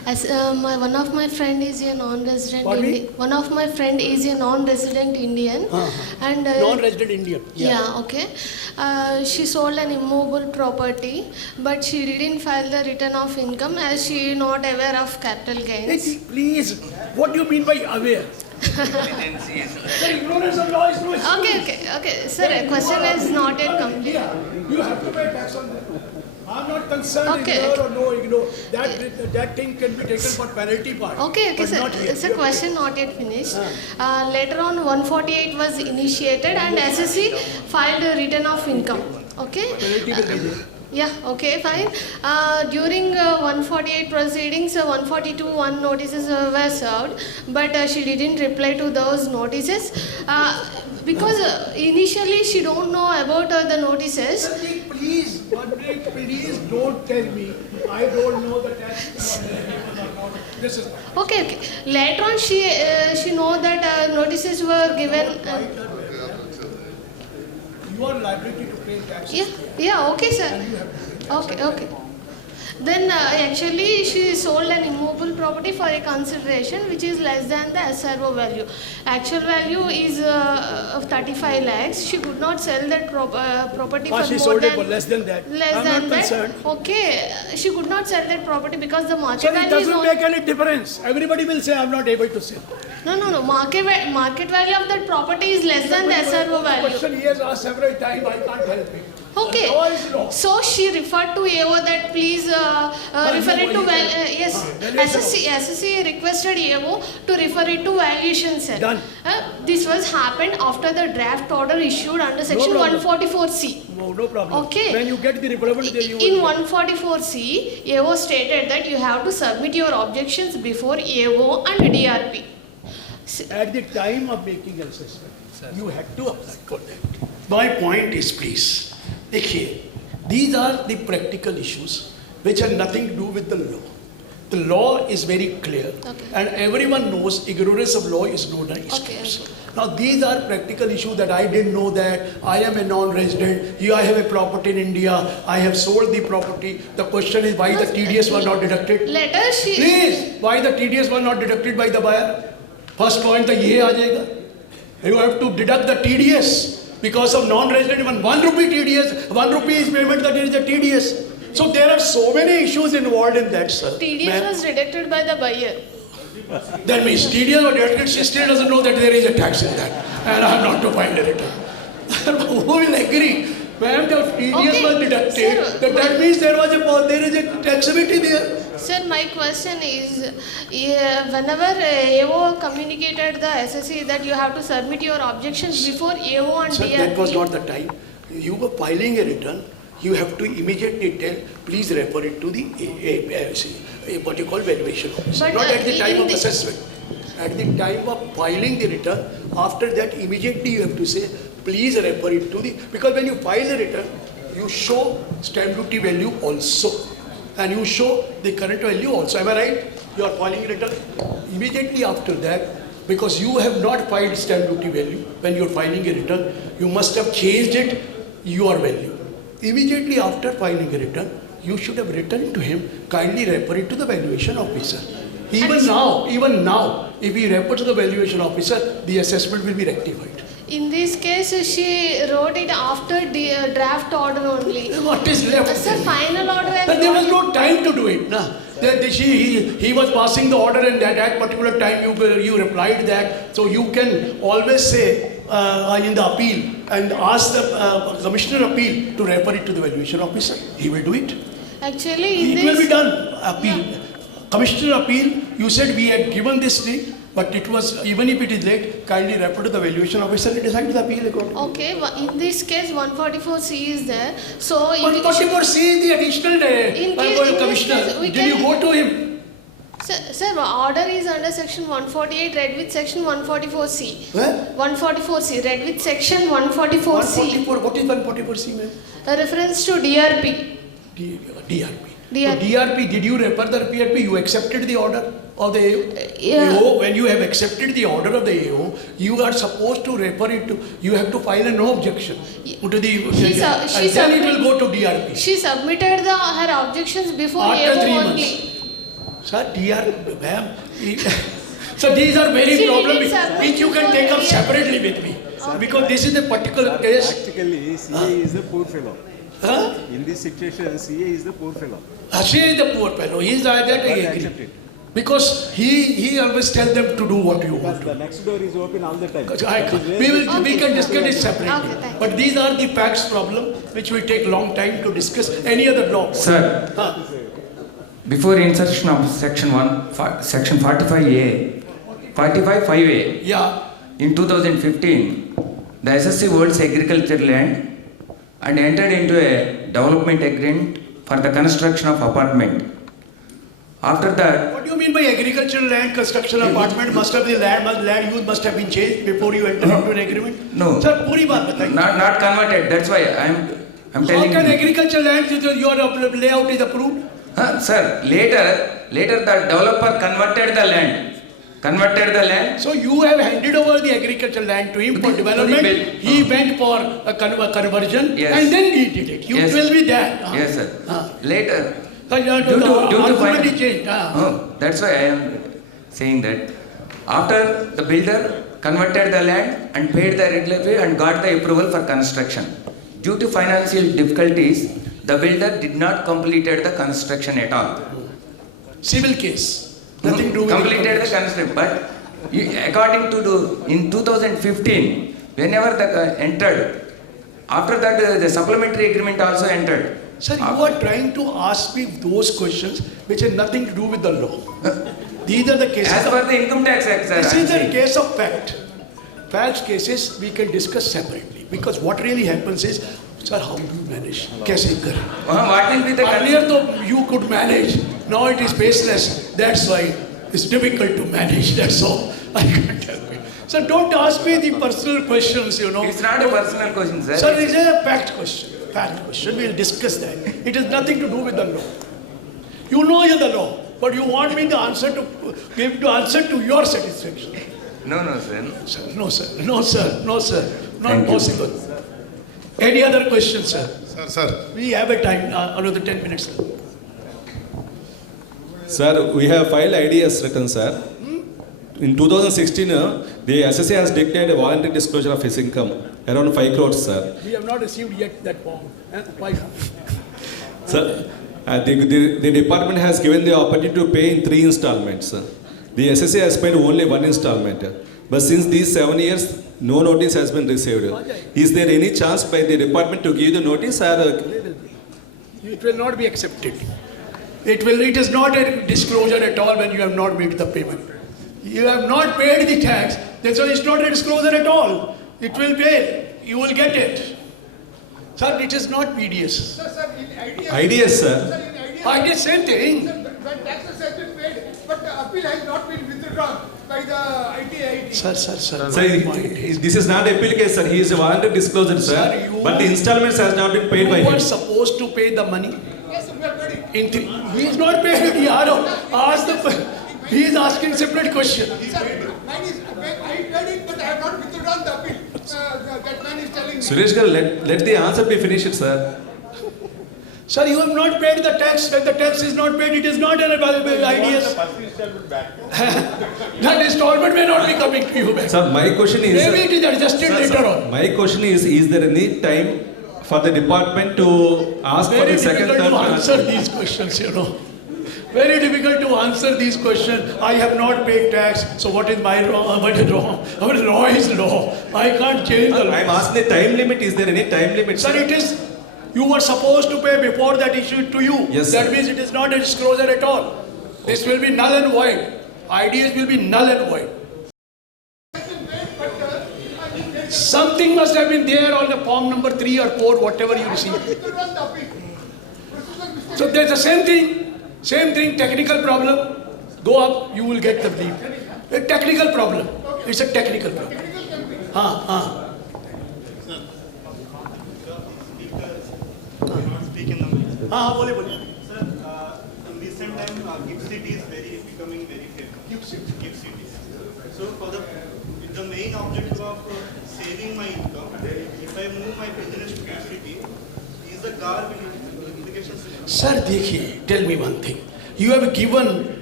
As one of my friend is a non-resident Pardon me? Indian. One of my friend is a non-resident Indian, and Non-resident Indian. yeah, okay. She sold an immovable property, but she didn't file the return of income as she is not aware of capital gains. Hey, please, what do you mean by aware? The ignorance of law is no excuse. Okay. Sir, question is not yet complete. You have to pay tax on that. I'm not concerned Okay. ignore or no ignore. That thing can be taken for penalty part. Okay, but sir. not here. It's a question not yet finished. Later on, 148 was initiated and SSC filed a return of income. Okay. Penalty will be there. Yeah, okay, fine. During 148 proceedings, 142 one notices were served, but she didn't reply to those notices because initially she don't know about the notices. Please don't tell me. I don't know the tax. This is Okay. Later on, she know that notices were given. you are liability to pay tax. Yeah, okay, sir. Okay. Then actually she sold an immovable property for a consideration which is less than the SRO value. Actual value is of 35 lakhs. She could not sell that property for She more sold than it for less than that. Less I'm than not that. concerned. Okay, she could not sell that property because the market So it value is doesn't not. make any difference. Everybody will say I'm not able to sell. No. Market value of that property is less than the SRO The value. question he has asked several times. I can't help it. Okay, Law is law. so she referred to AO that please refer it to yes. SSC requested AO to refer it to valuation cell. Done. This was happened after the draft order issued under section problem. 144C. No problem. Okay. When you get the referral, then you In will. 144C, AO stated that you have to submit your objections before AO and DRP. At the time of making an assessment, you have to apply for that. My point is, please, these are the practical issues which have nothing to do with the law. The law is very clear, and everyone knows ignorance of law is no excuse. Now these are practical issues that I didn't know that I am a non-resident, I have a property in India, I have sold the property. The question is why the TDS was not deducted? Later she... Please, why the TDS was not deducted by the buyer? First point, ये आ जाएगा. You have to deduct the TDS because of non-resident. Even 1 rupee TDS, 1 rupee is payment that is a TDS. So there are so many issues involved in that, sir. TDS was deducted by the buyer. That means TDS was deducted. She still doesn't know that there is a tax in that, and I have not to find a return. Who will agree? Ma'am, the TDS was deducted. Sir, that means there is a taxability there. Sir, my question is, whenever AO communicated the SSC that you have to submit your objections before AO and Sir, DRP. that was not the time. You were filing a return. You have to immediately tell, please refer it to the what you call valuation officer. But, Not at the time of the- assessment. At the time of filing the return, after that immediately you have to say, please refer it to the, because when you file the return, you show stamp duty value also. And you show the current value also. Am I right? You are filing a return. Immediately after that, because you have not filed stamp duty value, when you are filing a return, you must have changed it, your value. Immediately after filing a return, you should have written to him, kindly refer it to the valuation officer. Even now, if he refers to the valuation officer, the assessment will be rectified. In this case, she wrote it after the draft order only. What is left? Sir, final order has But there was no time to do it. Nah. He was passing the order, and at that particular time you replied that. So you can always say in the appeal and ask the commissioner appeal to refer it to the valuation officer. He will do it. Actually, in It will be done. Appeal. Yeah. Commissioner appeal, you said we had given this thing, but it was, even if it is late, kindly refer to the valuation officer and decide the appeal accordingly. Okay, in this case 144C is there. So 144C is the additional commissioner. Did you go to him? Sir, order is under section 148 read with section 144C. Where? 144C read with section 144C. 144, what is 144C, ma'am? A reference to DRP. DRP. So DRP, did you refer the DRP? You accepted the order of the AO? Yeah. AO, when you have accepted the order of the AO, you are supposed to refer it to, you have to file a no objection to the, and then it will go to DRP. She submitted her objections before After AO 3 only. months. Sir, ma'am. So these are very See, problems it's which you can take up separately with me. Because this is a particular case. Practically, CA is the poor fellow. Huh? In this situation, CA is the poor fellow. CA is the poor fellow. He is that I agree. Because he always tell them to do what you want. The next door is open all the time. We can discuss it separately. Okay, but these are the facts problem which will take long time to discuss any other law. Sir, before insertion of section 45A, 45(5)A, yeah. in 2015, the SSC holds agricultural land and entered into a development agreement for the construction of apartment. After that, What do you mean by agricultural land, construction, apartment? Must have the land use must have been changed before you enter into an agreement? No. Sir, puri baat bataiye. not converted. That's why I'm telling How can you. agricultural land, your layout is approved? Sir, later the developer converted the land. So you have handed over the agricultural land to him for development. He went for a conversion Yes. and then he did it. You Yes. will be there. Yes, sir. Later, Due to change. that's why I am saying that after the builder converted the land and paid the regular fee and got the approval for construction. Due to financial difficulties, the builder did not completed the construction at all. Civil case. Nothing to do with completed the construction, but according to in 2015, whenever the entered, after that the supplementary agreement also entered. Sir, you are trying to ask me those questions which have nothing to do with the law. These are the cases. As per the Income Tax Act, sir. This is a case of fact. Facts cases we can discuss separately because what really happens is, sir, how do you manage? Kaise kar? What will be the earlier though you could manage, now it is baseless. That's why it's difficult to manage. That's all. I can't help it. So don't ask me the personal questions, It's not a personal question, sir. Sir, it is a fact question. Fact question. We'll discuss that. It has nothing to do with the law. You know the law, but you want me the answer to give the answer to your satisfaction. No, sir. No, sir. No, sir. No, sir. Not Thank you. possible. Any other questions, sir? Sir. We have a time, another 10 minutes. Sir, we have filed IDS return, sir. In 2016, the SSC has declared a voluntary disclosure of his income, around 5 crores, sir. We have not received yet that form. Why? Sir, the department has given the opportunity to pay in 3 installments. The SSC has paid only 1 installment. But since these 7 years, no notice has been received. Is there any chance by the department to give the notice? It will not be accepted. It is not a disclosure at all when you have not made the payment. You have not paid the tax, so it's not a disclosure at all. It will pay. You will get it. Sir, it is not PDS. Sir, in IDS, sir. IDS, same thing. When taxes have been paid, but the appeal has not been withdrawn by the ITIT. Sir. Sir, this is not appeal case, sir. He is a voluntary disclosure, sir. But the installments has not been paid by him. You were supposed to pay the money. Yes, we are ready. He is not paid. He is asking separate question. Sir, mine is, I paid it, but I have not withdrawn the appeal. That man is telling me. Suresh Garu, let the answer be finished, sir. Sir, you have not paid the tax. When the tax is not paid, it is not an IDS. That installment may not be coming to you back. Sir, my question is... Maybe it is adjusted later on. My question is there any time for the department to ask for the second, third... Very difficult to answer these questions, Very difficult to answer these questions. I have not paid tax, so what is my wrong? What is wrong? Our law is law. I can't change the law. I am asking the time limit. Is there any time limit? Sir, it is... You were supposed to pay before that issued to you. Yes, that sir. means it is not a disclosure at all. This will be null and void. IDS will be null and void. Something must have been there on the form number 3 or 4, whatever you received. So there's the same thing, technical problem. Go up, you will get the leave. A technical problem. It's a technical problem. Sir, in recent time, GIFT City is becoming very famous. GIFT City. So, with the main objective of saving my income, if I move my business to GIFT City, is the car implications? Sir, देखिए, tell me one thing. You have given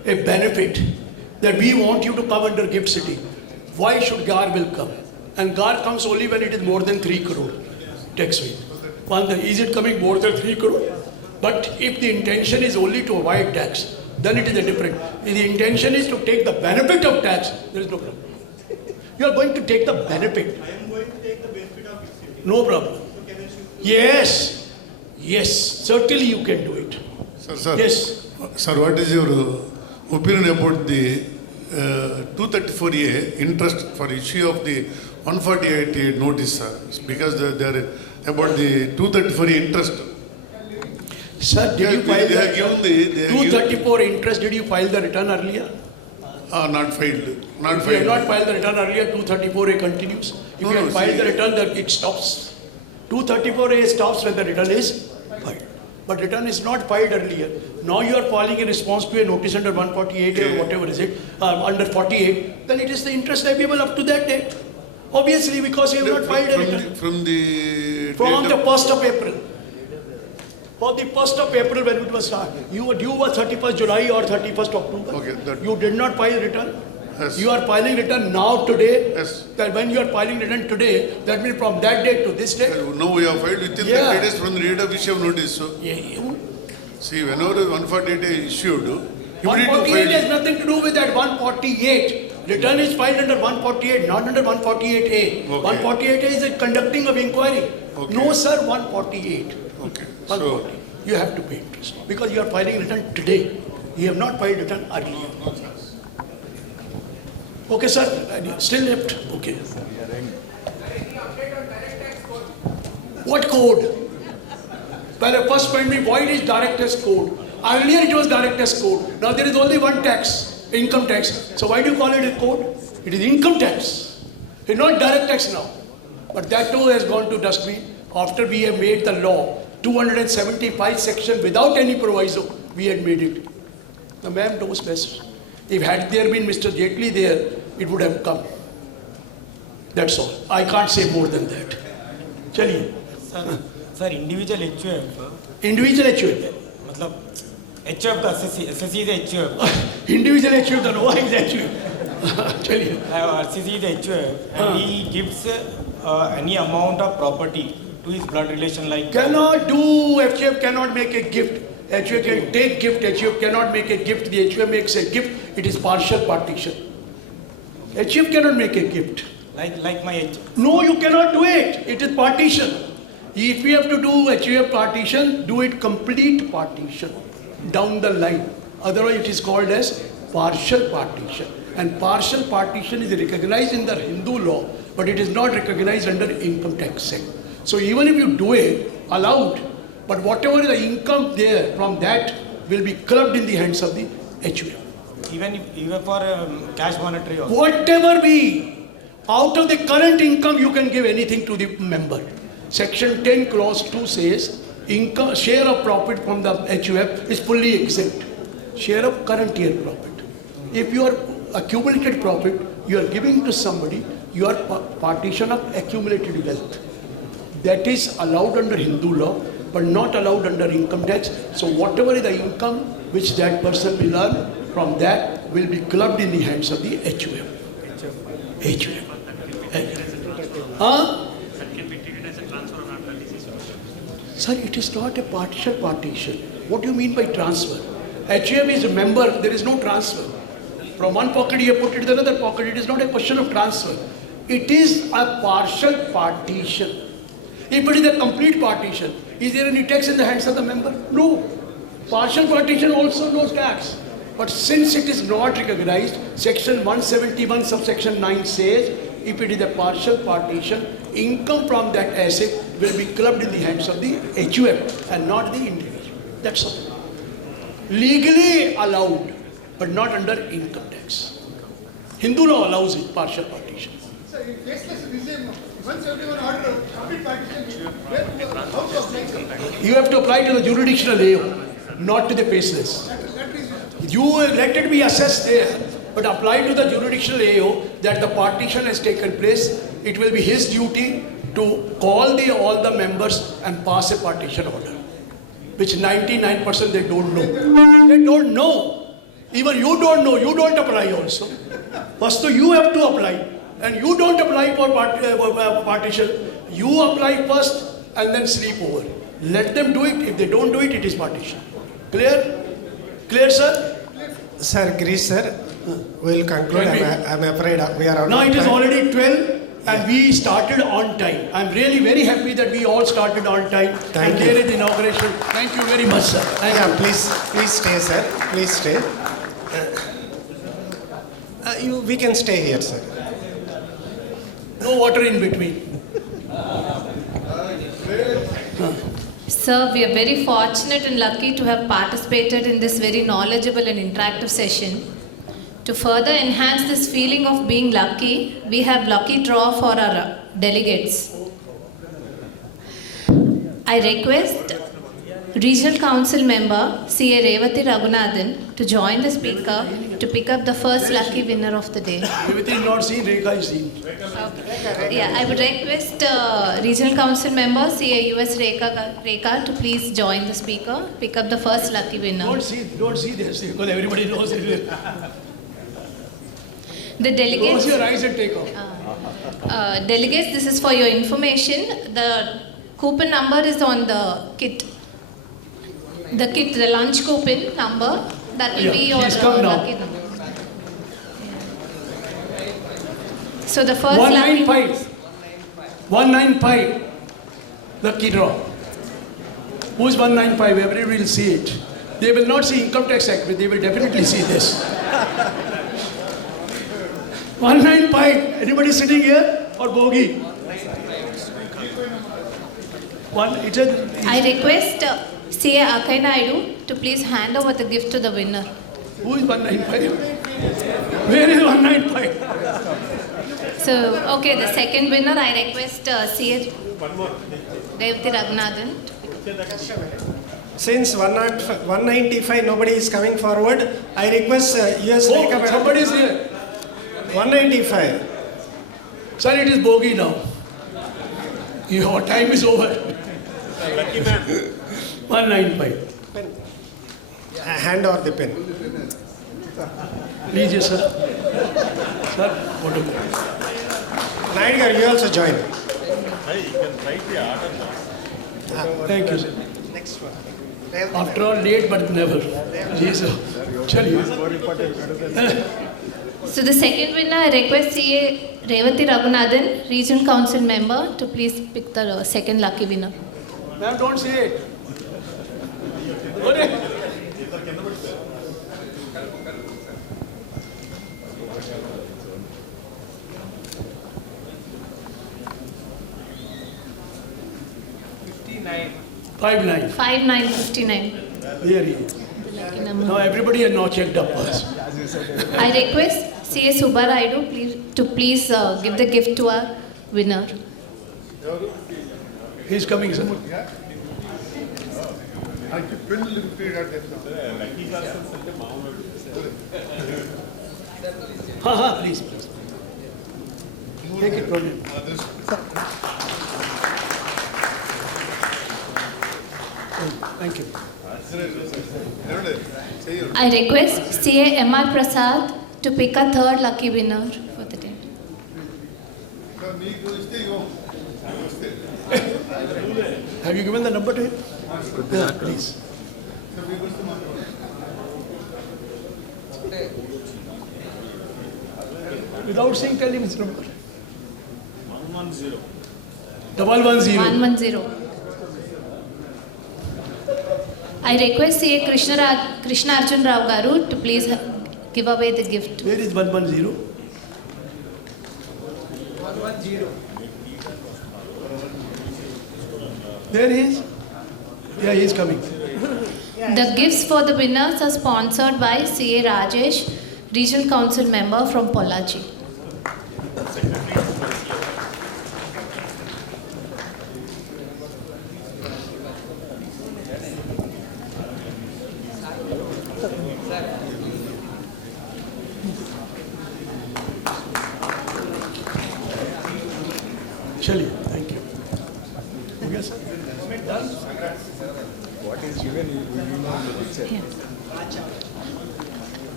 a benefit that we want you to come under gift city, why should GAR will come? And GAR comes only when it is more than 3 crore tax rate. Is it coming more than 3 crore? But if the intention is only to avoid tax, then it is a different. If the intention is to take the benefit of tax, there is no problem. You are going to take the benefit. I am going to take the benefit of gift city. No problem. So can I shoot? Yes, yes, certainly you can do it. Sir, Yes. Sir, what is your opinion about the 234A interest for issue of the 148A notice, sir? Because they are about the 234A interest. Sir, did you file They have given the 234 interest, did you file the return earlier? Not filed. Not If you have filed. not filed the return earlier, 234A continues. If No, you have no, filed see- the return, then it stops. 234A stops when the return is filed. But return is not filed earlier. Now you are filing a response to a notice under 148 or whatever is it, under 48, then it is the interest liable up to that date. Obviously, because you have not filed a return. From the From date the of- 1st of April. For the 1st of April when it was started. You were due was 31st July or 31st October. Okay, You did not file return. Yes. You are filing return now today. Yes. That when you are filing return today, that means from that date to this date. No, we have filed within Yeah. 30 days from the date of issue of notice. So, see, whenever the 148 is issued, immediately 148 has file. nothing to do with that 148. Return is filed under 148, not under 148A. 148A is a conducting of inquiry. No, sir, 148. Okay. 140. You have to pay interest because you are filing return today. You have not filed return earlier. Okay, sir. Still left. Okay. What code? Well, first point me, void is direct tax code. Earlier it was direct tax code. Now there is only one tax, income tax. So why do you call it a code? It is income tax. It's not direct tax now. But that too has gone to dustbin after we have made the law. 275 section without any proviso, we had made it. The ma'am knows best. If had there been Mr. Jaitley there, it would have come. That's all. I can't say more than that. Chaliye. Sir individual HUF Individual HUF. मतलब HUF का SSC is HUF Individual HUF, then why is HUF? Chaliye. RCC is HUF and he gives any amount of property to his blood relation like Cannot do, HUF cannot make a gift. HUF can take gift, HUF cannot make a gift. The HUF makes a gift, it is partial partition. HUF cannot make a gift. like my No, you cannot do it. It is partition. If we have to do HUF partition, do it complete partition down the line. Otherwise, it is called as partial partition. And partial partition is recognized in the Hindu law, but it is not recognized under Income Tax Act. So even if you do it, allowed, but whatever the income there from that will be clubbed in the hands of the HUF. even for cash monetary also. Whatever be, out of the current income you can give anything to the member. Section 10 clause 2 says income share of profit from the HUF is fully exempt. Share of current year profit. If you are accumulated profit, you are giving to somebody, you are partition of accumulated wealth. That is allowed under Hindu law, but not allowed under income tax. So whatever is the income which that person will earn, from that will be clubbed in the hands of the HUF. HUF. Huh? Sir, it is not a partial partition. What do you mean by transfer? HUF is a member, there is no transfer. From one pocket you have put it in another pocket. It is not a question of transfer. It is a partial partition. If it is a complete partition, is there any tax in the hands of the member? No. Partial partition also no tax. But since it is not recognized, section 171 subsection 9 says, if it is a partial partition, income from that asset will be clubbed in the hands of the HUF and not the individual. That's all. Legally allowed, but not under income tax. Hindu law allows it, partial partition. So, in faceless regime, 171 order, complete partition, where how to apply? You have to apply to the jurisdictional AO, not to the faceless. You let it be assessed there, but apply to the jurisdictional AO that the partition has taken place. It will be his duty to call all the members and pass a partition order, which 99% they don't know. They don't know. Even you don't know, you don't apply also. First you have to apply. And you don't apply for partition. You apply first and then sleep over. Let them do it. If they don't do it, it is partition. Clear? Clear, sir? Sir, Girish sir, we will conclude. I'm afraid we are out Now of it is time. already 12 and we started on time. I'm really very happy that we all started on time. Thank you. There is inauguration. Thank you very much, sir. Thank you. Please stay, sir. Please stay. We can stay here, sir. No water in between. Sir, we are very fortunate and lucky to have participated in this very knowledgeable and interactive session. To further enhance this feeling of being lucky, we have lucky draw for our delegates. I request Regional Council member C.A. Revati Raghunathan to join the speaker to pick up the first lucky winner of the day. Revati is not seen, Rekha is seen. Yeah, I would request Regional Council member C.A. U.S. Rekha to please join the speaker, pick up the first lucky winner. Don't see this because everybody knows it. The delegates. Close your eyes and take off. Delegates, this is for your information. The coupon number is on the kit. The lunch coupon number, that will be your lucky number. So the first 195. 195. Lucky draw. Who's 195? Everybody will see it. They will not see income tax act, but they will definitely see this. 195. Anybody sitting here or bogey? I request C.A. Akai Naidu to please hand over the gift to the winner. Who is 195? Where is 195? So, okay, the second winner, I request C.A. Revati Raghunathan. Since 195 nobody is coming forward, I request U.S. Rekha. Somebody is here. 195. Sir, it is bogey now. Your time is over. Lucky man. 195. Hand over the pen. Please, sir. Sir, what do you Naidu, you also join. Hey, you can write the order. Thank you, sir. Next one. After all, late but never. Yes, sir. Chaliye. So the second winner, I request C.A. Revati Raghunathan, Regional Council member, to please pick the second lucky winner. Ma'am, don't say it. Five nine. 5959. There he is. Lucky number. Now everybody has now checked up us. I request C.A. Subbaraidu to please give the gift to our winner. He is coming, sir. Please. Take it from him. Thank you. I request C.A. M.R. Prasad to pick a third lucky winner for the day. Have you given the number to him? Yeah, please. Without saying, tell him his number. 110. 110. 110. I request C.A. Krishna Arjun Rao Garu to please give away the gift. Where is 110? 110. There he is. Yeah, he is coming. The gifts for the winners are sponsored by C.A. Rajesh, Regional Council member from Pollachi. Chaliye, thank you. Yes, sir. Done? What is given, we know the picture.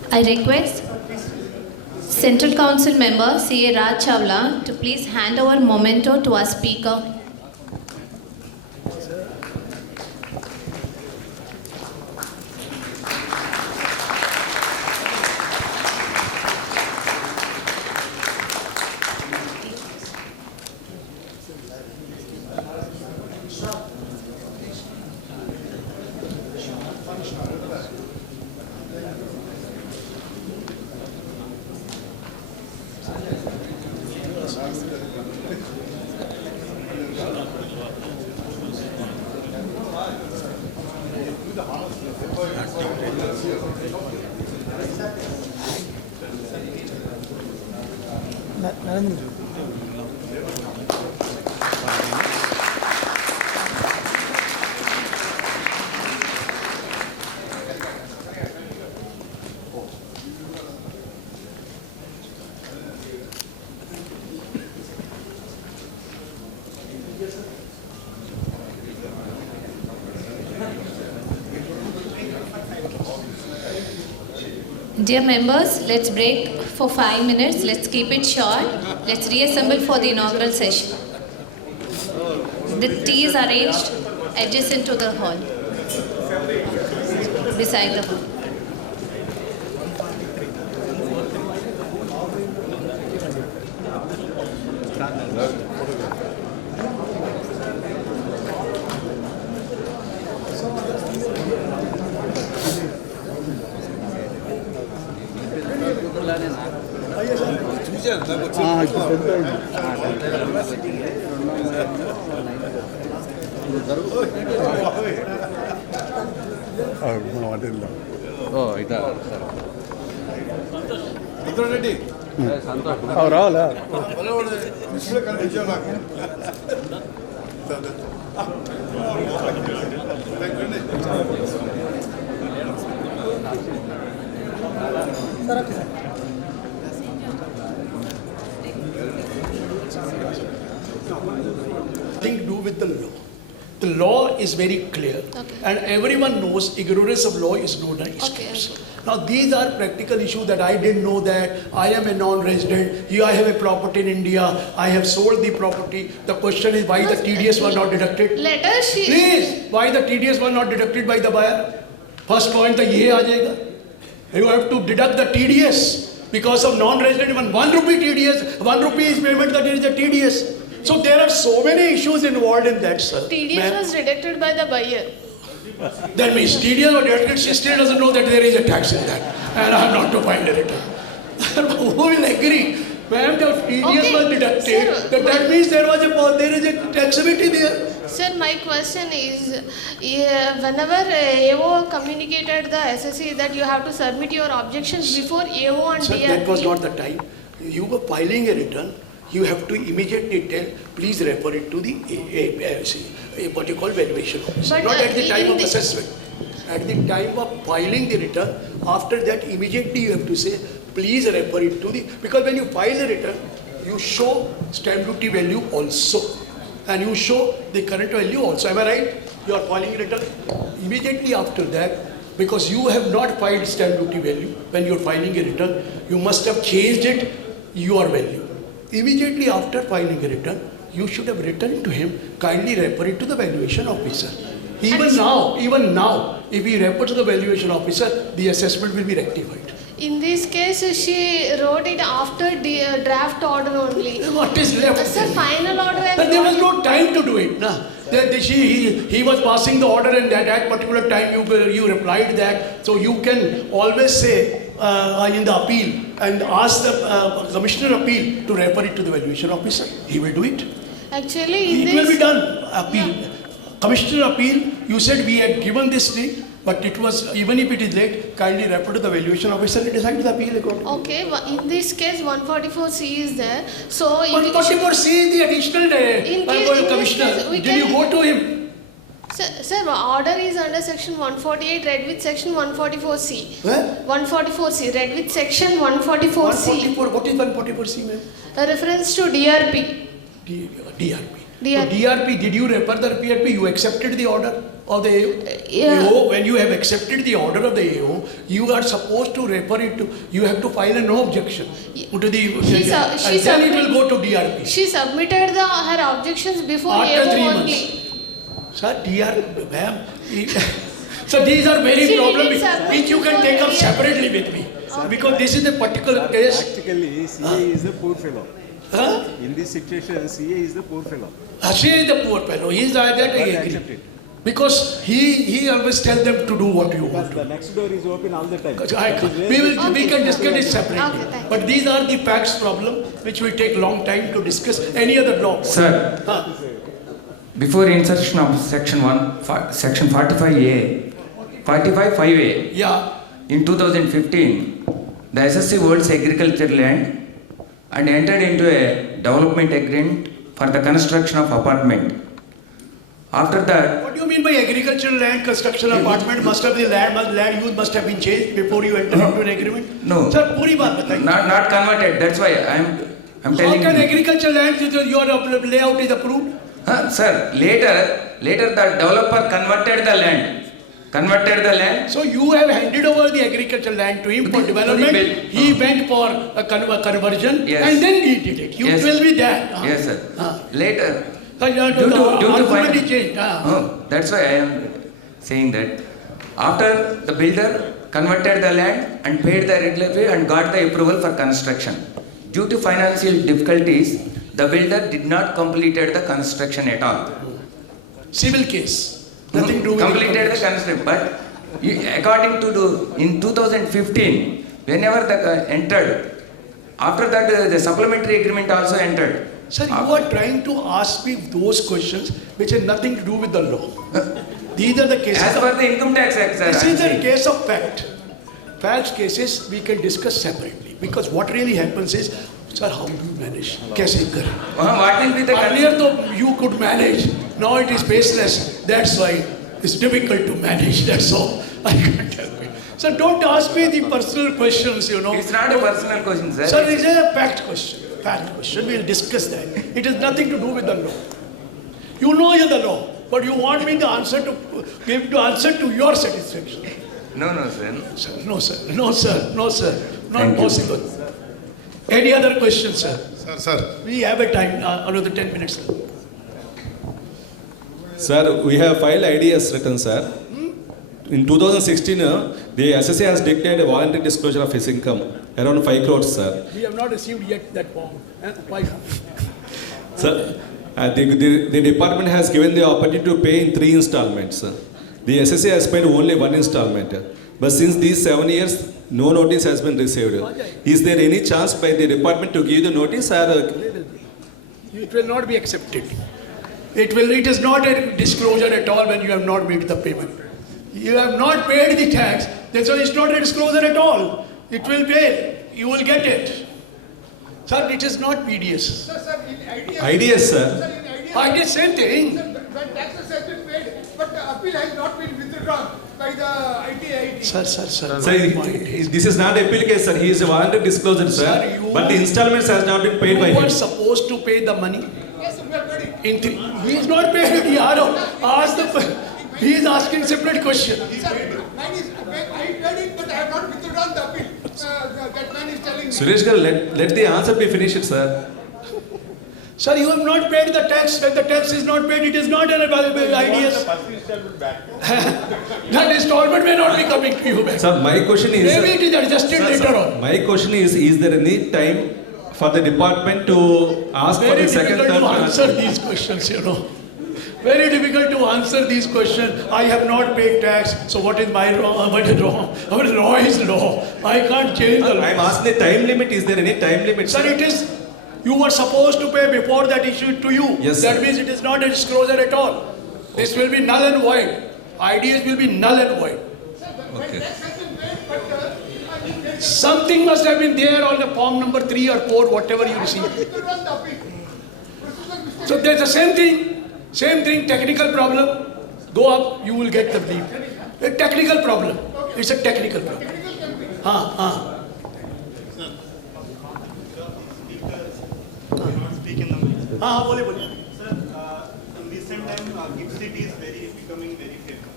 I request Central Council member C.A. Raj Chawla to please hand over memento to our speaker. Dear members, let's break for 5 minutes. Let's keep it short. Let's reassemble for the inaugural session. The tea is arranged adjacent to the hall, beside the hall. Nothing to do with the law. The law is very clear, and everyone knows ignorance of law is no excuse. Now these are practical issues that I didn't know that I am a non-resident. Here I have a property in India. I have sold the property. The question is why the TDS was not deducted. Please, why the TDS was not deducted by the buyer? First point, the ye aa jayega. You have to deduct the TDS because of non-resident. Even 1 rupee TDS, 1 rupee is payment that is the TDS. So there are so many issues involved in that, sir. TDS was deducted by the buyer. That means TDS was deducted, she still doesn't know that there is a tax in that. And I have not to find a return. Who will agree? Ma'am, the TDS was deducted. Sir, that means there is a taxability there. Sir, my question is, whenever AO communicated the SSC that you have to submit your objections before AO and Sir, DRP. that was not the time. You were filing a return. You have to immediately tell, please refer it to the what you call valuation officer. But, not at the time of assessment. At the time of filing the return, after that immediately you have to say, please refer it to the, because when you file the return, you show stamp duty value also. And you show the current value also. Am I right? You are filing a return. Immediately after that, because you have not filed stamp duty value, when you are filing a return, you must have changed it, your value. Immediately after filing a return, you should have written to him, kindly refer it to the valuation officer. Even now, if we refer to the valuation officer, the assessment will be rectified. In this case, she wrote it after the draft order only. What is left? Sir, final order. But there was no time to do it. Nah. He was passing the order, and at that particular time you replied that. So you can always say in the appeal and ask the commissioner appeal to refer it to the valuation officer. He will do it. Actually, it will be done. Appeal. Yeah. Commissioner appeal, you said we had given this thing, but it was, even if it is late, kindly refer to the valuation officer and decide the appeal accordingly. Okay, in this case 144C is there. So 144C is the additional commissioner. Did you go to him? Sir, order is under section 148 read with section 144C. Where? 144C read with section 144C. 144, what is 144C, ma'am? A reference to DRP. DRP. So DRP, did you refer the DRP? You accepted the order? of the AO, when you have accepted the order of the AO, you are supposed to refer it to, you have to file a no objection to the, and then it will go to DRP. She submitted her objections before After AO 3 only. months. Sir, ma'am, so these are very problems which you can take up separately with me. Because this is a particular case. Practically, CA is the poor fellow. Huh? In this situation, CA is the poor fellow. CA is the poor fellow. He is that I agree. Because he always tells them to do what you want. The next door is open all the time. We can discuss it separately. But these are the facts problem which will take long time to discuss. Any other law? Sir, before insertion of section 45A, 45(5)A, yeah, in 2015, the SSC holds agricultural land and entered into a development agreement for the construction of apartment. After that, what do you mean by agricultural land, construction apartment? Must have the land use must have been changed before you enter into an agreement? No. Sir, puri baat bataiye. Not converted. That's why I'm telling you. How can agricultural land, your layout is approved? Sir, later the developer converted the land. So you have handed over the agricultural land to him for development. He went for a conversion, yes, and then he did it. You yes, tell me that. Yes, sir. Later, due to change. That's why I am saying that after the builder converted the land and paid the regular fee and got the approval for construction. Due to financial difficulties, the builder did not completed the construction at all. Civil case. Nothing to do with completed the construction, but according to in 2015, whenever the entered, after that the supplementary agreement also entered. Sir, you are trying to ask me those questions which have nothing to do with the law. These are the cases. As per the Income Tax Act, sir. This is a case of fact. Fact cases we can discuss separately, because what really happens is, sir, how do you manage? Kaise kar? What will be the earlier though you could manage, now it is baseless. That's why it's difficult to manage. That's all. I can't help it. So don't ask me the personal questions, you know. It's not a personal question, sir. Sir, it's a fact question. Fact question. We'll discuss that. It has nothing to do with the law. You know you're the law, but you want me the answer to give the answer to your satisfaction. No, sir. No, sir. No, sir. No, sir. Not possible. Any other questions, sir? Sir. We have a time, another 10 minutes, sir. Sir, we have filed IDS written, sir. In 2016, the SSA has declared a voluntary disclosure of his income, around 5 crores, sir. We have not received yet that form. Why? Sir, the department has given the opportunity to pay in 3 installments. The SSA has paid only 1 installment. But since these 7 years, no notice has been received. Is there any chance by the department to give the notice? It will not be accepted. It is not a disclosure at all when you have not made the payment. You have not paid the tax, that's why it's not a disclosure at all. It will pay, you will get it. Sir, it is not PDS. Sir, in IDS, sir. IDS, same thing. When taxes have been paid, but the appeal has not been withdrawn by the ITIT. Sir. Sir, this is not appeal case, sir. He is a voluntary disclosure, sir. But the installments has not been paid by him. You were supposed to pay the money. Yes, sir, we are ready. He is not paid. He is asking separate question. Sir, mine is, I paid it, but I have not withdrawn the appeal. That man is telling me. Suresh Garu, let the answer be finished, sir. Sir, you have not paid the tax. When the tax is not paid, it is not an IDS. That installment may not be coming to you back. Sir, my question is... Maybe it is adjusted later on. My question is there any time for the department to ask for the second, third... Very difficult to answer these questions, you know. Very difficult to answer these questions. I have not paid tax, so what is my wrong? What is wrong? Our law is law. I can't change the law. I am asking the time limit. Is there any time limit? Sir, it is... You were supposed to pay before that issued to you. Yes, that sir. means it is not a disclosure at all. This will be null and void. IDS will be null and void. Okay. Something must have been there on the form number 3 or 4, whatever you received. So there's the same thing, technical problem. Go up, you will get the leave. A technical problem. It's a technical problem. Sir, in recent time, GIFT City is becoming very famous.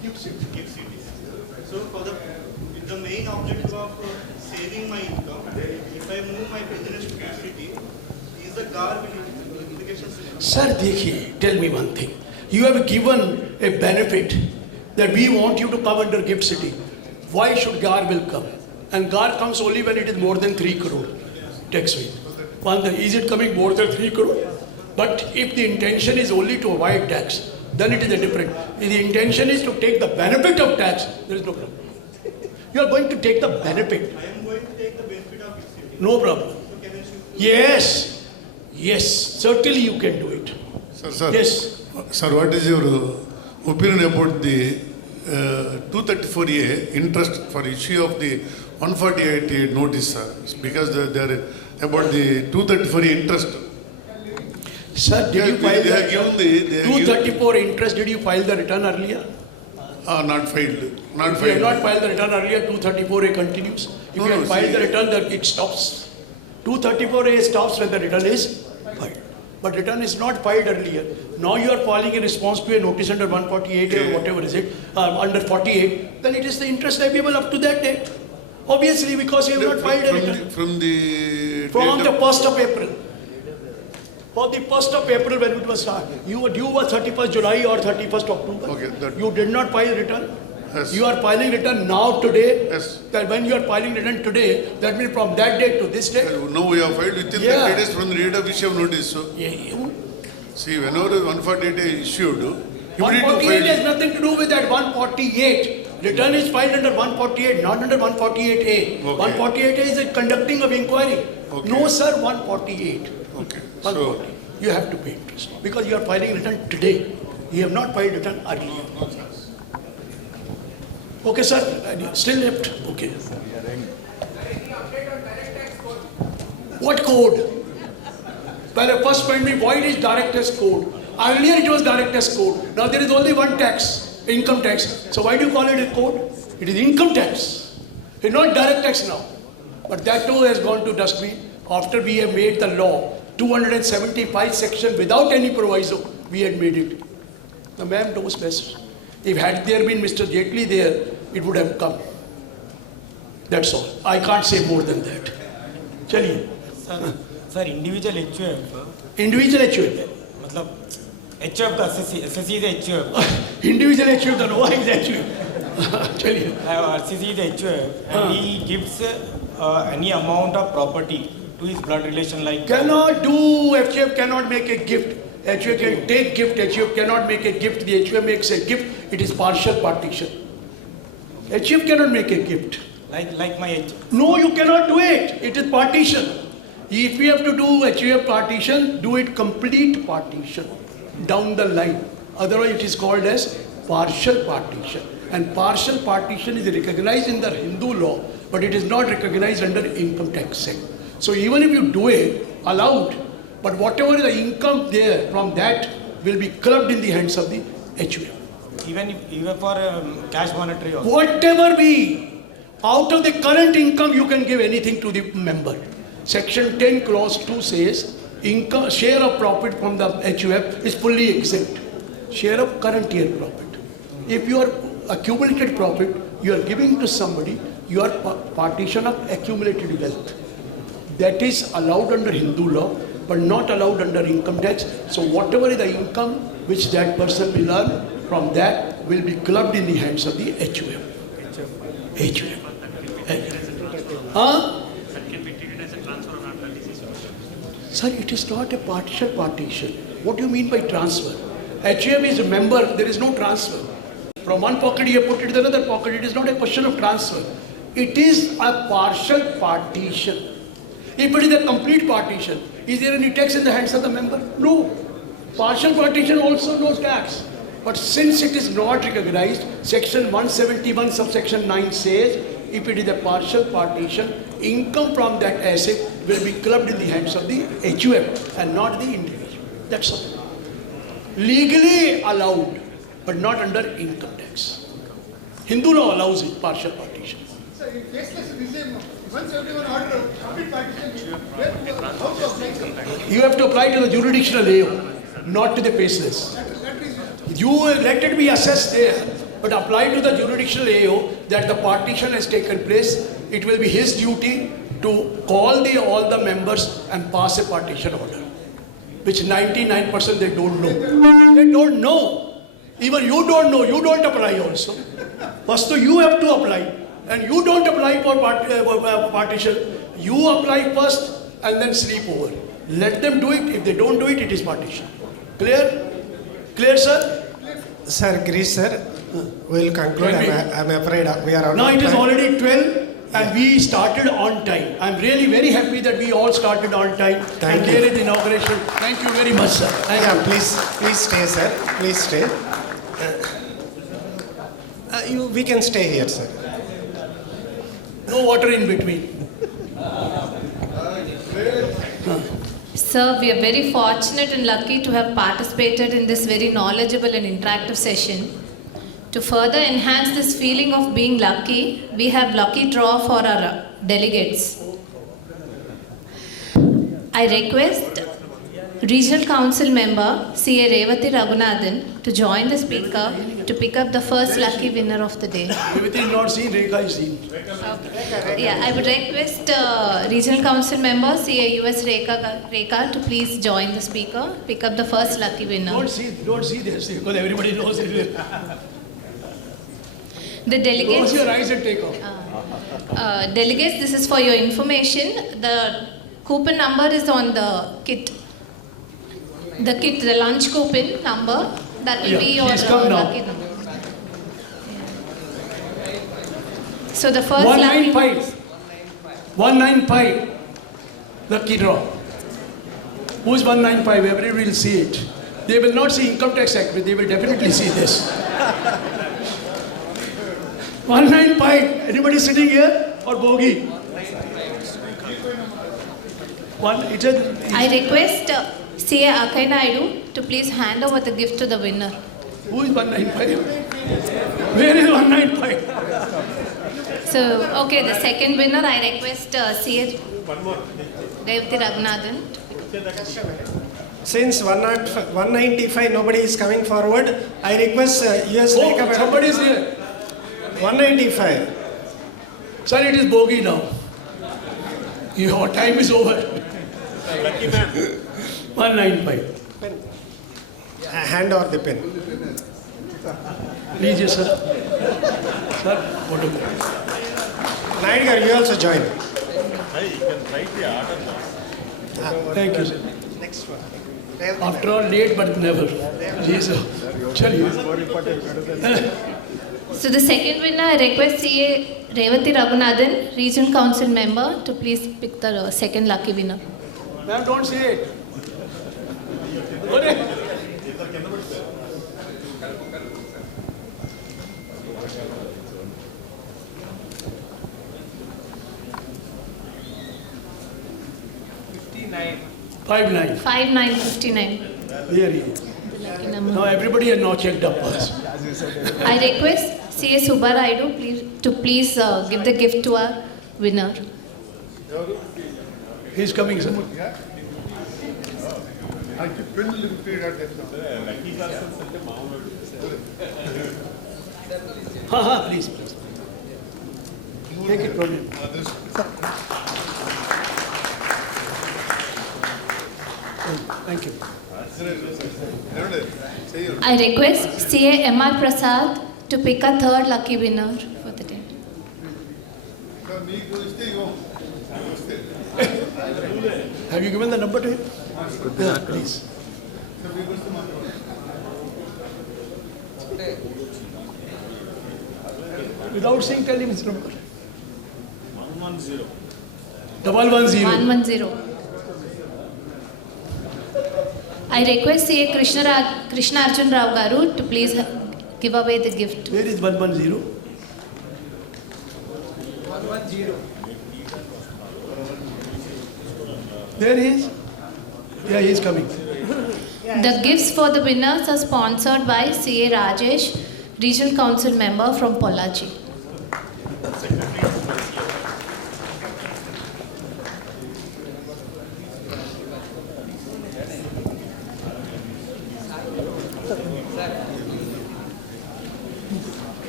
Gift city. So for with the main objective of saving my income, if I move my business to gift city, is the GAR implications? Sir, देखिए, tell me one thing. You have given a benefit that we want you to come under gift city. Why should GAR will come? And GAR comes only when it is more than 3 crore tax rate. One thing, is it coming more than 3 crore? But if the intention is only to avoid tax, then it is a different. If the intention is to take the benefit of tax, there is no problem. You are going to take the benefit. I am going to take the benefit of gift city. No problem. So can I shoot? Yes, certainly you can do it. Sir. Yes. Sir, what is your opinion about the 234A interest for issue of the 148A notice, sir? Because they are about the 234A interest. Sir, did you file they have given the 234 interest? Did you file the return earlier? Not filed. Not If you have filed. not filed the return earlier, 234A continues. If you have filed the return, then it stops. 234A stops when the return is filed. But return is not filed earlier. Now you are filing in response to a notice under 148 or whatever is it, under 48, then it is the interest liable up to that date. Obviously, because you have not filed a return. From the 1st of April. For the 1st of April when it was started. You were due was 31st July or 31st October. Okay, you did not file return. Yes. You are filing return now today. Yes. That when you are filing return today, that means from that date to this date. No, we have filed within 30 days from the date of issue of notice. So, see, whenever 148 is issued, you need to 148 has file. nothing to do with that 148. Return is filed under 148, not under 148A. 148A is a conducting of inquiry. No, sir, 148. Okay. 140. You have to pay interest because you are filing return today. You have not filed return earlier. Okay, sir. Still left. Okay. What code? Well, first point me, why it is direct tax code? Earlier it was direct tax code. Now there is only one tax, income tax. So why do you call it a code? It is income tax. It is not direct tax now. But that too has gone to dustbin after we have made the law. 275 section without any proviso, we had made it. The ma'am knows best. If had there been Mr. Jaitley there, it would have come. That's all. I can't say more than that. Chaliye. Sir, individual HUF. Individual HUF. मतलब HUF का SSC is HUF. Individual HUF, then why is HUF? Chaliye. RCC is HUF and he gives any amount of property to his blood relation like. Cannot do. HUF cannot make a gift. HUF can take gift. HUF cannot make a gift. The HUF makes a gift. It is partial partition. HUF cannot make a gift. Like my HUF. No, you cannot do it. It is partition. If you have to do HUF partition, do it complete partition down the line. Otherwise, it is called as partial partition. And partial partition is recognized in the Hindu law, but it is not recognized under Income Tax Act. So even if you do it, allowed, but whatever the income there from that will be clubbed in the hands of the HUF. Even for cash monetary also. Whatever be, out of the current income you can give anything to the member. Section 10 clause 2 says income share of profit from the HUF is fully exempt. Share of current year profit. If you are accumulated profit, you are giving to somebody, you are partition of accumulated wealth. That is allowed under Hindu law, but not allowed under income tax. So whatever is the income which that person will earn, from that will be clubbed in the hands of the HUF. HUF. Huh? Sir, it is not a partial partition. What do you mean by transfer? HUF is a member, there is no transfer. From one pocket you have put it in another pocket. It is not a question of transfer. It is a partial partition. If it is a complete partition, is there any tax in the hands of the member? No. Partial partition also no tax. But since it is not recognized, section 171 subsection 9 says, if it is a partial partition, income from that asset will be clubbed in the hands of the HUF and not the individual. That's all. Legally allowed, but not under income tax. Hindu law allows it, partial partition. Sir, in faceless regime, 171 order, complete partition, how to apply? You have to apply to the jurisdictional layer, not to the faceless. You let it be assessed there. but apply to the jurisdictional AO that the partition has taken place. It will be his duty to call all the members and pass a partition order, which 99% they don't know. They don't know. Even you don't know. You don't apply also. First, you have to apply, and you don't apply for partition. You apply first and then sleep over. Let them do it. If they don't do it, it is partition. Clear? Clear, sir? Sir, Girish, sir, we'll conclude. I'm afraid we are out Now of it is time. already 12 and we started on time. I'm really very happy that we all started on time. Thank you. There is inauguration. Thank you very much, sir. Thank you. Please stay, sir. Please stay. We can stay here, sir. No water in between. Sir, we are very fortunate and lucky to have participated in this very knowledgeable and interactive session. To further enhance this feeling of being lucky, we have lucky draw for our delegates. I request Regional Council member C.A. Revati Raghunathan to join the speaker to pick up the first lucky winner of the day. Revati is not seen, Rekha is seen. Yeah, I would request Regional Council member C.A. U.S. Rekha to please join the speaker, pick up the first lucky winner. Don't see this because everybody knows it. The delegates. Close your eyes and take off. Delegates, this is for your information. The coupon number is on the kit. The lunch coupon number, that will be your lucky number. So the first 195. 195. Lucky draw. Who is 195? Everybody will see it. They will not see Income Tax Act, but they will definitely see this. 195. Anybody sitting here or bogey? I request C.A. Akai Naidu to please hand over the gift to the winner. Who is 195? Where is 195? So, okay, the second winner, I request C.A. Revati Raghunathan. Since 195 nobody is coming forward, I request U.S. Rekha. Somebody is here. 195. Sir, it is bogey now. Your time is over. Lucky man. 195. Hand over the pen. Please, sir. Sir, what do you Naidu, you also join. You can write the order now. Thank you, sir. Next one. After all, late but never. Jesus. Chaliye. So the second winner, I request C.A. Revati Raghunathan, Regional Council member, to please pick the second lucky winner. Ma'am, don't say it. 59. 5959. There he is. Lucky number. Now everybody has now checked up us. I request C.A. Subbaraidu to please give the gift to our winner. He is coming, sir. Please. Take it from him. Thank you. I request C.A. M.R. Prasad to pick a third lucky winner for the day. Have you given the number to him? Yeah, please. Without saying, tell him his number. 110. 110. 110. I request C.A. Krishna Arjun Rao Garu to please give away the gift. Where is 110? 110. There he is. Yeah, he is coming. The gifts for the winners are sponsored by C.A. Rajesh, Regional Council member from Pollachi.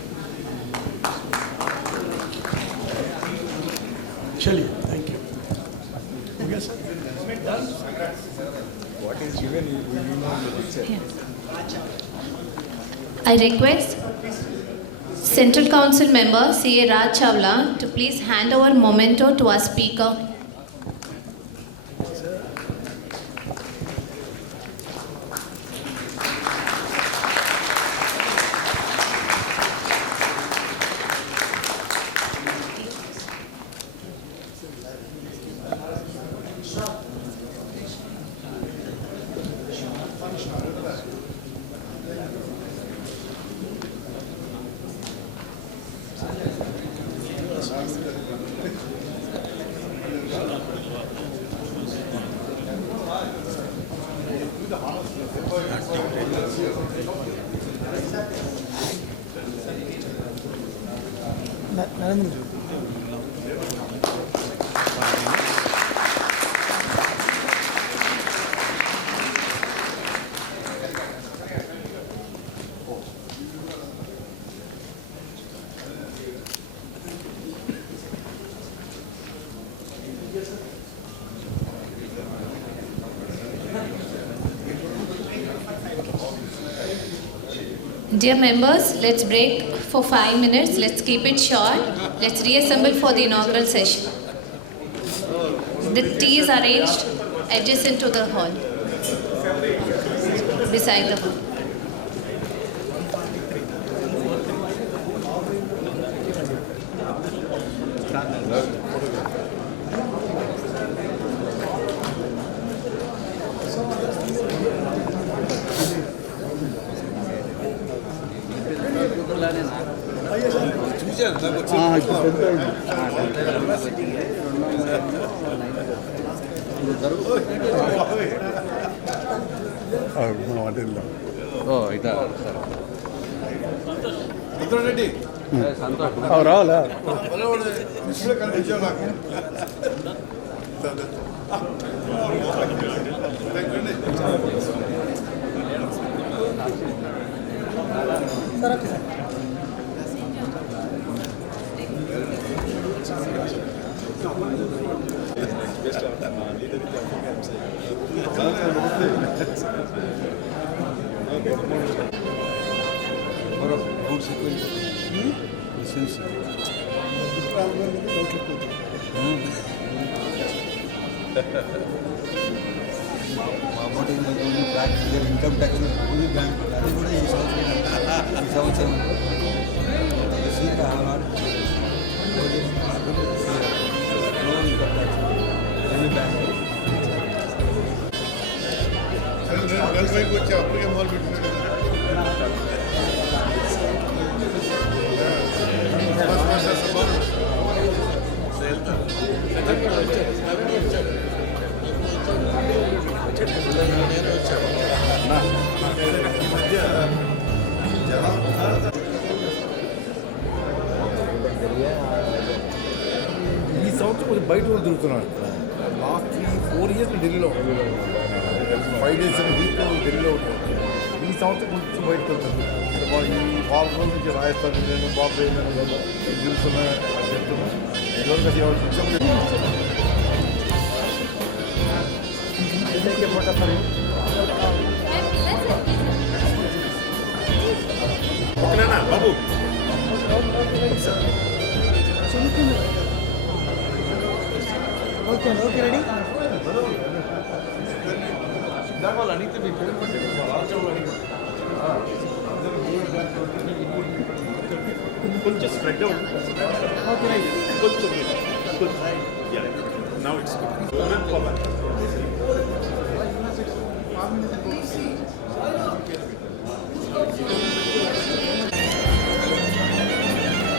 Chaliye, thank you. Okay, sir. What is given, we know the picture. I request Central Council member C.A. Raj Chawla to please hand over memento to our speaker. Dear members, let's break for 5 minutes. Let's keep it short. Let's reassemble for the inaugural session. The tea is arranged adjacent to the hall, beside the hall. రావాలా income tax bank అది కూడా ఈ సంవత్సరం వచ్చి అప్పటికే మొదలు పెట్టినాడు ఈ సంవత్సరం కొంచెం బయట వాళ్ళు తిరుగుతున్నాను. లాస్ట్ 3-4 ఇయర్స్ ఢిల్లీలో 5 days వీక్ ఢిల్లీలో ఉంటాను. ఈ సంవత్సరం కొంచెం బయటకు వెళ్తాను. ఈ 4 రోజుల నుంచి రాజస్థాన్ నేను బాంబే తిరుగుతున్నా చెప్తున్నా ఈరోజు కదా ఓకేనా బాబు ఓకే రెడీ అడిగితే మీ పేరు కొంచెం స్ప్రెడ్ అవుట్ కొంచెం నౌ ఇట్స్ గుడ్